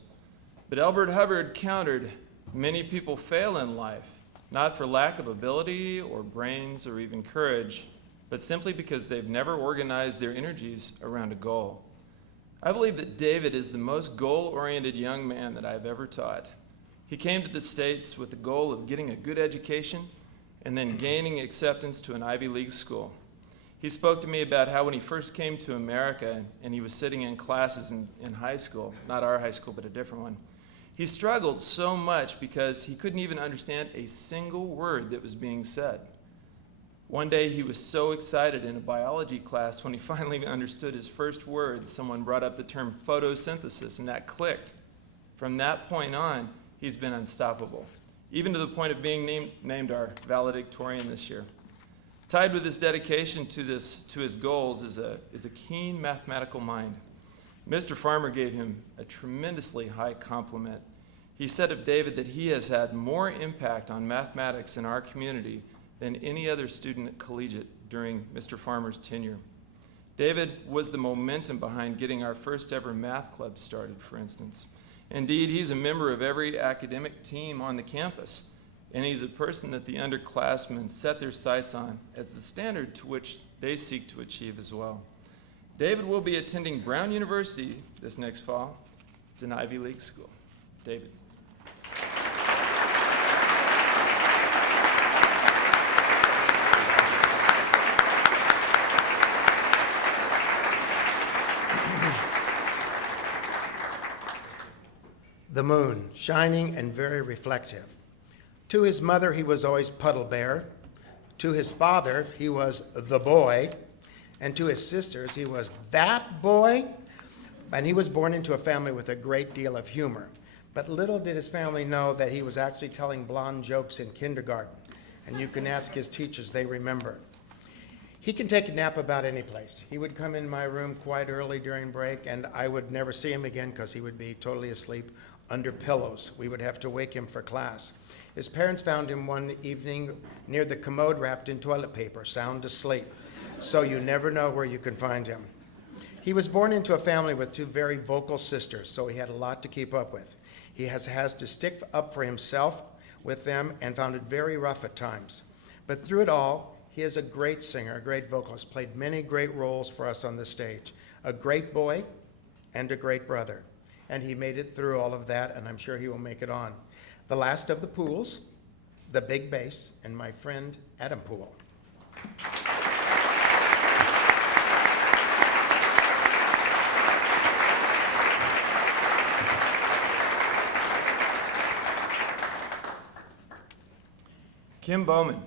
But Elbert Hubbard countered, many people fail in life, not for lack of ability or brains or even courage, but simply because they've never organized their energies around a goal. I believe that David is the most goal-oriented young man that I've ever taught. He came to the States with the goal of getting a good education and then gaining acceptance to an Ivy League school. He spoke to me about how when he first came to America and he was sitting in classes in high school, not our high school, but a different one, he struggled so much because he couldn't even understand a single word that was being said. One day he was so excited in a biology class when he finally understood his first word, someone brought up the term photosynthesis, and that clicked. From that point on, he's been unstoppable, even to the point of being named our valedictorian this year. Tied with his dedication to his goals is a keen mathematical mind. Mr. Farmer gave him a tremendously high compliment. He said of David that he has had more impact on mathematics in our community than any other student at Collegiate during Mr. Farmer's tenure. David was the momentum behind getting our first ever math club started, for instance. Indeed, he's a member of every academic team on the campus, and he's a person that the underclassmen set their sights on as the standard to which they seek to achieve as well. David will be attending Brown University this next fall. It's an Ivy League school. David. The moon, shining and very reflective. To his mother, he was always Puddle Bear. To his father, he was the boy. And to his sisters, he was that boy. And he was born into a family with a great deal of humor. But little did his family know that he was actually telling blonde jokes in kindergarten. And you can ask his teachers, they remember. He can take a nap about any place. He would come in my room quite early during break, and I would never see him again because he would be totally asleep under pillows. We would have to wake him for class. His parents found him one evening near the commode wrapped in toilet paper, sound asleep. So you never know where you can find him. He was born into a family with two very vocal sisters, so he had a lot to keep up with. He has to stick up for himself with them and found it very rough at times. But through it all, he is a great singer, a great vocalist, played many great roles for us on the stage. A great boy and a great brother. And he made it through all of that, and I'm sure he will make it on. The last of the Pools, the big bass, and my friend Adam Poole. Kim Bowman.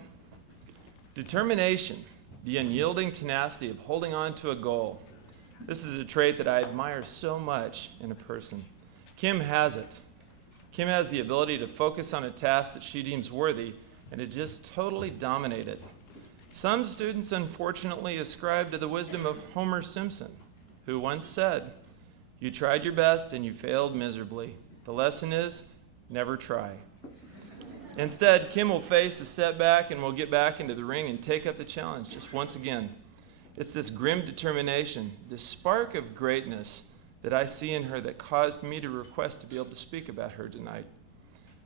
Determination, the unyielding tenacity of holding on to a goal. This is a trait that I admire so much in a person. Kim has it. Kim has the ability to focus on a task that she deems worthy and to just totally dominate it. Some students unfortunately ascribe to the wisdom of Homer Simpson, who once said, "You tried your best and you failed miserably. The lesson is, never try." Instead, Kim will face a setback and will get back into the ring and take up the challenge just once again. It's this grim determination, this spark of greatness that I see in her that caused me to request to be able to speak about her tonight.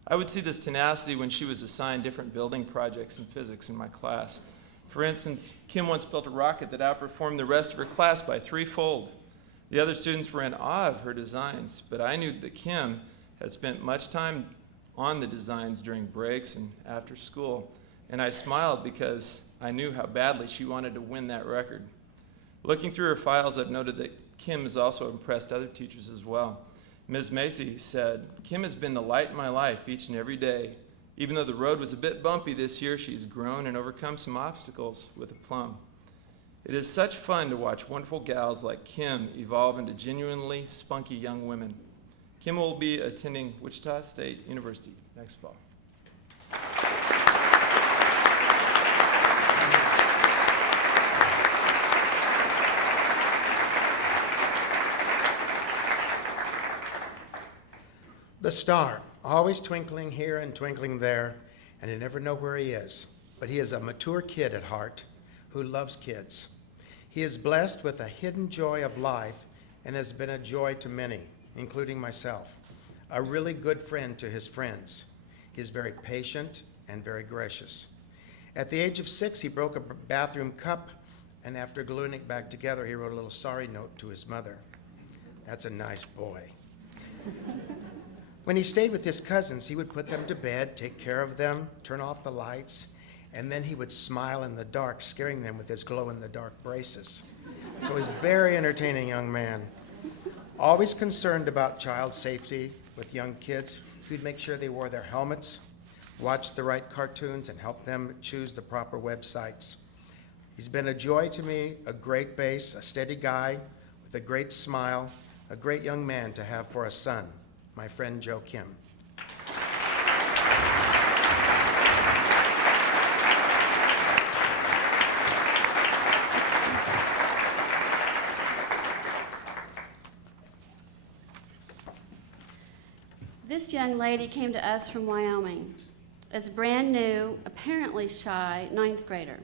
I would see this tenacity when she was assigned different building projects in physics in my class. For instance, Kim once built a rocket that outperformed the rest of her class by threefold. The other students were in awe of her designs, but I knew that Kim had spent much time on the designs during breaks and after school, and I smiled because I knew how badly she wanted to win that record. Looking through her files, I've noted that Kim has also impressed other teachers as well. Ms. Macy said, "Kim has been the light in my life each and every day. Even though the road was a bit bumpy this year, she's grown and overcome some obstacles with aplomb." It is such fun to watch wonderful gals like Kim evolve into genuinely spunky young women. Kim will be attending Wichita State University next fall. The star, always twinkling here and twinkling there, and you never know where he is. But he is a mature kid at heart who loves kids. He is blessed with a hidden joy of life and has been a joy to many, including myself. A really good friend to his friends. He is very patient and very gracious. At the age of 6, he broke a bathroom cup, and after gluing it back together, he wrote a little sorry note to his mother. That's a nice boy. When he stayed with his cousins, he would put them to bed, take care of them, turn off the lights, and then he would smile in the dark, scaring them with his glow-in-the-dark braces. So he's a very entertaining young man. Always concerned about child safety with young kids. He'd make sure they wore their helmets, watched the right cartoons, and help them choose the proper websites. He's been a joy to me, a great bass, a steady guy with a great smile, a great young man to have for a son, my friend Joe Kim. This young lady came to us from Wyoming as a brand new, apparently shy, 9th grader.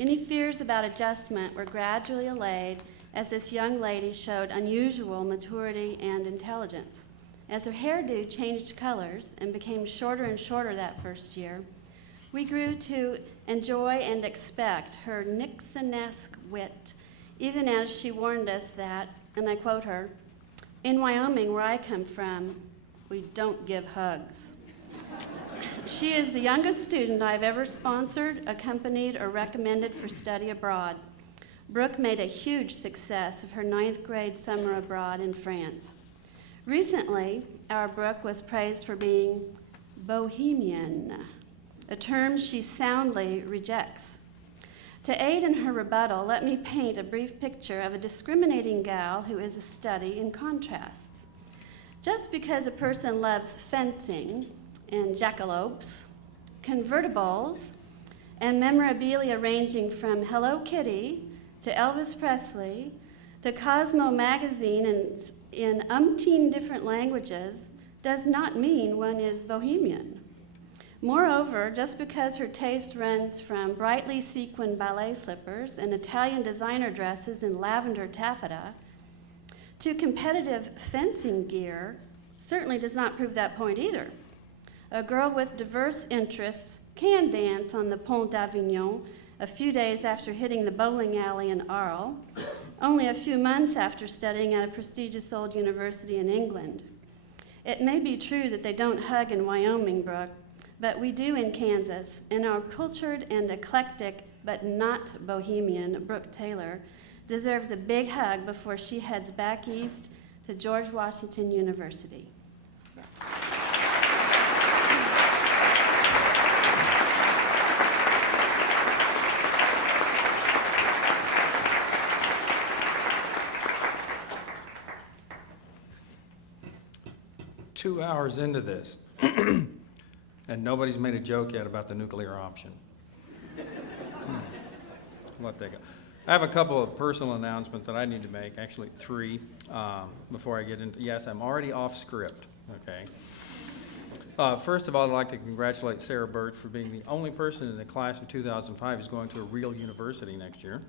Any fears about adjustment were gradually allayed as this young lady showed unusual maturity and intelligence. As her hairdo changed colors and became shorter and shorter that first year, we grew to enjoy and expect her Nixon-esque wit, even as she warned us that, and I quote her, "In Wyoming, where I come from, we don't give hugs." She is the youngest student I've ever sponsored, accompanied, or recommended for study abroad. Brooke made a huge success of her 9th grade summer abroad in France. Recently, our Brooke was praised for being bohemian, a term she soundly rejects. To aid in her rebuttal, let me paint a brief picture of a discriminating gal who is a study in contrasts. Just because a person loves fencing and jackalopes, convertibles, and memorabilia ranging from Hello Kitty to Elvis Presley, to Cosmo magazine in umpteen different languages, does not mean one is bohemian. Moreover, just because her taste runs from brightly sequined ballet slippers and Italian designer dresses in lavender taffeta to competitive fencing gear certainly does not prove that point either. A girl with diverse interests can dance on the Pont d'Avignon a few days after hitting the bowling alley in Arles, only a few months after studying at a prestigious old university in England. It may be true that they don't hug in Wyoming, Brooke, but we do in Kansas, and our cultured and eclectic, but not bohemian, Brooke Taylor deserves a big hug before she heads back east to George Washington University. 2 hours into this, and nobody's made a joke yet about the nuclear option. Let that go. I have a couple of personal announcements that I need to make, actually 3, before I get into, yes, I'm already off script, okay? First of all, I'd like to congratulate Sarah Birch for being the only person in the class of 2005 who's going to a real university next year.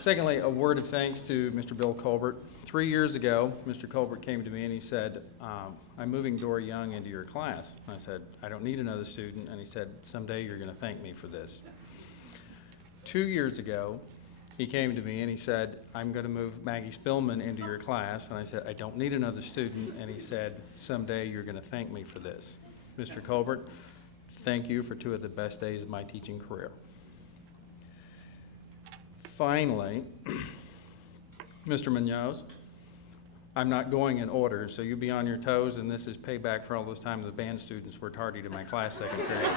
Secondly, a word of thanks to Mr. Bill Colbert. 3 years ago, Mr. Colbert came to me and he said, I'm moving Dory Young into your class. And I said, I don't need another student. And he said, someday you're going to thank me for this. 2 years ago, he came to me and he said, I'm going to move Maggie Spillman into your class. And I said, I don't need another student. And he said, someday you're going to thank me for this. Mr. Colbert, thank you for 2 of the best days of my teaching career. Finally, Mr. Munoz, I'm not going in order, so you be on your toes, and this is payback for all those times the band students were tardy to my class second period.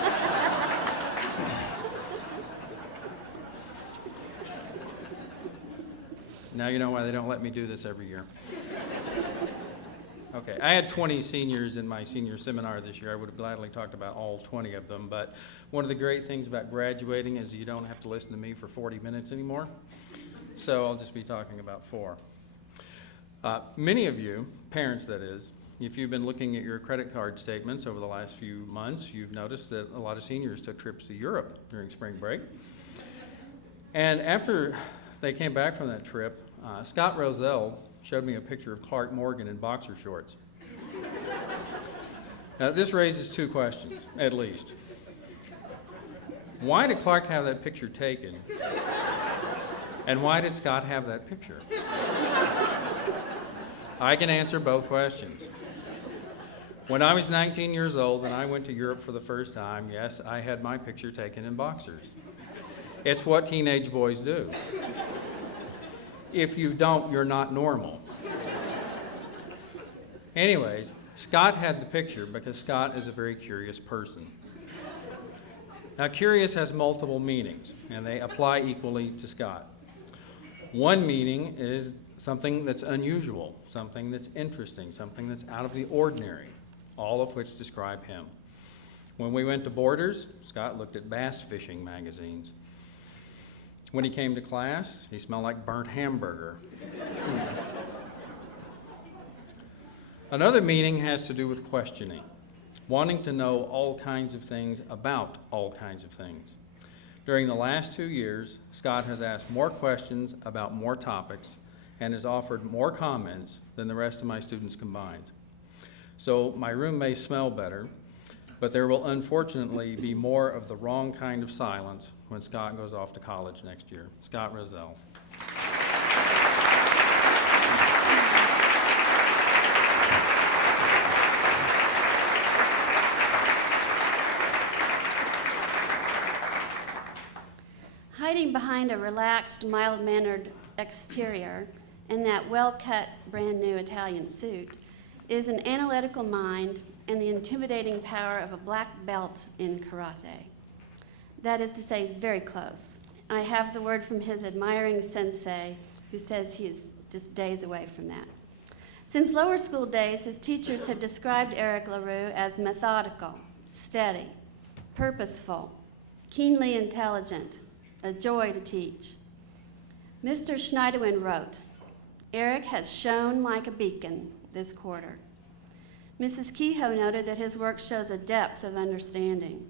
Now you know why they don't let me do this every year. Okay, I had 20 seniors in my senior seminar this year. I would have gladly talked about all 20 of them, but one of the great things about graduating is you don't have to listen to me for 40 minutes anymore, so I'll just be talking about 4. Many of you, parents that is, If you've been looking at your credit card statements over the last few months, you've noticed that a lot of seniors took trips to Europe during spring break. And after they came back from that trip, Scott Roselle showed me a picture of Clark Morgan in boxer shorts. Now, this raises two questions, at least. Why did Clark have that picture taken? And why did Scott have that picture? I can answer both questions. When I was 19 years old and I went to Europe for the first time, yes, I had my picture taken in boxers. It's what teenage boys do. If you don't, you're not normal. Anyways, Scott had the picture because Scott is a very curious person. Now, curious has multiple meanings, and they apply equally to Scott. One meaning is something that's unusual, something that's interesting, something that's out of the ordinary, all of which describe him. When we went to Borders, Scott looked at bass fishing magazines. When he came to class, he smelled like burnt hamburger. Another meaning has to do with questioning, wanting to know all kinds of things about all kinds of things. During the last 2 years, Scott has asked more questions about more topics and has offered more comments than the rest of my students combined. So my room may smell better, but there will unfortunately be more of the wrong kind of silence when Scott goes off to college next year. Scott Roselle. Hiding behind a relaxed, mild-mannered exterior and that well-cut, brand-new Italian suit is an analytical mind and the intimidating power of a black belt in karate. That is to say, he's very close. I have the word from his admiring sensei, who says he is just days away from that. Since lower school days, his teachers have described Eric LaRue as methodical, steady, purposeful, keenly intelligent, a joy to teach. Mr. Schneiderwin wrote, "Eric has shone like a beacon this quarter." Mrs. Kehoe noted that his work shows a depth of understanding.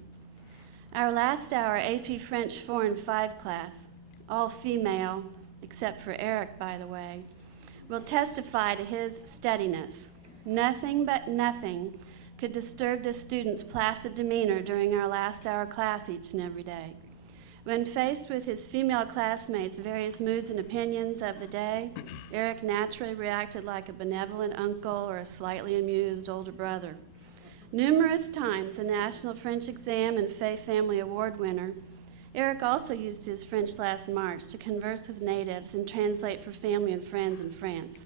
Our last hour AP French 4 and 5 class, all female, except for Eric, by the way, will testify to his steadiness. Nothing but nothing could disturb the student's placid demeanor during our last hour class each and every day. When faced with his female classmates' various moods and opinions of the day, Eric naturally reacted like a benevolent uncle or a slightly amused older brother. Numerous times a National French Exam and Fay Family Award winner, Eric also used his French last March to converse with natives and translate for family and friends in France.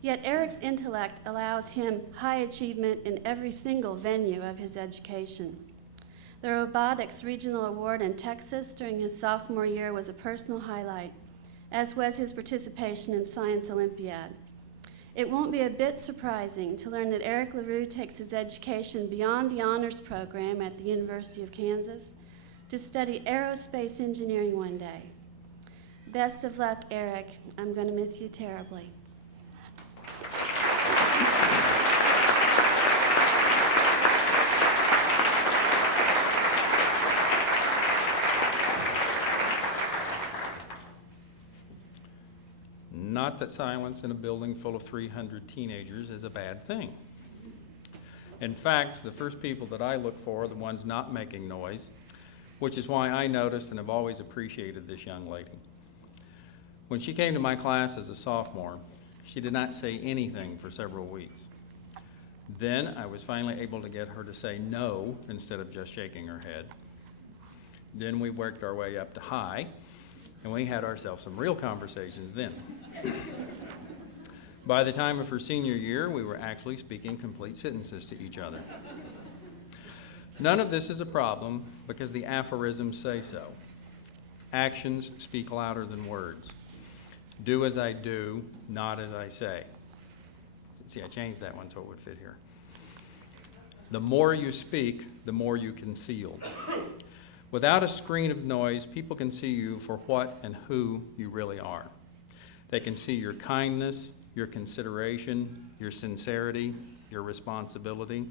Yet Eric's intellect allows him high achievement in every single venue of his education. The Robotics Regional Award in Texas during his sophomore year was a personal highlight, as was his participation in Science Olympiad. It won't be a bit surprising to learn that Eric LaRue takes his education beyond the honors program at the University of Kansas to study aerospace engineering one day. Best of luck, Eric. I'm going to miss you terribly. Not that silence in a building full of 300 teenagers is a bad thing. In fact, the first people that I look for are the ones not making noise, which is why I noticed and have always appreciated this young lady. When she came to my class as a sophomore, she did not say anything for several weeks. Then I was finally able to get her to say no instead of just shaking her head. Then we worked our way up to hi, and we had ourselves some real conversations then. By the time of her senior year, we were actually speaking complete sentences to each other. None of this is a problem because the aphorisms say so. Actions speak louder than words. Do as I do, not as I say. See, I changed that one so it would fit here. The more you speak, the more you conceal. Without a screen of noise, people can see you for what and who you really are. They can see your kindness, your consideration, your sincerity, your responsibility.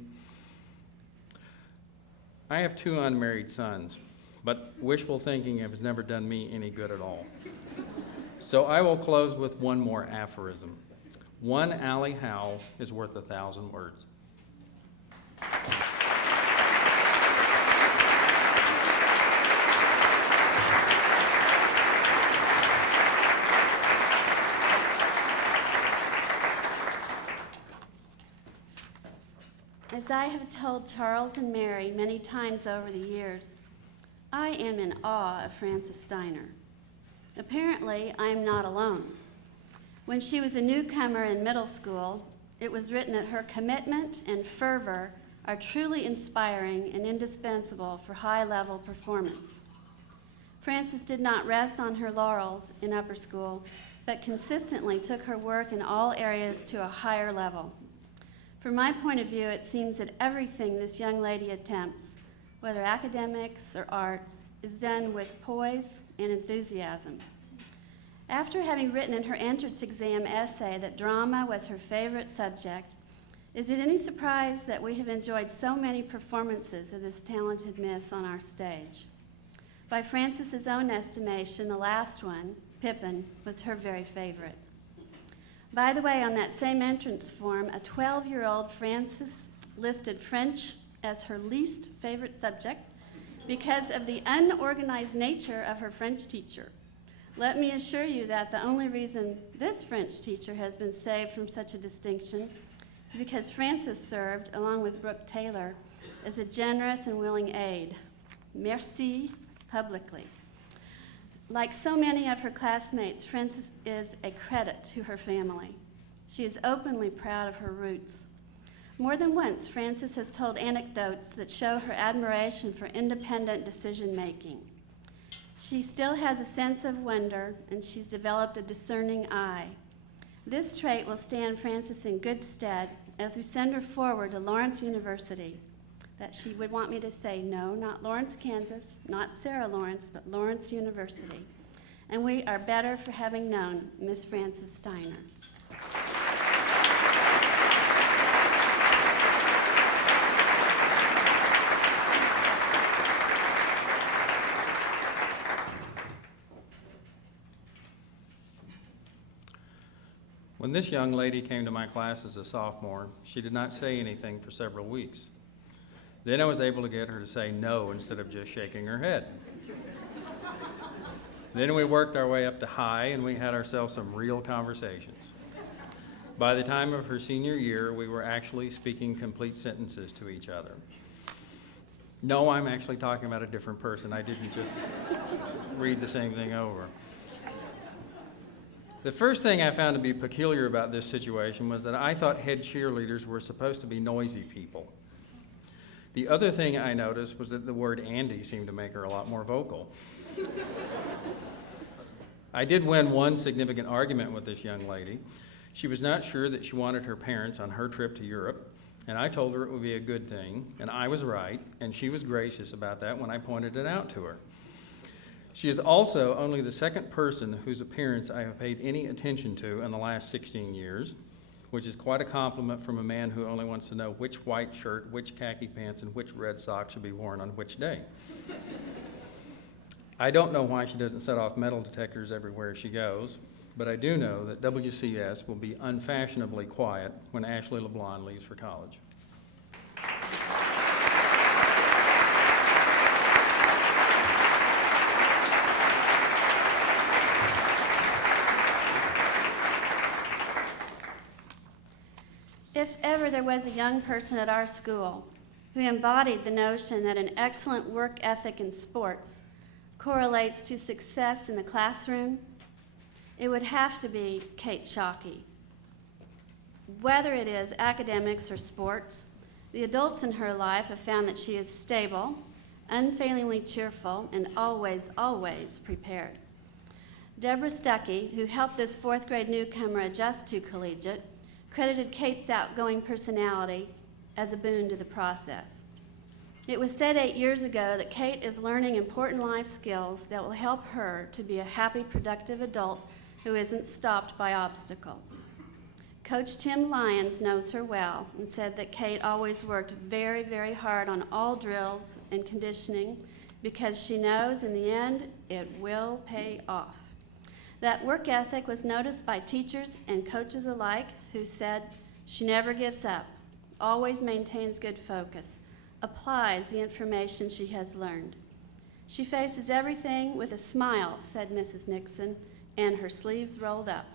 I have 2 unmarried sons, but wishful thinking has never done me any good at all. So I will close with one more aphorism. One alley howl is worth 1,000 words. As I have told Charles and Mary many times over the years, I am in awe of Frances Steiner. Apparently, I am not alone. When she was a newcomer in middle school, it was written that her commitment and fervor are truly inspiring and indispensable for high-level performance. Frances did not rest on her laurels in upper school, but consistently took her work in all areas to a higher level. From my point of view, it seems that everything this young lady attempts, whether academics or arts, is done with poise and enthusiasm. After having written in her entrance exam essay that drama was her favorite subject, is it any surprise that we have enjoyed so many performances of this talented miss on our stage? By Frances's own estimation, the last one, Pippin, was her very favorite. By the way, on that same entrance form, a 12-year-old Frances listed French as her least favorite subject because of the unorganized nature of her French teacher. Let me assure you that the only reason this French teacher has been saved from such a distinction is because Frances served, along with Brooke Taylor, as a generous and willing aide. Merci, publicly. Like so many of her classmates, Frances is a credit to her family. She is openly proud of her roots. More than once, Frances has told anecdotes that show her admiration for independent decision-making. She still has a sense of wonder, and she's developed a discerning eye. This trait will stand Frances in good stead as we send her forward to Lawrence University. That she would want me to say, no, not Lawrence, Kansas, not Sarah Lawrence, but Lawrence University. And we are better for having known Miss Frances Steiner. When this young lady came to my class as a sophomore, she did not say anything for several weeks. Then I was able to get her to say no instead of just shaking her head. Then we worked our way up to high, and we had ourselves some real conversations. By the time of her senior year, we were actually speaking complete sentences to each other. No, I'm actually talking about a different person. I didn't just read the same thing over. The first thing I found to be peculiar about this situation was that I thought head cheerleaders were supposed to be noisy people. The other thing I noticed was that the word Andy seemed to make her a lot more vocal. I did win one significant argument with this young lady. She was not sure that she wanted her parents on her trip to Europe, and I told her it would be a good thing, and I was right, and she was gracious about that when I pointed it out to her. She is also only the second person whose appearance I have paid any attention to in the last 16 years, which is quite a compliment from a man who only wants to know which white shirt, which khaki pants, and which red socks should be worn on which day. I don't know why she doesn't set off metal detectors everywhere she goes, but I do know that WCS will be unfashionably quiet when Ashley LeBlanc leaves for college. If ever there was a young person at our school who embodied the notion that an excellent work ethic in sports correlates to success in the classroom, it would have to be Kate Shockey. Whether it is academics or sports, the adults in her life have found that she is stable, unfailingly cheerful, and always, always prepared. Deborah Stuckey, who helped this fourth grade newcomer adjust to collegiate, credited Kate's outgoing personality as a boon to the process. It was said 8 years ago that Kate is learning important life skills that will help her to be a happy, productive adult who isn't stopped by obstacles. Coach Tim Lyons knows her well and said that Kate always worked very, very hard on all drills and conditioning because she knows in the end it will pay off. That work ethic was noticed by teachers and coaches alike who said she never gives up, always maintains good focus, applies the information she has learned. She faces everything with a smile, said Mrs. Nixon, and her sleeves rolled up.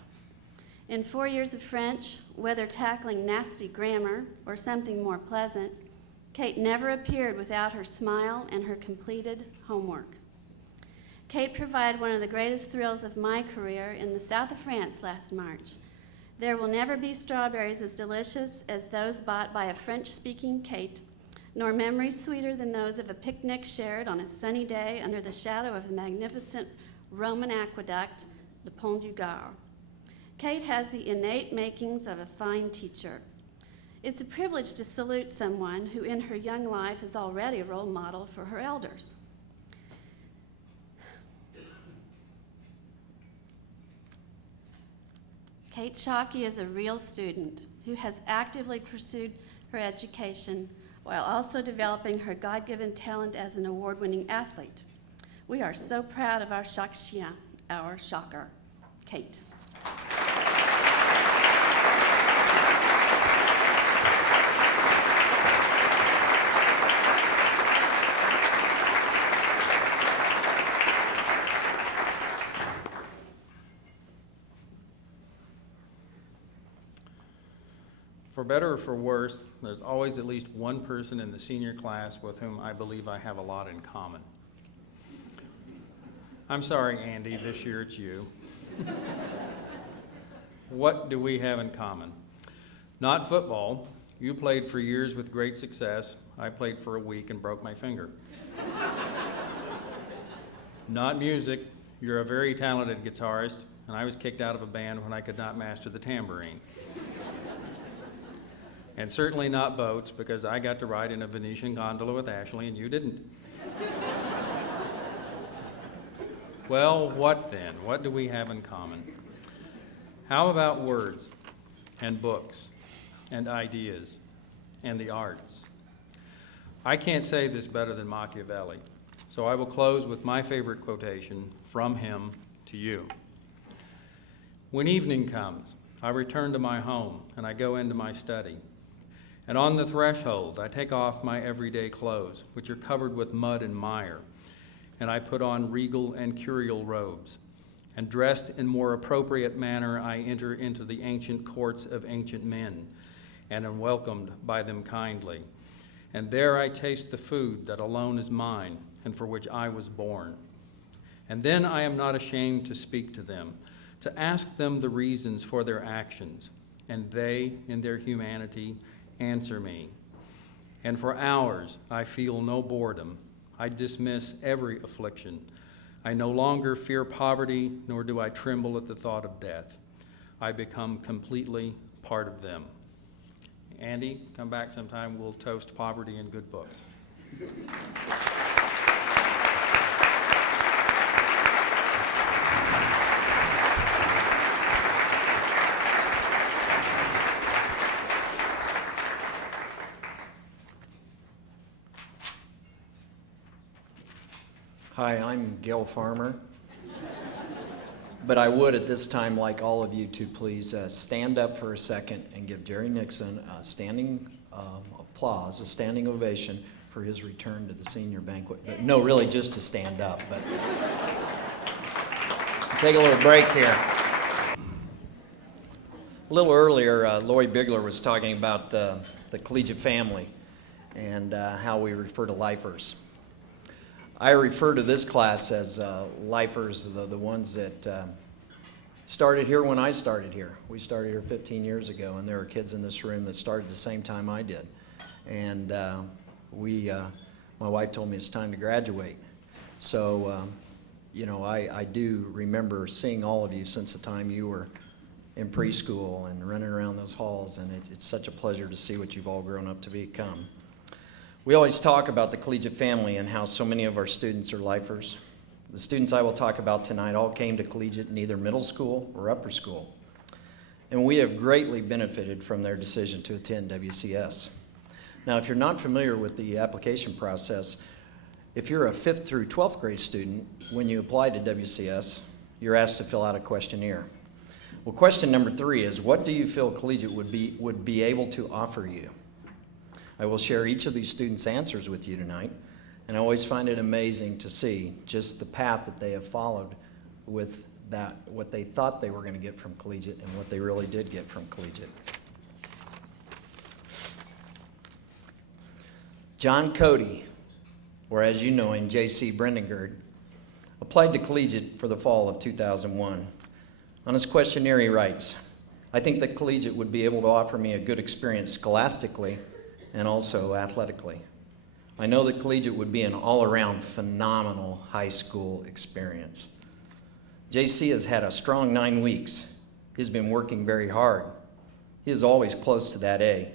In 4 years of French, whether tackling nasty grammar or something more pleasant, Kate never appeared without her smile and her completed homework. Kate provided one of the greatest thrills of my career in the south of France last March. There will never be strawberries as delicious as those bought by a French-speaking Kate, nor memories sweeter than those of a picnic shared on a sunny day under the shadow of the magnificent Roman aqueduct, the Pont du Gard. Kate has the innate makings of a fine teacher. It's a privilege to salute someone who in her young life is already a role model for her elders. Kate Shockey is a real student who has actively pursued her education while also developing her God-given talent as an award-winning athlete. We are so proud of our Shockchien, our shocker, Kate. For better or for worse, there's always at least one person in the senior class with whom I believe I have a lot in common. I'm sorry, Andy, this year it's you. What do we have in common? Not football. You played for years with great success. I played for a week and broke my finger. Not music. You're a very talented guitarist, and I was kicked out of a band when I could not master the tambourine. And certainly not boats, because I got to ride in a Venetian gondola with Ashley and you didn't. Well, what then? What do we have in common? How about words and books and ideas and the arts? I can't say this better than Machiavelli, so I will close with my favorite quotation from him to you. When evening comes, I return to my home and I go into my study. And on the threshold, I take off my everyday clothes, which are covered with mud and mire, and I put on regal and curial robes. And dressed in more appropriate manner, I enter into the ancient courts of ancient men, and am welcomed by them kindly. And there I taste the food that alone is mine, and for which I was born. And then I am not ashamed to speak to them, to ask them the reasons for their actions, and they, in their humanity, answer me. And for hours I feel no boredom. I dismiss every affliction. I no longer fear poverty, nor do I tremble at the thought of death. I become completely part of them. Andy, come back sometime. We'll toast poverty and good books. Hi, I'm Gil Farmer. But I would at this time like all of you to please stand up for a second and give Jerry Nixon a standing applause, a standing ovation for his return to the senior banquet. But no, really just to stand up. But take a little break here. A little earlier, Lori Bigler was talking about the collegiate family and how we refer to lifers. I refer to this class as lifers, the ones that started here when I started here. We started here 15 years ago, and there are kids in this room that started the same time I did. And my wife told me it's time to graduate. So, I do remember seeing all of you since the time you were in preschool and running around those halls, and it's such a pleasure to see what you've all grown up to become. We always talk about the collegiate family and how so many of our students are lifers. The students I will talk about tonight all came to collegiate in either middle school or upper school. and we have greatly benefited from their decision to attend WCS. Now, if you're not familiar with the application process, if you're a 5th through 12th grade student, when you apply to WCS, you're asked to fill out a questionnaire. Well, question number 3 is, what do you feel Collegiate would be able to offer you? I will share each of these students' answers with you tonight, and I always find it amazing to see just the path that they have followed with that, what they thought they were going to get from Collegiate and what they really did get from Collegiate. John Cody, or as you know him, J.C. Brendengerd, applied to Collegiate for the fall of 2001. On his questionnaire, he writes, I think that Collegiate would be able to offer me a good experience scholastically and also athletically. I know that Collegiate would be an all-around phenomenal high school experience. JC has had a strong 9 weeks. He's been working very hard. He is always close to that A.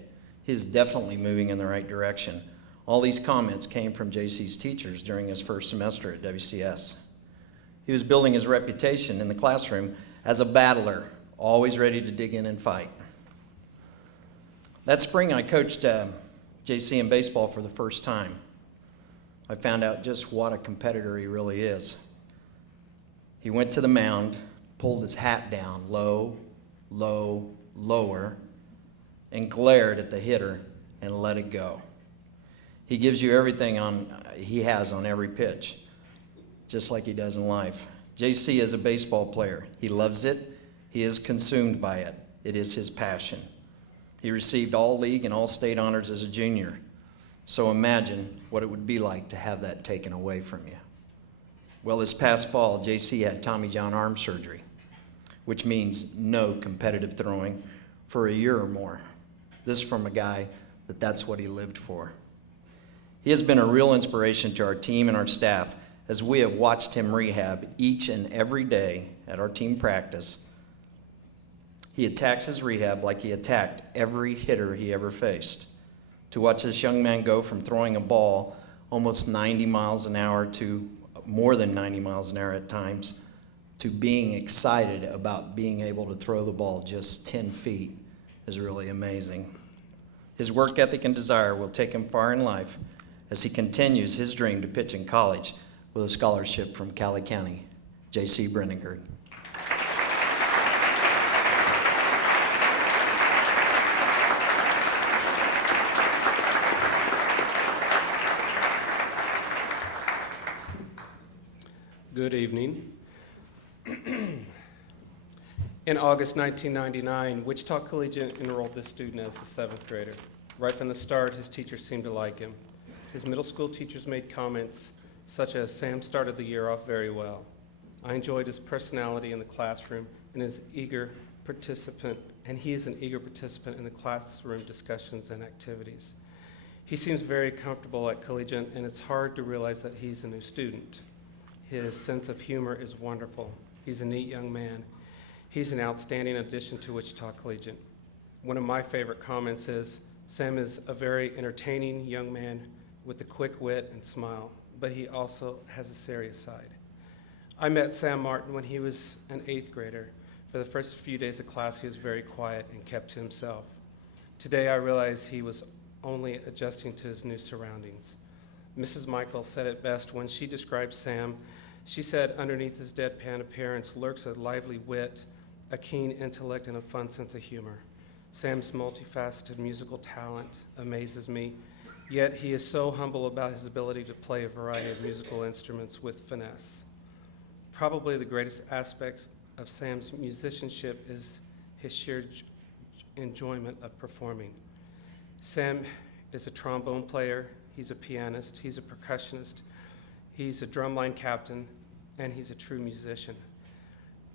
He is definitely moving in the right direction. All these comments came from JC's teachers during his first semester at WCS. He was building his reputation in the classroom as a battler, always ready to dig in and fight. That spring, I coached JC in baseball for the first time. I found out just what a competitor he really is. He went to the mound, pulled his hat down low, low, lower, and glared at the hitter and let it go. He gives you everything he has on every pitch, just like he does in life. JC is a baseball player. He loves it. He is consumed by it. It is his passion. He received all league and all state honors as a junior. So imagine what it would be like to have that taken away from you. Well, this past fall, JC had Tommy John arm surgery, which means no competitive throwing for a year or more. This from a guy that's what he lived for. He has been a real inspiration to our team and our staff as we have watched him rehab each and every day at our team practice. He attacks his rehab like he attacked every hitter he ever faced. To watch this young man go from throwing a ball almost 90 miles an hour to more than 90 miles an hour at times, to being excited about being able to throw the ball just 10 feet is really amazing. His work ethic and desire will take him far in life as he continues his dream to pitch in college with a scholarship from Cali County. J.C. Brendengerd. Good evening. In August 1999, Wichita Collegiate enrolled this student as a 7th grader. Right from the start, his teachers seemed to like him. His middle school teachers made comments such as, Sam started the year off very well. I enjoyed his personality in the classroom and he is an eager participant in the classroom discussions and activities. He seems very comfortable at Collegiate, and it's hard to realize that he's a new student. His sense of humor is wonderful. He's a neat young man. He's an outstanding addition to Wichita Collegiate. One of my favorite comments is, Sam is a very entertaining young man with a quick wit and smile, but he also has a serious side. I met Sam Martin when he was an 8th grader. For the first few days of class, he was very quiet and kept to himself. Today, I realize he was only adjusting to his new surroundings. Mrs. Michael said it best when she described Sam. She said, underneath his deadpan appearance lurks a lively wit, a keen intellect, and a fun sense of humor. Sam's multifaceted musical talent amazes me, yet he is so humble about his ability to play a variety of musical instruments with finesse. Probably the greatest aspect of Sam's musicianship is his sheer enjoyment of performing. Sam is a trombone player, he's a pianist, he's a percussionist, he's a drumline captain, and he's a true musician.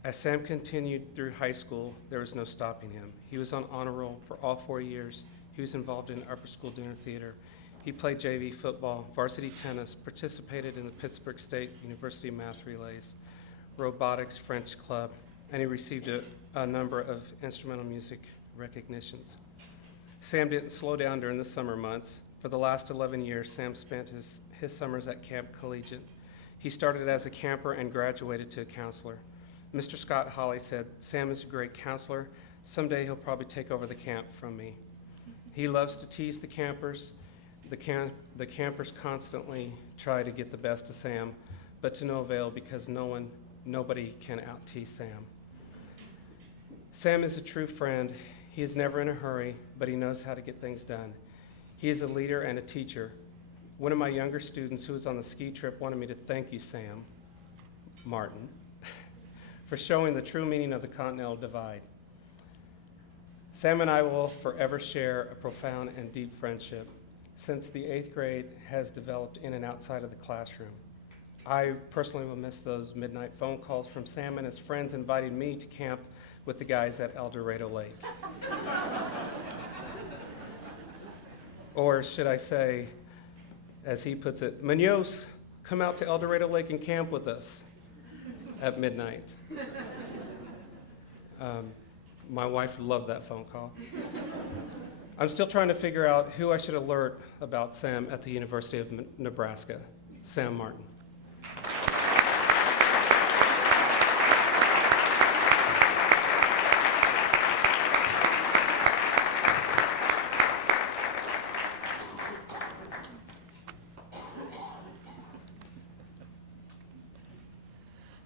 As Sam continued through high school, there was no stopping him. He was on honor roll for all 4 years. He was involved in upper school dinner theater. He played JV football, varsity tennis, participated in the Pittsburgh State University math relays, robotics, French club, and he received a number of instrumental music recognitions. Sam didn't slow down during the summer months. For the last 11 years, Sam spent his summers at Camp Collegiate. He started as a camper and graduated to a counselor. Mr. Scott Hawley said, Sam is a great counselor. Someday he'll probably take over the camp from me. He loves to tease the campers. The campers constantly try to get the best of Sam, but to no avail because nobody can out-tease Sam. Sam is a true friend. He is never in a hurry, but he knows how to get things done. He is a leader and a teacher. One of my younger students who was on the ski trip wanted me to thank you, Sam Martin, for showing the true meaning of the Continental Divide. Sam and I will forever share a profound and deep friendship since the 8th grade has developed in and outside of the classroom. I personally will miss those midnight phone calls from Sam and his friends inviting me to camp with the guys at El Dorado Lake. Or should I say, as he puts it, Munoz, come out to El Dorado Lake and camp with us at midnight. My wife loved that phone call. I'm still trying to figure out who I should alert about Sam at the University of Nebraska, Sam Martin.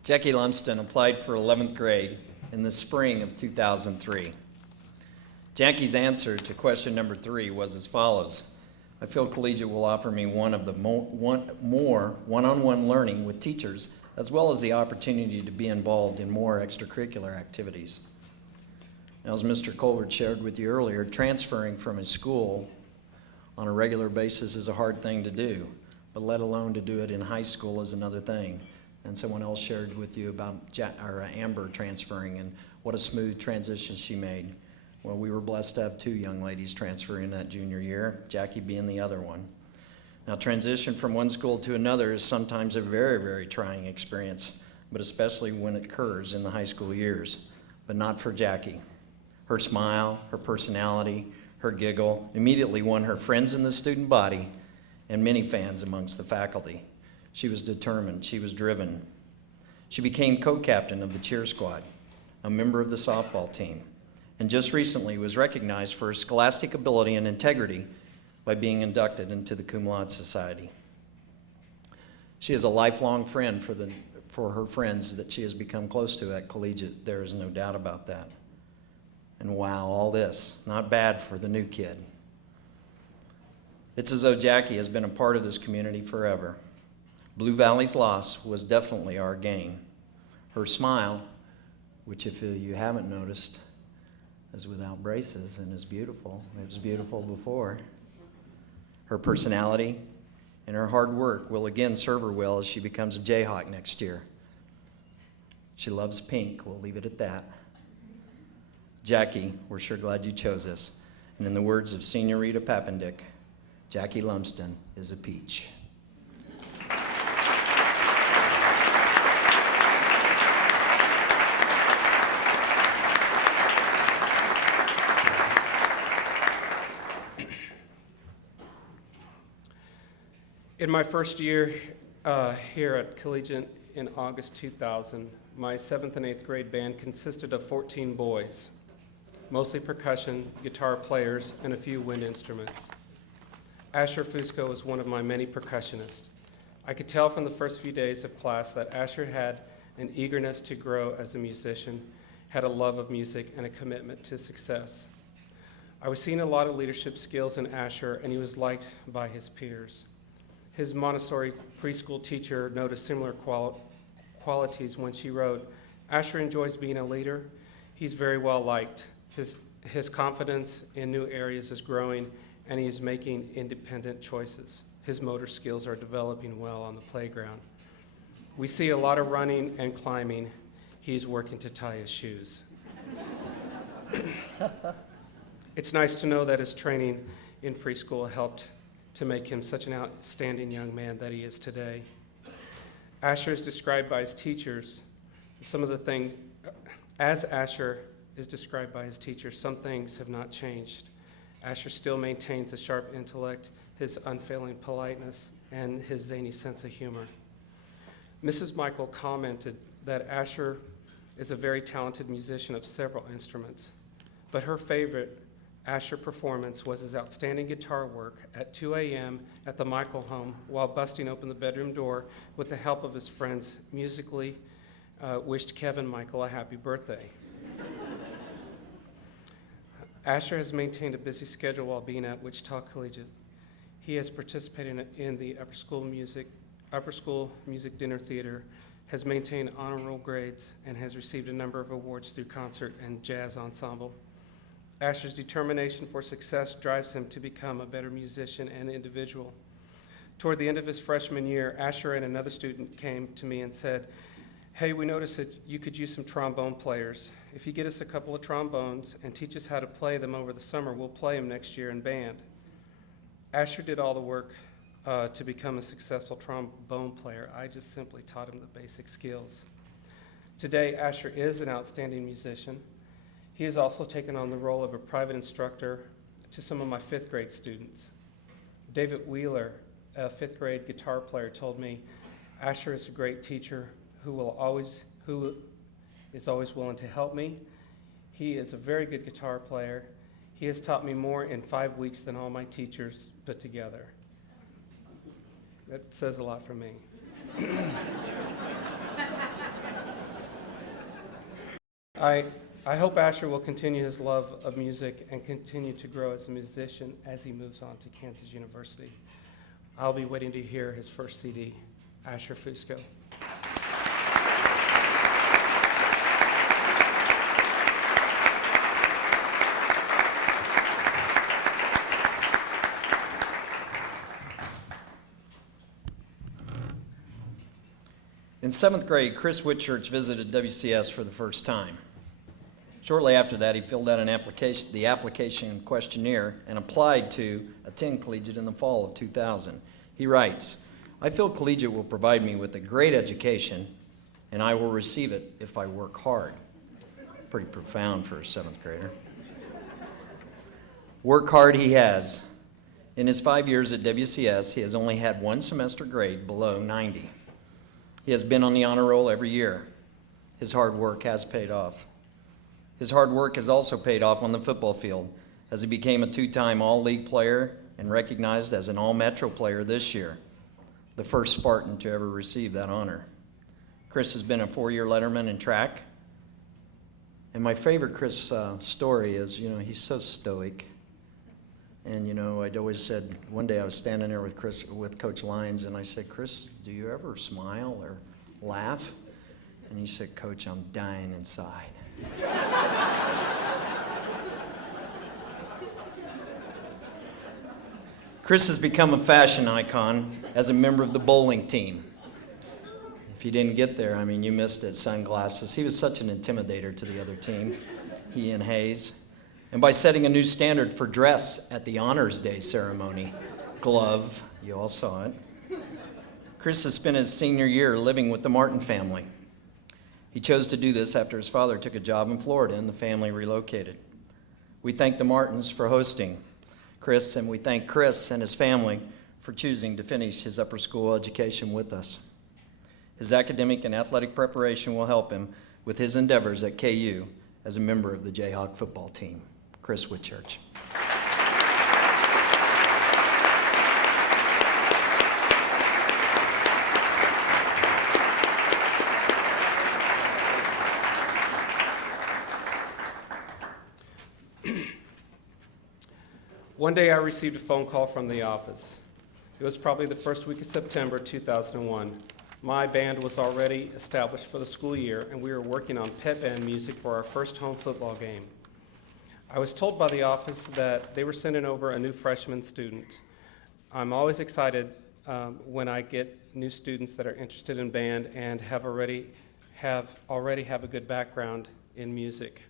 Jackie Lumsden applied for 11th grade in the spring of 2003. Jackie's answer to question number 3 was as follows: I feel collegiate will offer me more one-on-one learning with teachers, as well as the opportunity to be involved in more extracurricular activities. Now, as Mr. Colbert shared with you earlier, transferring from a school on a regular basis is a hard thing to do, but let alone to do it in high school is another thing. And someone else shared with you about Amber transferring and what a smooth transition she made. Well, we were blessed to have 2 young ladies transfer in that junior year, Jackie being the other one. Now, transition from one school to another is sometimes a very, very trying experience, but especially when it occurs in the high school years. But not for Jackie. Her smile, her personality, her giggle immediately won her friends in the student body and many fans amongst the faculty. She was determined. She was driven. She became co-captain of the cheer squad, a member of the softball team, and just recently was recognized for her scholastic ability and integrity by being inducted into the Cum Laude Society. She is a lifelong friend for her friends that she has become close to at Collegiate. There is no doubt about that. And wow, all this, not bad for the new kid. It's as though Jackie has been a part of this community forever. Blue Valley's loss was definitely our gain. Her smile, which if you haven't noticed, is without braces and is beautiful. It was beautiful before. Her personality and her hard work will again serve her well as she becomes a Jayhawk next year. She loves pink. We'll leave it at that. Jackie, we're sure glad you chose us. And in the words of Senorita Papendick, Jackie Lumsden is a peach. In my first year here at Collegiate in August 2000, my 7th and 8th grade band consisted of 14 boys, mostly percussion, guitar players, and a few wind instruments. Asher Fusco was one of my many percussionists. I could tell from the first few days of class that Asher had an eagerness to grow as a musician, had a love of music, and a commitment to success. I was seeing a lot of leadership skills in Asher, and he was liked by his peers. His Montessori preschool teacher noticed similar qualities when she wrote, Asher enjoys being a leader. He's very well liked. His confidence in new areas is growing, and he's making independent choices. His motor skills are developing well on the playground. We see a lot of running and climbing. He's working to tie his shoes. It's nice to know that his training in preschool helped to make him such an outstanding young man that he is today. Asher is described by his teachers. Some of the things, as Asher is described by his teachers, some things have not changed. Asher still maintains a sharp intellect, his unfailing politeness, and his zany sense of humor. Mrs. Michael commented that Asher is a very talented musician of several instruments. but her favorite Asher performance was his outstanding guitar work at 2 a.m. at the Michael home while busting open the bedroom door with the help of his friends, musically wished Kevin Michael a happy birthday. Asher has maintained a busy schedule while being at Wichita Collegiate. He has participated in the upper school music dinner theater, has maintained honor roll grades, and has received a number of awards through concert and jazz ensemble. Asher's determination for success drives him to become a better musician and individual. Toward the end of his freshman year, Asher and another student came to me and said, "Hey, we noticed that you could use some trombone players. If you get us a couple of trombones and teach us how to play them over the summer, we'll play them next year in band." Asher did all the work to become a successful trombone player. I just simply taught him the basic skills. Today, Asher is an outstanding musician. He has also taken on the role of a private instructor to some of my fifth grade students. David Wheeler, a fifth grade guitar player, told me, "Asher is a great teacher who is always willing to help me. He is a very good guitar player. He has taught me more in 5 weeks than all my teachers put together." That says a lot for me. I hope Asher will continue his love of music and continue to grow as a musician as he moves on to Kansas University. I'll be waiting to hear his first CD, Asher Fusco. In 7th grade, Chris Whitchurch visited WCS for the first time. Shortly after that, he filled out the application questionnaire and applied to attend Collegiate in the fall of 2000. He writes, "I feel Collegiate will provide me with a great education, and I will receive it if I work hard." Pretty profound for a 7th grader. Work hard he has. In his 5 years at WCS, he has only had one semester grade below 90. He has been on the honor roll every year. His hard work has paid off. His hard work has also paid off on the football field, as he became a 2-time All-League player and recognized as an All-Metro player this year, the first Spartan to ever receive that honor. Chris has been a 4-year letterman in track. And my favorite Chris story is, he's so stoic. And, I'd always said, one day I was standing there with Coach Lyons, and I said, "Chris, do you ever smile or laugh?" And he said, "Coach, I'm dying inside." Chris has become a fashion icon as a member of the bowling team. If you didn't get there, you missed it. Sunglasses. He was such an intimidator to the other team, he and Hayes. And by setting a new standard for dress at the Honors Day ceremony, glove, you all saw it. Chris has spent his senior year living with the Martin family. He chose to do this after his father took a job in Florida and the family relocated. We thank the Martins for hosting Chris, and we thank Chris and his family for choosing to finish his upper school education with us. His academic and athletic preparation will help him with his endeavors at KU as a member of the Jayhawk football team. Chris Whitchurch. One day I received a phone call from the office. It was probably the first week of September 2001. My band was already established for the school year, and we were working on pet band music for our first home football game. I was told by the office that they were sending over a new freshman student. I'm always excited when I get new students that are interested in band and already have a good background in music.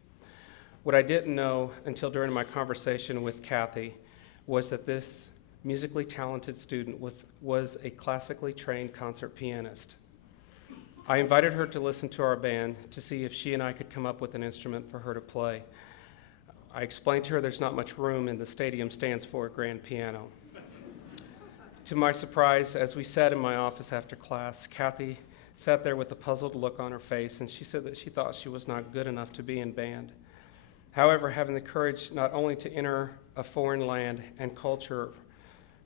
What I didn't know until during my conversation with Kathy was that this musically talented student was a classically trained concert pianist. I invited her to listen to our band to see if she and I could come up with an instrument for her to play. I explained to her there's not much room in the stadium stands for a grand piano. To my surprise, as we sat in my office after class, Kathy sat there with a puzzled look on her face, and she said that she thought she was not good enough to be in band. However, having the courage not only to enter a foreign land and culture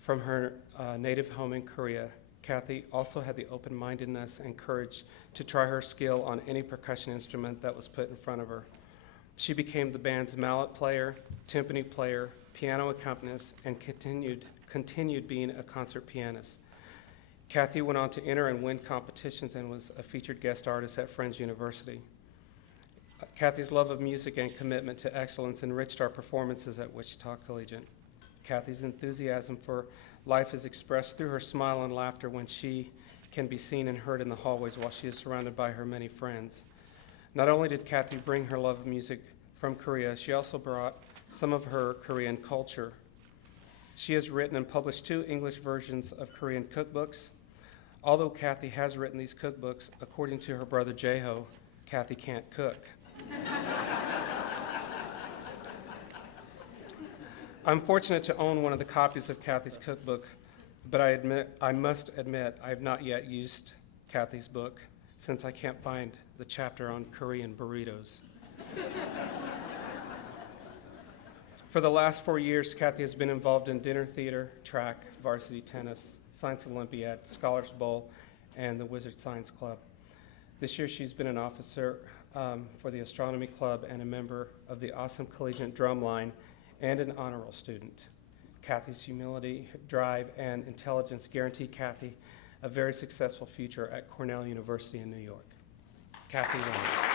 from her native home in Korea, Kathy also had the open-mindedness and courage to try her skill on any percussion instrument that was put in front of her. She became the band's mallet player, timpani player, piano accompanist, and continued being a concert pianist. Kathy went on to enter and win competitions and was a featured guest artist at Friends University. Kathy's love of music and commitment to excellence enriched our performances at Wichita Collegiate. Kathy's enthusiasm for life is expressed through her smile and laughter when she can be seen and heard in the hallways while she is surrounded by her many friends. Not only did Kathy bring her love of music from Korea, she also brought some of her Korean culture. She has written and published 2 English versions of Korean cookbooks. Although Kathy has written these cookbooks, according to her brother Jaeho, Kathy can't cook. I'm fortunate to own one of the copies of Kathy's cookbook, but I must admit I have not yet used Kathy's book since I can't find the chapter on Korean burritos. For the last 4 years, Kathy has been involved in dinner theater, track, varsity tennis, Science Olympiad, Scholars Bowl, and the Wizard Science Club. This year she's been an officer for the Astronomy Club and a member of the Awesome Collegiate Drumline and an honor roll student. Kathy's humility, drive, and intelligence guarantee Kathy a very successful future at Cornell University in New York. Kathy Wayne.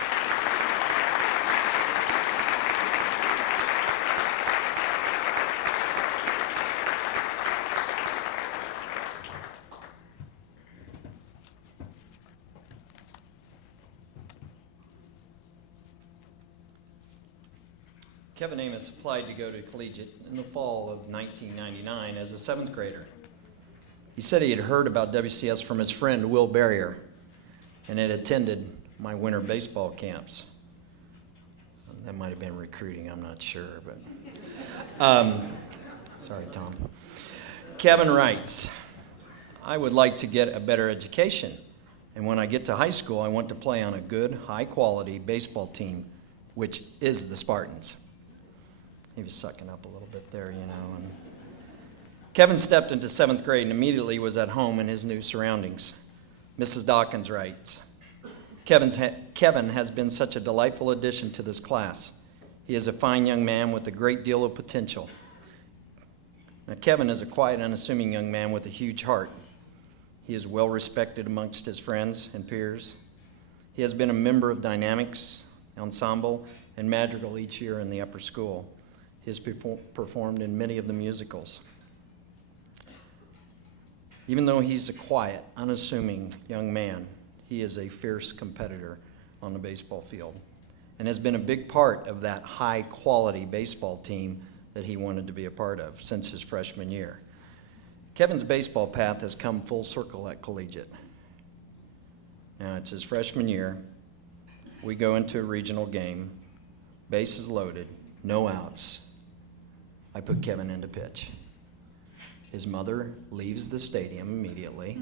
Kevin Amos applied to go to collegiate in the fall of 1999 as a 7th grader. He said he had heard about WCS from his friend Will Barrier and had attended my winter baseball camps. That might have been recruiting, I'm not sure, but sorry, Tom. Kevin writes, I would like to get a better education, and when I get to high school, I want to play on a good, high-quality baseball team, which is the Spartans. He was sucking up a little bit there, you know. And Kevin stepped into 7th grade and immediately was at home in his new surroundings. Mrs. Dawkins writes, Kevin has been such a delightful addition to this class. He is a fine young man with a great deal of potential. Now, Kevin is a quiet, unassuming young man with a huge heart. He is well respected amongst his friends and peers. He has been a member of Dynamics, Ensemble, and Madrigal each year in the upper school. He has performed in many of the musicals. Even though he's a quiet, unassuming young man, he is a fierce competitor on the baseball field and has been a big part of that high-quality baseball team that he wanted to be a part of since his freshman year. Kevin's baseball path has come full circle at Collegiate. Now, it's his freshman year. We go into a regional game, bases loaded, no outs. I put Kevin into pitch. His mother leaves the stadium immediately.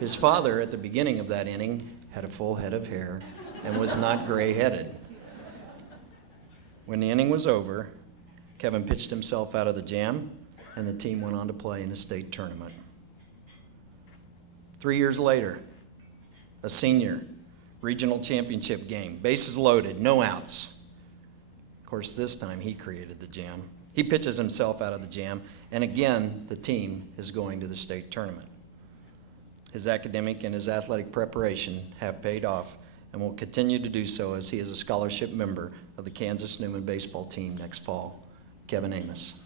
His father, at the beginning of that inning, had a full head of hair and was not gray-headed. When the inning was over, Kevin pitched himself out of the jam, and the team went on to play in a state tournament. 3 years later, a senior regional championship game, bases loaded, no outs. Of course, this time he created the jam. He pitches himself out of the jam, and again, the team is going to the state tournament. His academic and his athletic preparation have paid off and will continue to do so as he is a scholarship member of the Kansas Newman baseball team next fall. Kevin Amos.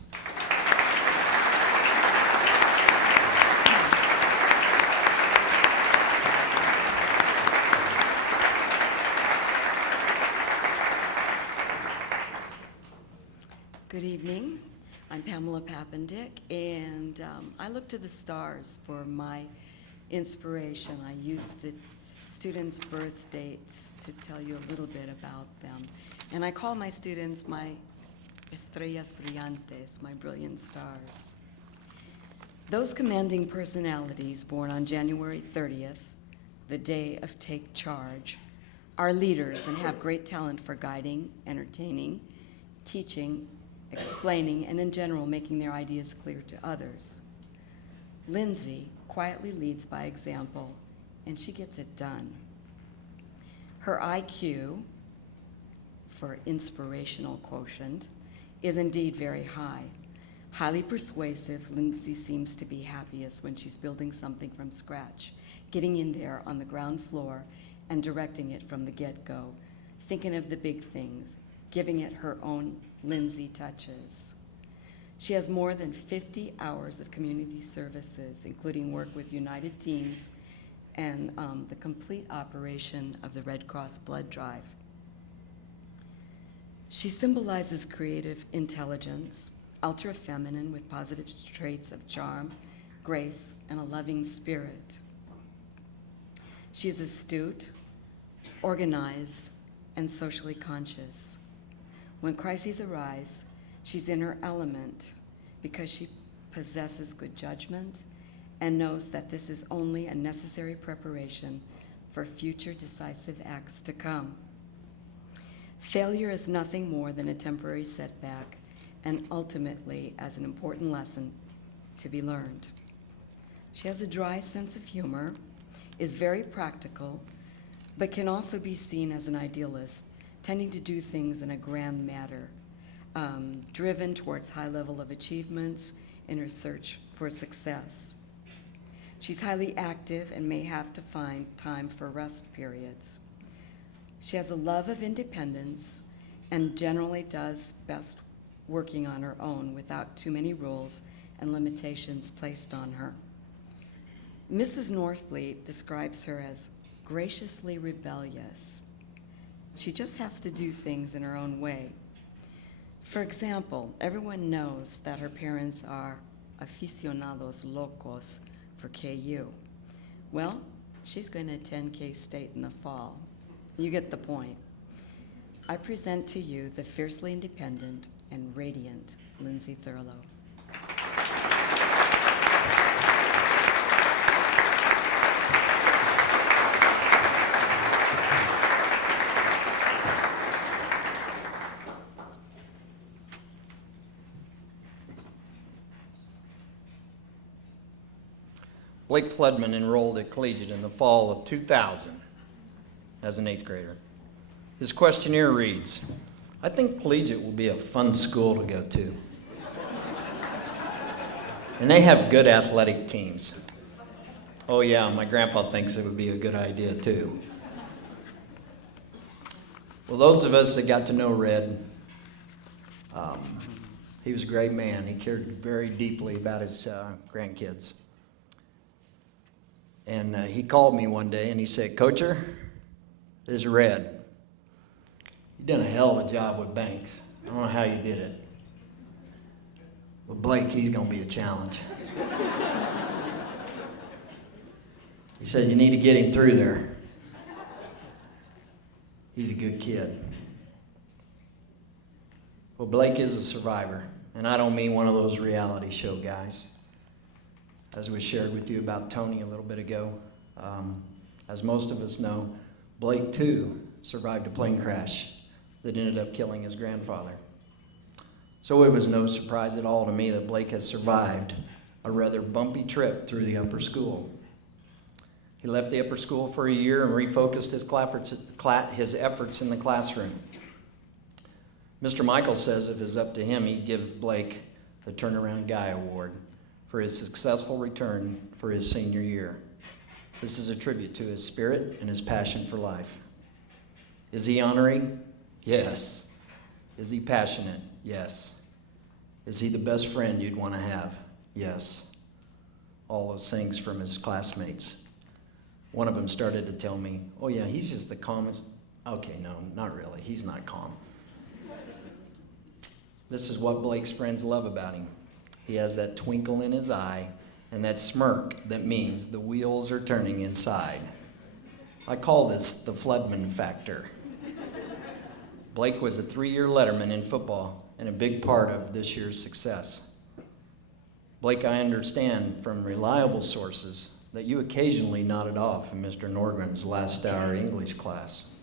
Good evening. I'm Pamela Papendick, and I look to the stars for my inspiration. I use the students' birth dates to tell you a little bit about them. And I call my students my estrellas brillantes, my brilliant stars. Those commanding personalities born on January 30th, the day of Take Charge, are leaders and have great talent for guiding, entertaining, teaching, explaining, and in general making their ideas clear to others. Lindsay quietly leads by example, and she gets it done. Her IQ, for inspirational quotient, is indeed very high. Highly persuasive, Lindsay seems to be happiest when she's building something from scratch, getting in there on the ground floor and directing it from the get-go, thinking of the big things, giving it her own Lindsay touches. She has more than 50 hours of community services, including work with United Teams and the complete operation of the Red Cross blood drive. She symbolizes creative intelligence, ultra-feminine with positive traits of charm, grace, and a loving spirit. She is astute, organized, and socially conscious. When crises arise, she's in her element because she possesses good judgment and knows that this is only a necessary preparation for future decisive acts to come. Failure is nothing more than a temporary setback and ultimately as an important lesson to be learned. She has a dry sense of humor, is very practical, but can also be seen as an idealist, tending to do things in a grand manner, driven towards high level of achievements in her search for success. She's highly active and may have to find time for rest periods. She has a love of independence and generally does best working on her own without too many rules and limitations placed on her. Mrs. Northfleet describes her as graciously rebellious. She just has to do things in her own way. For example, everyone knows that her parents are aficionados locos for KU. Well, she's going to attend K-State in the fall. You get the point. I present to you the fiercely independent and radiant Lindsay Thurlow. Blake Floodman enrolled at Collegiate in the fall of 2000 as an 8th grader. His questionnaire reads, "I think Collegiate will be a fun school to go to. And they have good athletic teams. Oh yeah, my grandpa thinks it would be a good idea too." Well, those of us that got to know Red, he was a great man. He cared very deeply about his grandkids. And he called me one day and he said, "Coacher, there's Red. You done a hell of a job with Banks. I don't know how you did it. But Blake, he's going to be a challenge." He said, "You need to get him through there. He's a good kid." Well, Blake is a survivor, and I don't mean one of those reality show guys. As was shared with you about Tony a little bit ago, as most of us know, Blake too survived a plane crash that ended up killing his grandfather. So it was no surprise at all to me that Blake has survived a rather bumpy trip through the upper school. He left the upper school for a year and refocused his efforts in the classroom. Mr. Michael says if it was up to him, he'd give Blake the Turnaround Guy Award for his successful return for his senior year. This is a tribute to his spirit and his passion for life. Is he honoring? Yes. Is he passionate? Yes. Is he the best friend you'd want to have? Yes. All those things from his classmates. One of them started to tell me, "Oh yeah, he's just the calmest." Okay, no, not really. He's not calm. This is what Blake's friends love about him. He has that twinkle in his eye and that smirk that means the wheels are turning inside. I call this the Floodman factor. Blake was a 3-year letterman in football and a big part of this year's success. Blake, I understand from reliable sources that you occasionally nodded off in Mr. Norgren's last hour English class.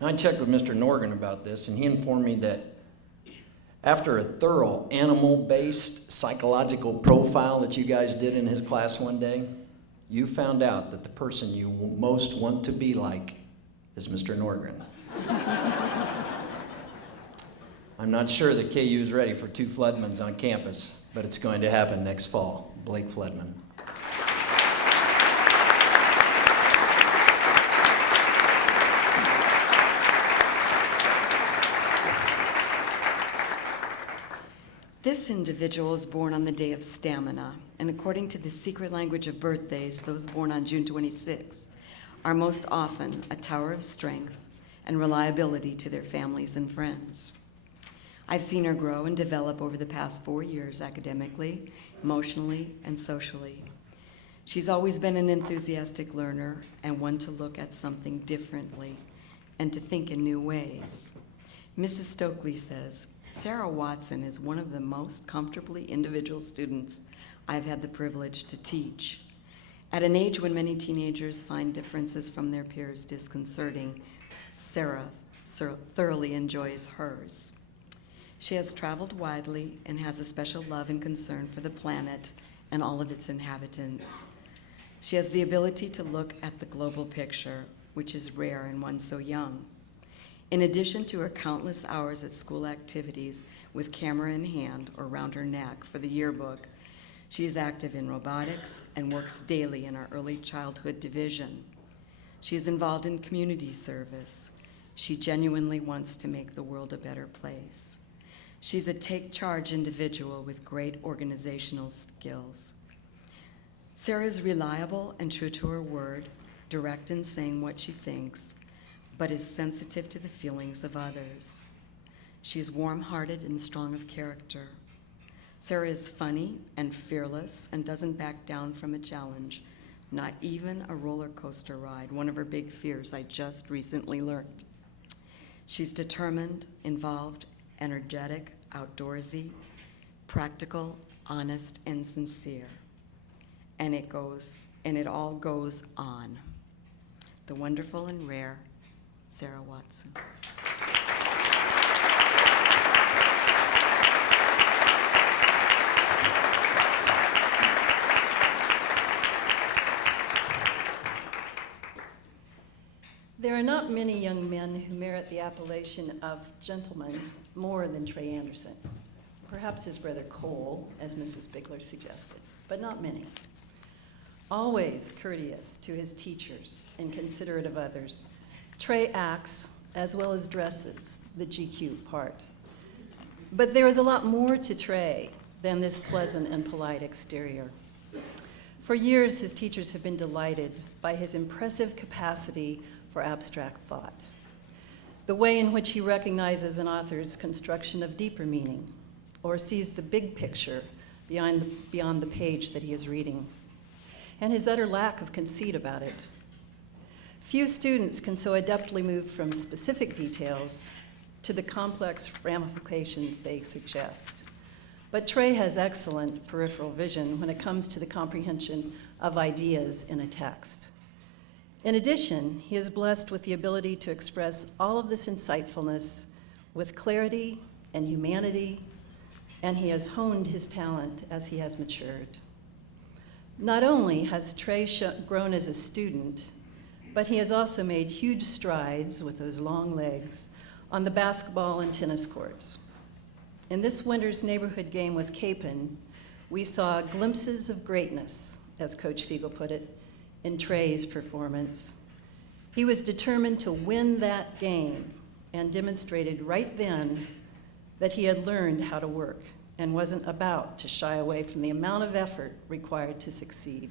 And I checked with Mr. Norgan about this, and he informed me that after a thorough animal-based psychological profile that you guys did in his class one day, you found out that the person you most want to be like is Mr. Norgren. I'm not sure that KU is ready for 2 Floodmans on campus, but it's going to happen next fall. Blake Floodman. This individual is born on the day of stamina, and according to the secret language of birthdays, those born on June 26 are most often a tower of strength and reliability to their families and friends. I've seen her grow and develop over the past 4 years academically, emotionally, and socially. She's always been an enthusiastic learner and one to look at something differently and to think in new ways. Mrs. Stokely says, Sarah Watson is one of the most comfortably individual students I've had the privilege to teach. At an age when many teenagers find differences from their peers disconcerting, Sarah thoroughly enjoys hers. She has traveled widely and has a special love and concern for the planet and all of its inhabitants. She has the ability to look at the global picture, which is rare in one so young. In addition to her countless hours at school activities with camera in hand or around her neck for the yearbook, she is active in robotics and works daily in our early childhood division. She is involved in community service. She genuinely wants to make the world a better place. She's a take-charge individual with great organizational skills. Sarah is reliable and true to her word, direct in saying what she thinks, but is sensitive to the feelings of others. She is warm-hearted and strong of character. Sarah is funny and fearless and doesn't back down from a challenge, not even a roller coaster ride, one of her big fears I just recently learned. She's determined, involved, energetic, outdoorsy, practical, honest, and sincere. And it all goes on. The wonderful and rare Sarah Watson. There are not many young men who merit the appellation of gentleman more than Trey Anderson. Perhaps his brother Cole, as Mrs. Bigler suggested, but not many. Always courteous to his teachers and considerate of others, Trey acts, as well as dresses, the GQ part. But there is a lot more to Trey than this pleasant and polite exterior. For years, his teachers have been delighted by his impressive capacity for abstract thought, the way in which he recognizes an author's construction of deeper meaning, or sees the big picture beyond the page that he is reading, and his utter lack of conceit about it. Few students can so adeptly move from specific details to the complex ramifications they suggest. But Trey has excellent peripheral vision when it comes to the comprehension of ideas in a text. In addition, he is blessed with the ability to express all of this insightfulness with clarity and humanity, and he has honed his talent as he has matured. Not only has Trey grown as a student, but he has also made huge strides with those long legs on the basketball and tennis courts. In this winter's neighborhood game with Capon, we saw glimpses of greatness, as Coach Fiegel put it, in Trey's performance. He was determined to win that game and demonstrated right then that he had learned how to work and wasn't about to shy away from the amount of effort required to succeed.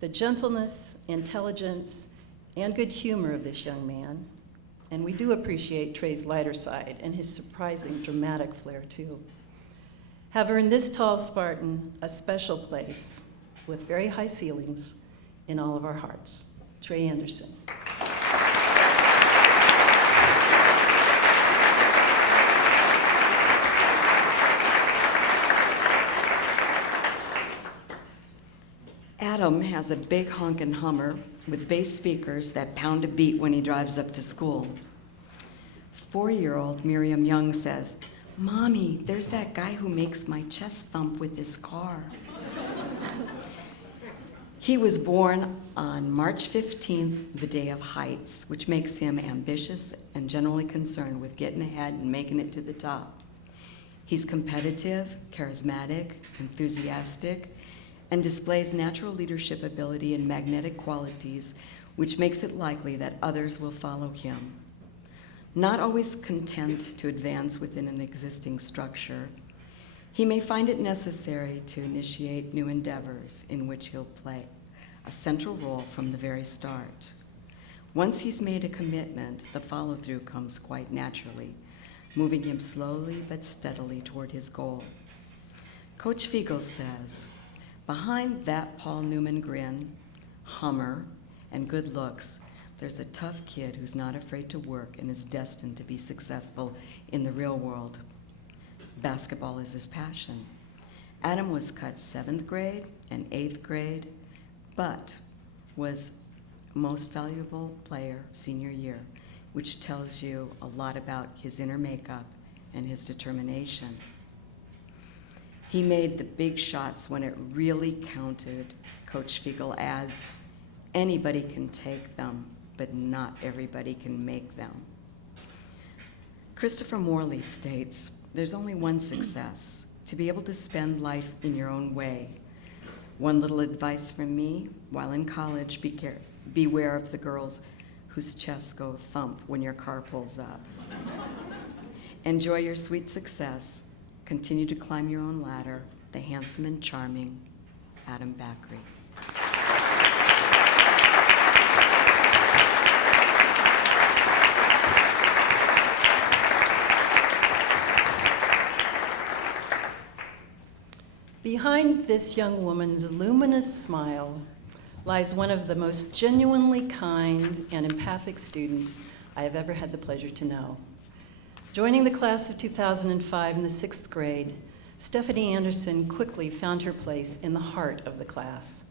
The gentleness, intelligence, and good humor of this young man, and we do appreciate Trey's lighter side and his surprising dramatic flair too, have earned this tall Spartan a special place with very high ceilings in all of our hearts. Trey Anderson. Adam has a big honkin' Hummer with bass speakers that pound a beat when he drives up to school. 4-year-old Miriam Young says, "Mommy, there's that guy who makes my chest thump with his car." He was born on March 15th, the day of heights, which makes him ambitious and generally concerned with getting ahead and making it to the top. He's competitive, charismatic, enthusiastic, and displays natural leadership ability and magnetic qualities, which makes it likely that others will follow him. Not always content to advance within an existing structure, he may find it necessary to initiate new endeavors in which he'll play a central role from the very start. Once he's made a commitment, the follow-through comes quite naturally, moving him slowly but steadily toward his goal. Coach Fiegel says, "Behind that Paul Newman grin, humor, and good looks, there's a tough kid who's not afraid to work and is destined to be successful in the real world." Basketball is his passion. Adam was cut 7th grade and 8th grade, but was most valuable player senior year, which tells you a lot about his inner makeup and his determination. He made the big shots when it really counted. Coach Fiegel adds, "Anybody can take them, but not everybody can make them." Christopher Morley states, "There's only one success, to be able to spend life in your own way. One little advice from me, while in college, beware of the girls whose chests go thump when your car pulls up. Enjoy your sweet success. Continue to climb your own ladder. The handsome and charming Adam Backery." Behind this young woman's luminous smile lies one of the most genuinely kind and empathic students I have ever had the pleasure to know. Joining the class of 2005 in the 6th grade, Stephanie Anderson quickly found her place in the heart of the class.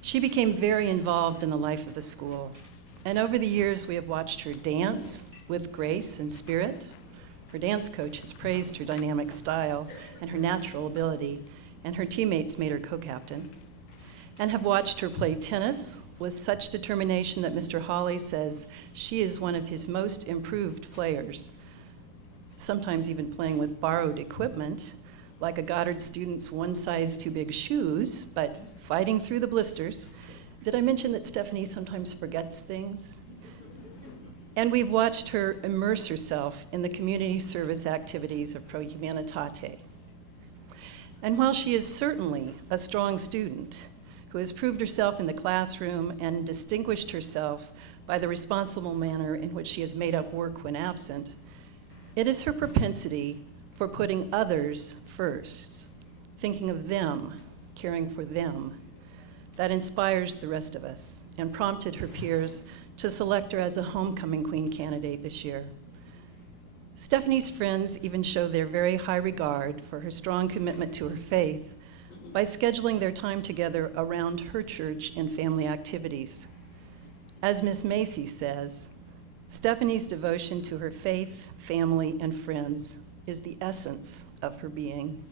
She became very involved in the life of the school, and over the years we have watched her dance with grace and spirit. Her dance coach has praised her dynamic style and her natural ability, and her teammates made her co-captain, and have watched her play tennis with such determination that Mr. Hawley says she is one of his most improved players, sometimes even playing with borrowed equipment, like a Goddard student's one-size-too-big shoes, but fighting through the blisters. Did I mention that Stephanie sometimes forgets things? And we've watched her immerse herself in the community service activities of Pro Humanitate. And while she is certainly a strong student who has proved herself in the classroom and distinguished herself by the responsible manner in which she has made up work when absent, it is her propensity for putting others first, thinking of them, caring for them, that inspires the rest of us and prompted her peers to select her as a homecoming queen candidate this year. Stephanie's friends even show their very high regard for her strong commitment to her faith by scheduling their time together around her church and family activities. As Ms. Macy says, Stephanie's devotion to her faith, family, and friends is the essence of her being.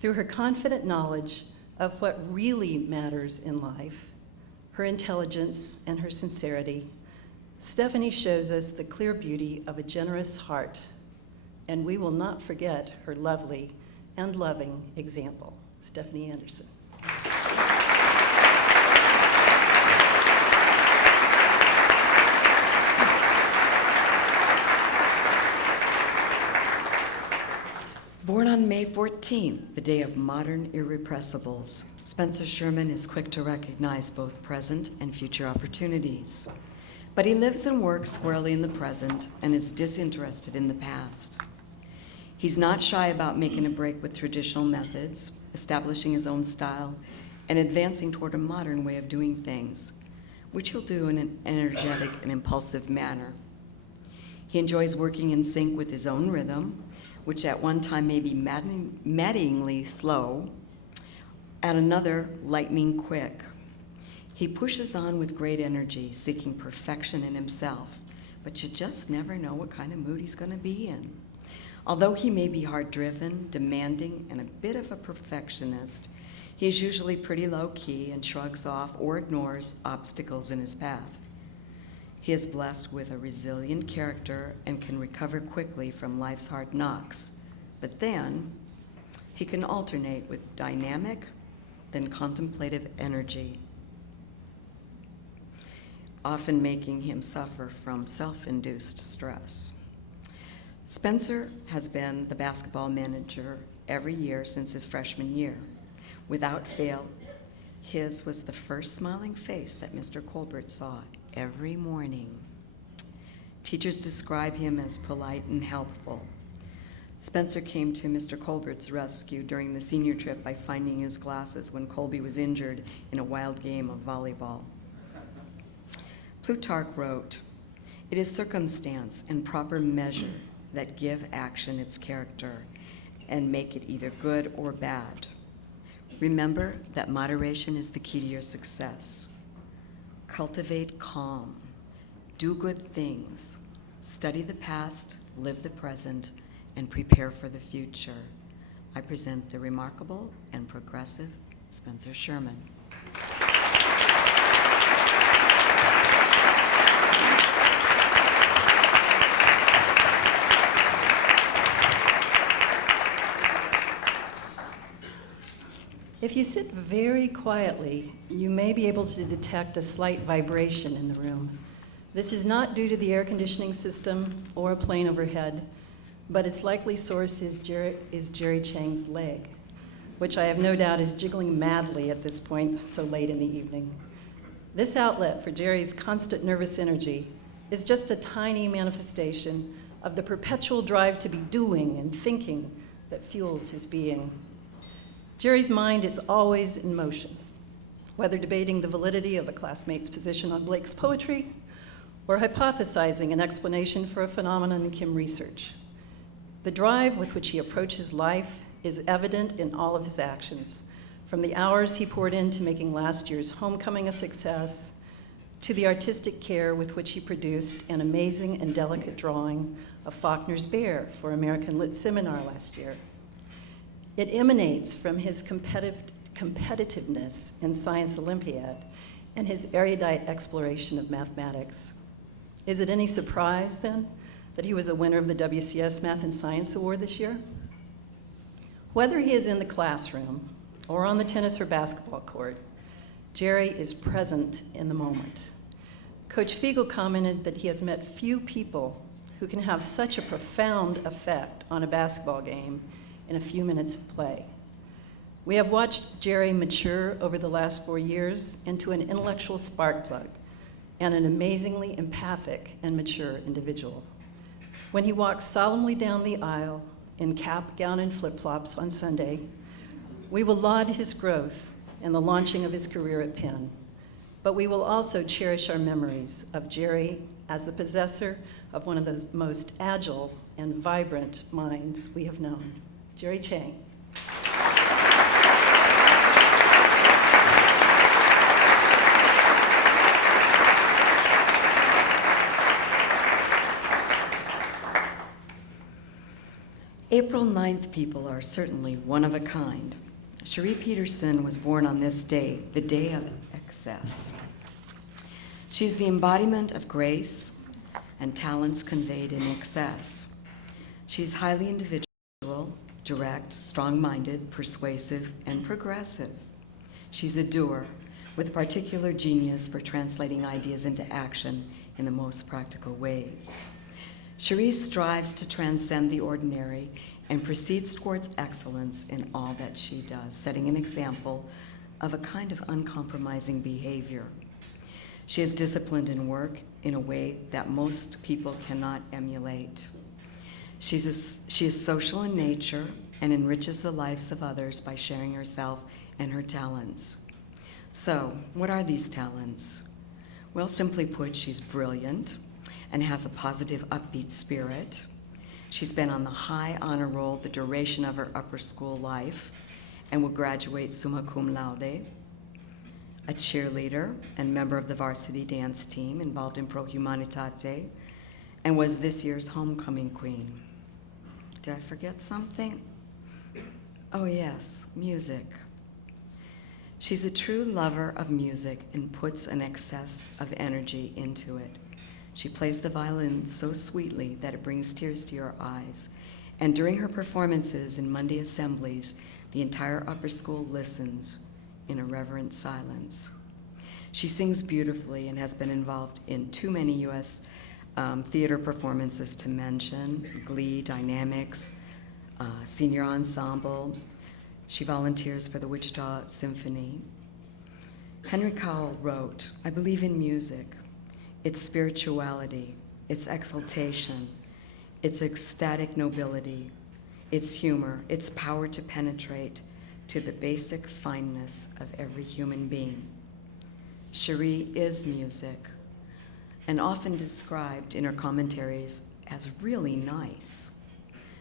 Through her confident knowledge of what really matters in life, her intelligence and her sincerity, Stephanie shows us the clear beauty of a generous heart, and we will not forget her lovely and loving example. Stephanie Anderson. Born on May 14th, the day of modern irrepressibles, Spencer Sherman is quick to recognize both present and future opportunities. But he lives and works squarely in the present and is disinterested in the past. He's not shy about making a break with traditional methods, establishing his own style, and advancing toward a modern way of doing things, which he'll do in an energetic and impulsive manner. He enjoys working in sync with his own rhythm, which at one time may be maddeningly slow, at another, lightning quick. He pushes on with great energy, seeking perfection in himself, but you just never know what kind of mood he's going to be in. Although he may be hard-driven, demanding, and a bit of a perfectionist, he is usually pretty low-key and shrugs off or ignores obstacles in his path. He is blessed with a resilient character and can recover quickly from life's hard knocks. But then, he can alternate with dynamic, then contemplative energy, often making him suffer from self-induced stress. Spencer has been the basketball manager every year since his freshman year. Without fail, his was the first smiling face that Mr. Colbert saw every morning. Teachers describe him as polite and helpful. Spencer came to Mr. Colbert's rescue during the senior trip by finding his glasses when Colby was injured in a wild game of volleyball. Plutarch wrote, "It is circumstance and proper measure that give action its character and make it either good or bad. Remember that moderation is the key to your success. Cultivate calm, do good things, study the past, live the present, and prepare for the future." I present the remarkable and progressive Spencer Sherman. If you sit very quietly, you may be able to detect a slight vibration in the room. This is not due to the air conditioning system or a plane overhead, but its likely source is Jerry Chang's leg, which I have no doubt is jiggling madly at this point so late in the evening. This outlet for Jerry's constant nervous energy is just a tiny manifestation of the perpetual drive to be doing and thinking that fuels his being. Jerry's mind is always in motion, whether debating the validity of a classmate's position on Blake's poetry or hypothesizing an explanation for a phenomenon in Kim research. The drive with which he approaches life is evident in all of his actions, from the hours he poured into making last year's homecoming a success, to the artistic care with which he produced an amazing and delicate drawing of Faulkner's bear for American Lit Seminar last year. It emanates from his competitiveness in Science Olympiad and his erudite exploration of mathematics. Is it any surprise, then, that he was a winner of the WCS Math and Science Award this year? Whether he is in the classroom or on the tennis or basketball court, Jerry is present in the moment. Coach Fiegel commented that he has met few people who can have such a profound effect on a basketball game in a few minutes of play. We have watched Jerry mature over the last 4 years into an intellectual spark plug and an amazingly empathic and mature individual. When he walks solemnly down the aisle in cap, gown, and flip-flops on Sunday, we will laud his growth and the launching of his career at Penn, but we will also cherish our memories of Jerry as the possessor of one of the most agile and vibrant minds we have known. Jerry Chang. April 9th people are certainly one of a kind. Cherie Peterson was born on this day, the day of excess. She's the embodiment of grace and talents conveyed in excess. She's highly individual, direct, strong-minded, persuasive, and progressive. She's a doer with particular genius for translating ideas into action in the most practical ways. Cherie strives to transcend the ordinary and proceeds towards excellence in all that she does, setting an example of a kind of uncompromising behavior. She is disciplined in work in a way that most people cannot emulate. She is social in nature and enriches the lives of others by sharing herself and her talents. So, what are these talents? Well, simply put, she's brilliant and has a positive, upbeat spirit. She's been on the high honor roll the duration of her upper school life and will graduate summa cum laude. A cheerleader and member of the varsity dance team involved in Pro Humanitate, and was this year's homecoming queen. Did I forget something? Oh yes, music. She's a true lover of music and puts an excess of energy into it. She plays the violin so sweetly that it brings tears to your eyes. And during her performances in Monday assemblies, the entire upper school listens in a reverent silence. She sings beautifully and has been involved in too many U.S. Theater performances to mention: Glee, Dynamics, Senior Ensemble. She volunteers for the Wichita Symphony. Henry Cowell wrote, "I believe in music, its spirituality, its exaltation, its ecstatic nobility, its humor, its power to penetrate to the basic fineness of every human being." Cherie is music, and often described in her commentaries as really nice.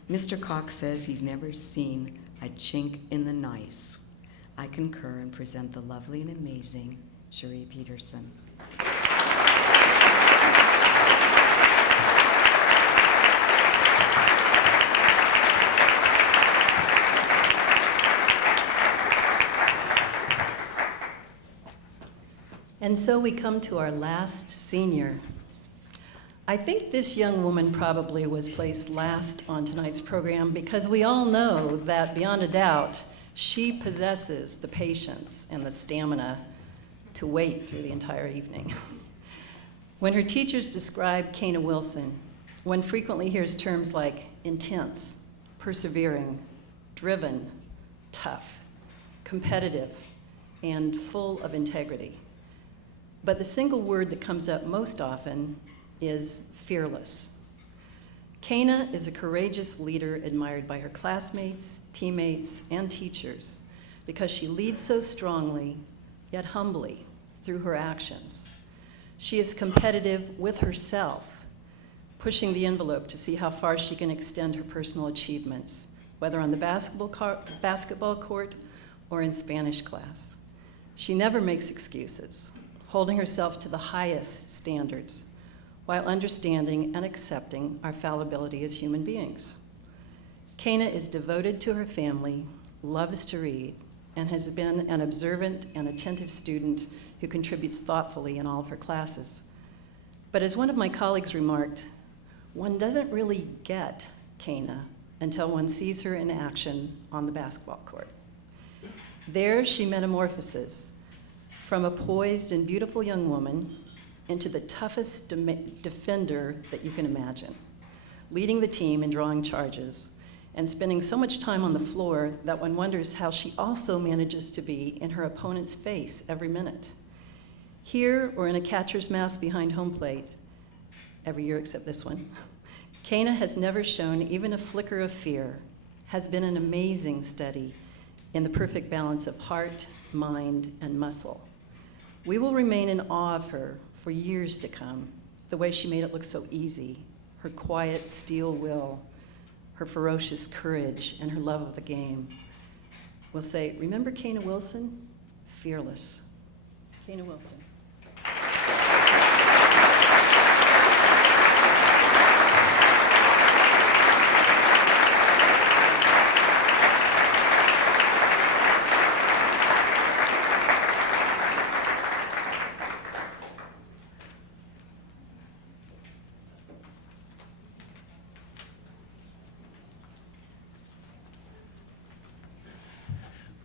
Mr. Cox says he's never seen a chink in the nice. I concur and present the lovely and amazing Cherie Peterson. And so we come to our last senior. I think this young woman probably was placed last on tonight's program because we all know that, beyond a doubt, she possesses the patience and the stamina to wait through the entire evening. When her teachers describe Kana Wilson, one frequently hears terms like intense, persevering, driven, tough, competitive, and full of integrity. But the single word that comes up most often is fearless. Kana is a courageous leader admired by her classmates, teammates, and teachers because she leads so strongly, yet humbly, through her actions. She is competitive with herself, pushing the envelope to see how far she can extend her personal achievements, whether on the basketball court or in Spanish class. She never makes excuses, holding herself to the highest standards, while understanding and accepting our fallibility as human beings. Kana is devoted to her family, loves to read, and has been an observant and attentive student who contributes thoughtfully in all of her classes. But as one of my colleagues remarked, one doesn't really get Kana until one sees her in action on the basketball court. There she metamorphoses from a poised and beautiful young woman into the toughest defender that you can imagine, leading the team and drawing charges, and spending so much time on the floor that one wonders how she also manages to be in her opponent's face every minute. Here, or in a catcher's mask behind home plate, every year except this one, Kana has never shown even a flicker of fear, has been an amazing study in the perfect balance of heart, mind, and muscle. We will remain in awe of her for years to come, the way she made it look so easy, her quiet steel will, her ferocious courage, and her love of the game. We'll say, remember Kana Wilson? Fearless. Kana Wilson.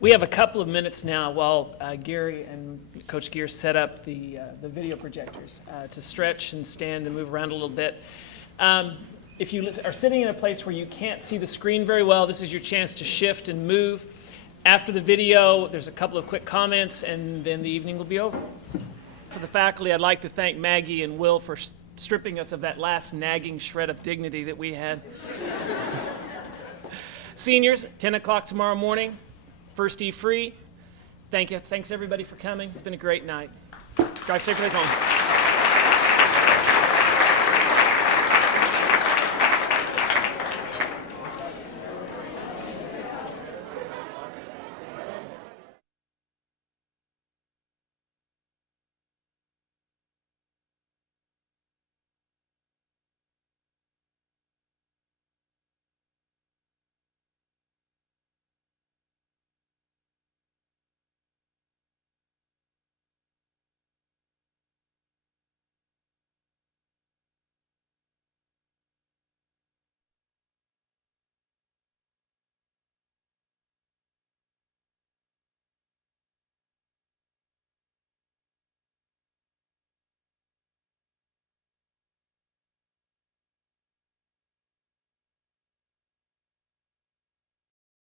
We have a couple of minutes now while Gary and Coach Gear set up the video projectors to stretch and stand and move around a little bit. If you are sitting in a place where you can't see the screen very well, this is your chance to shift and move. After the video, there's a couple of quick comments, and then the evening will be over. For the faculty, I'd like to thank Maggie and Will for stripping us of that last nagging shred of dignity that we had. Seniors, 10 o'clock tomorrow morning. First E free. Thank you. Thanks everybody for coming. It's been a great night. Drive safely home.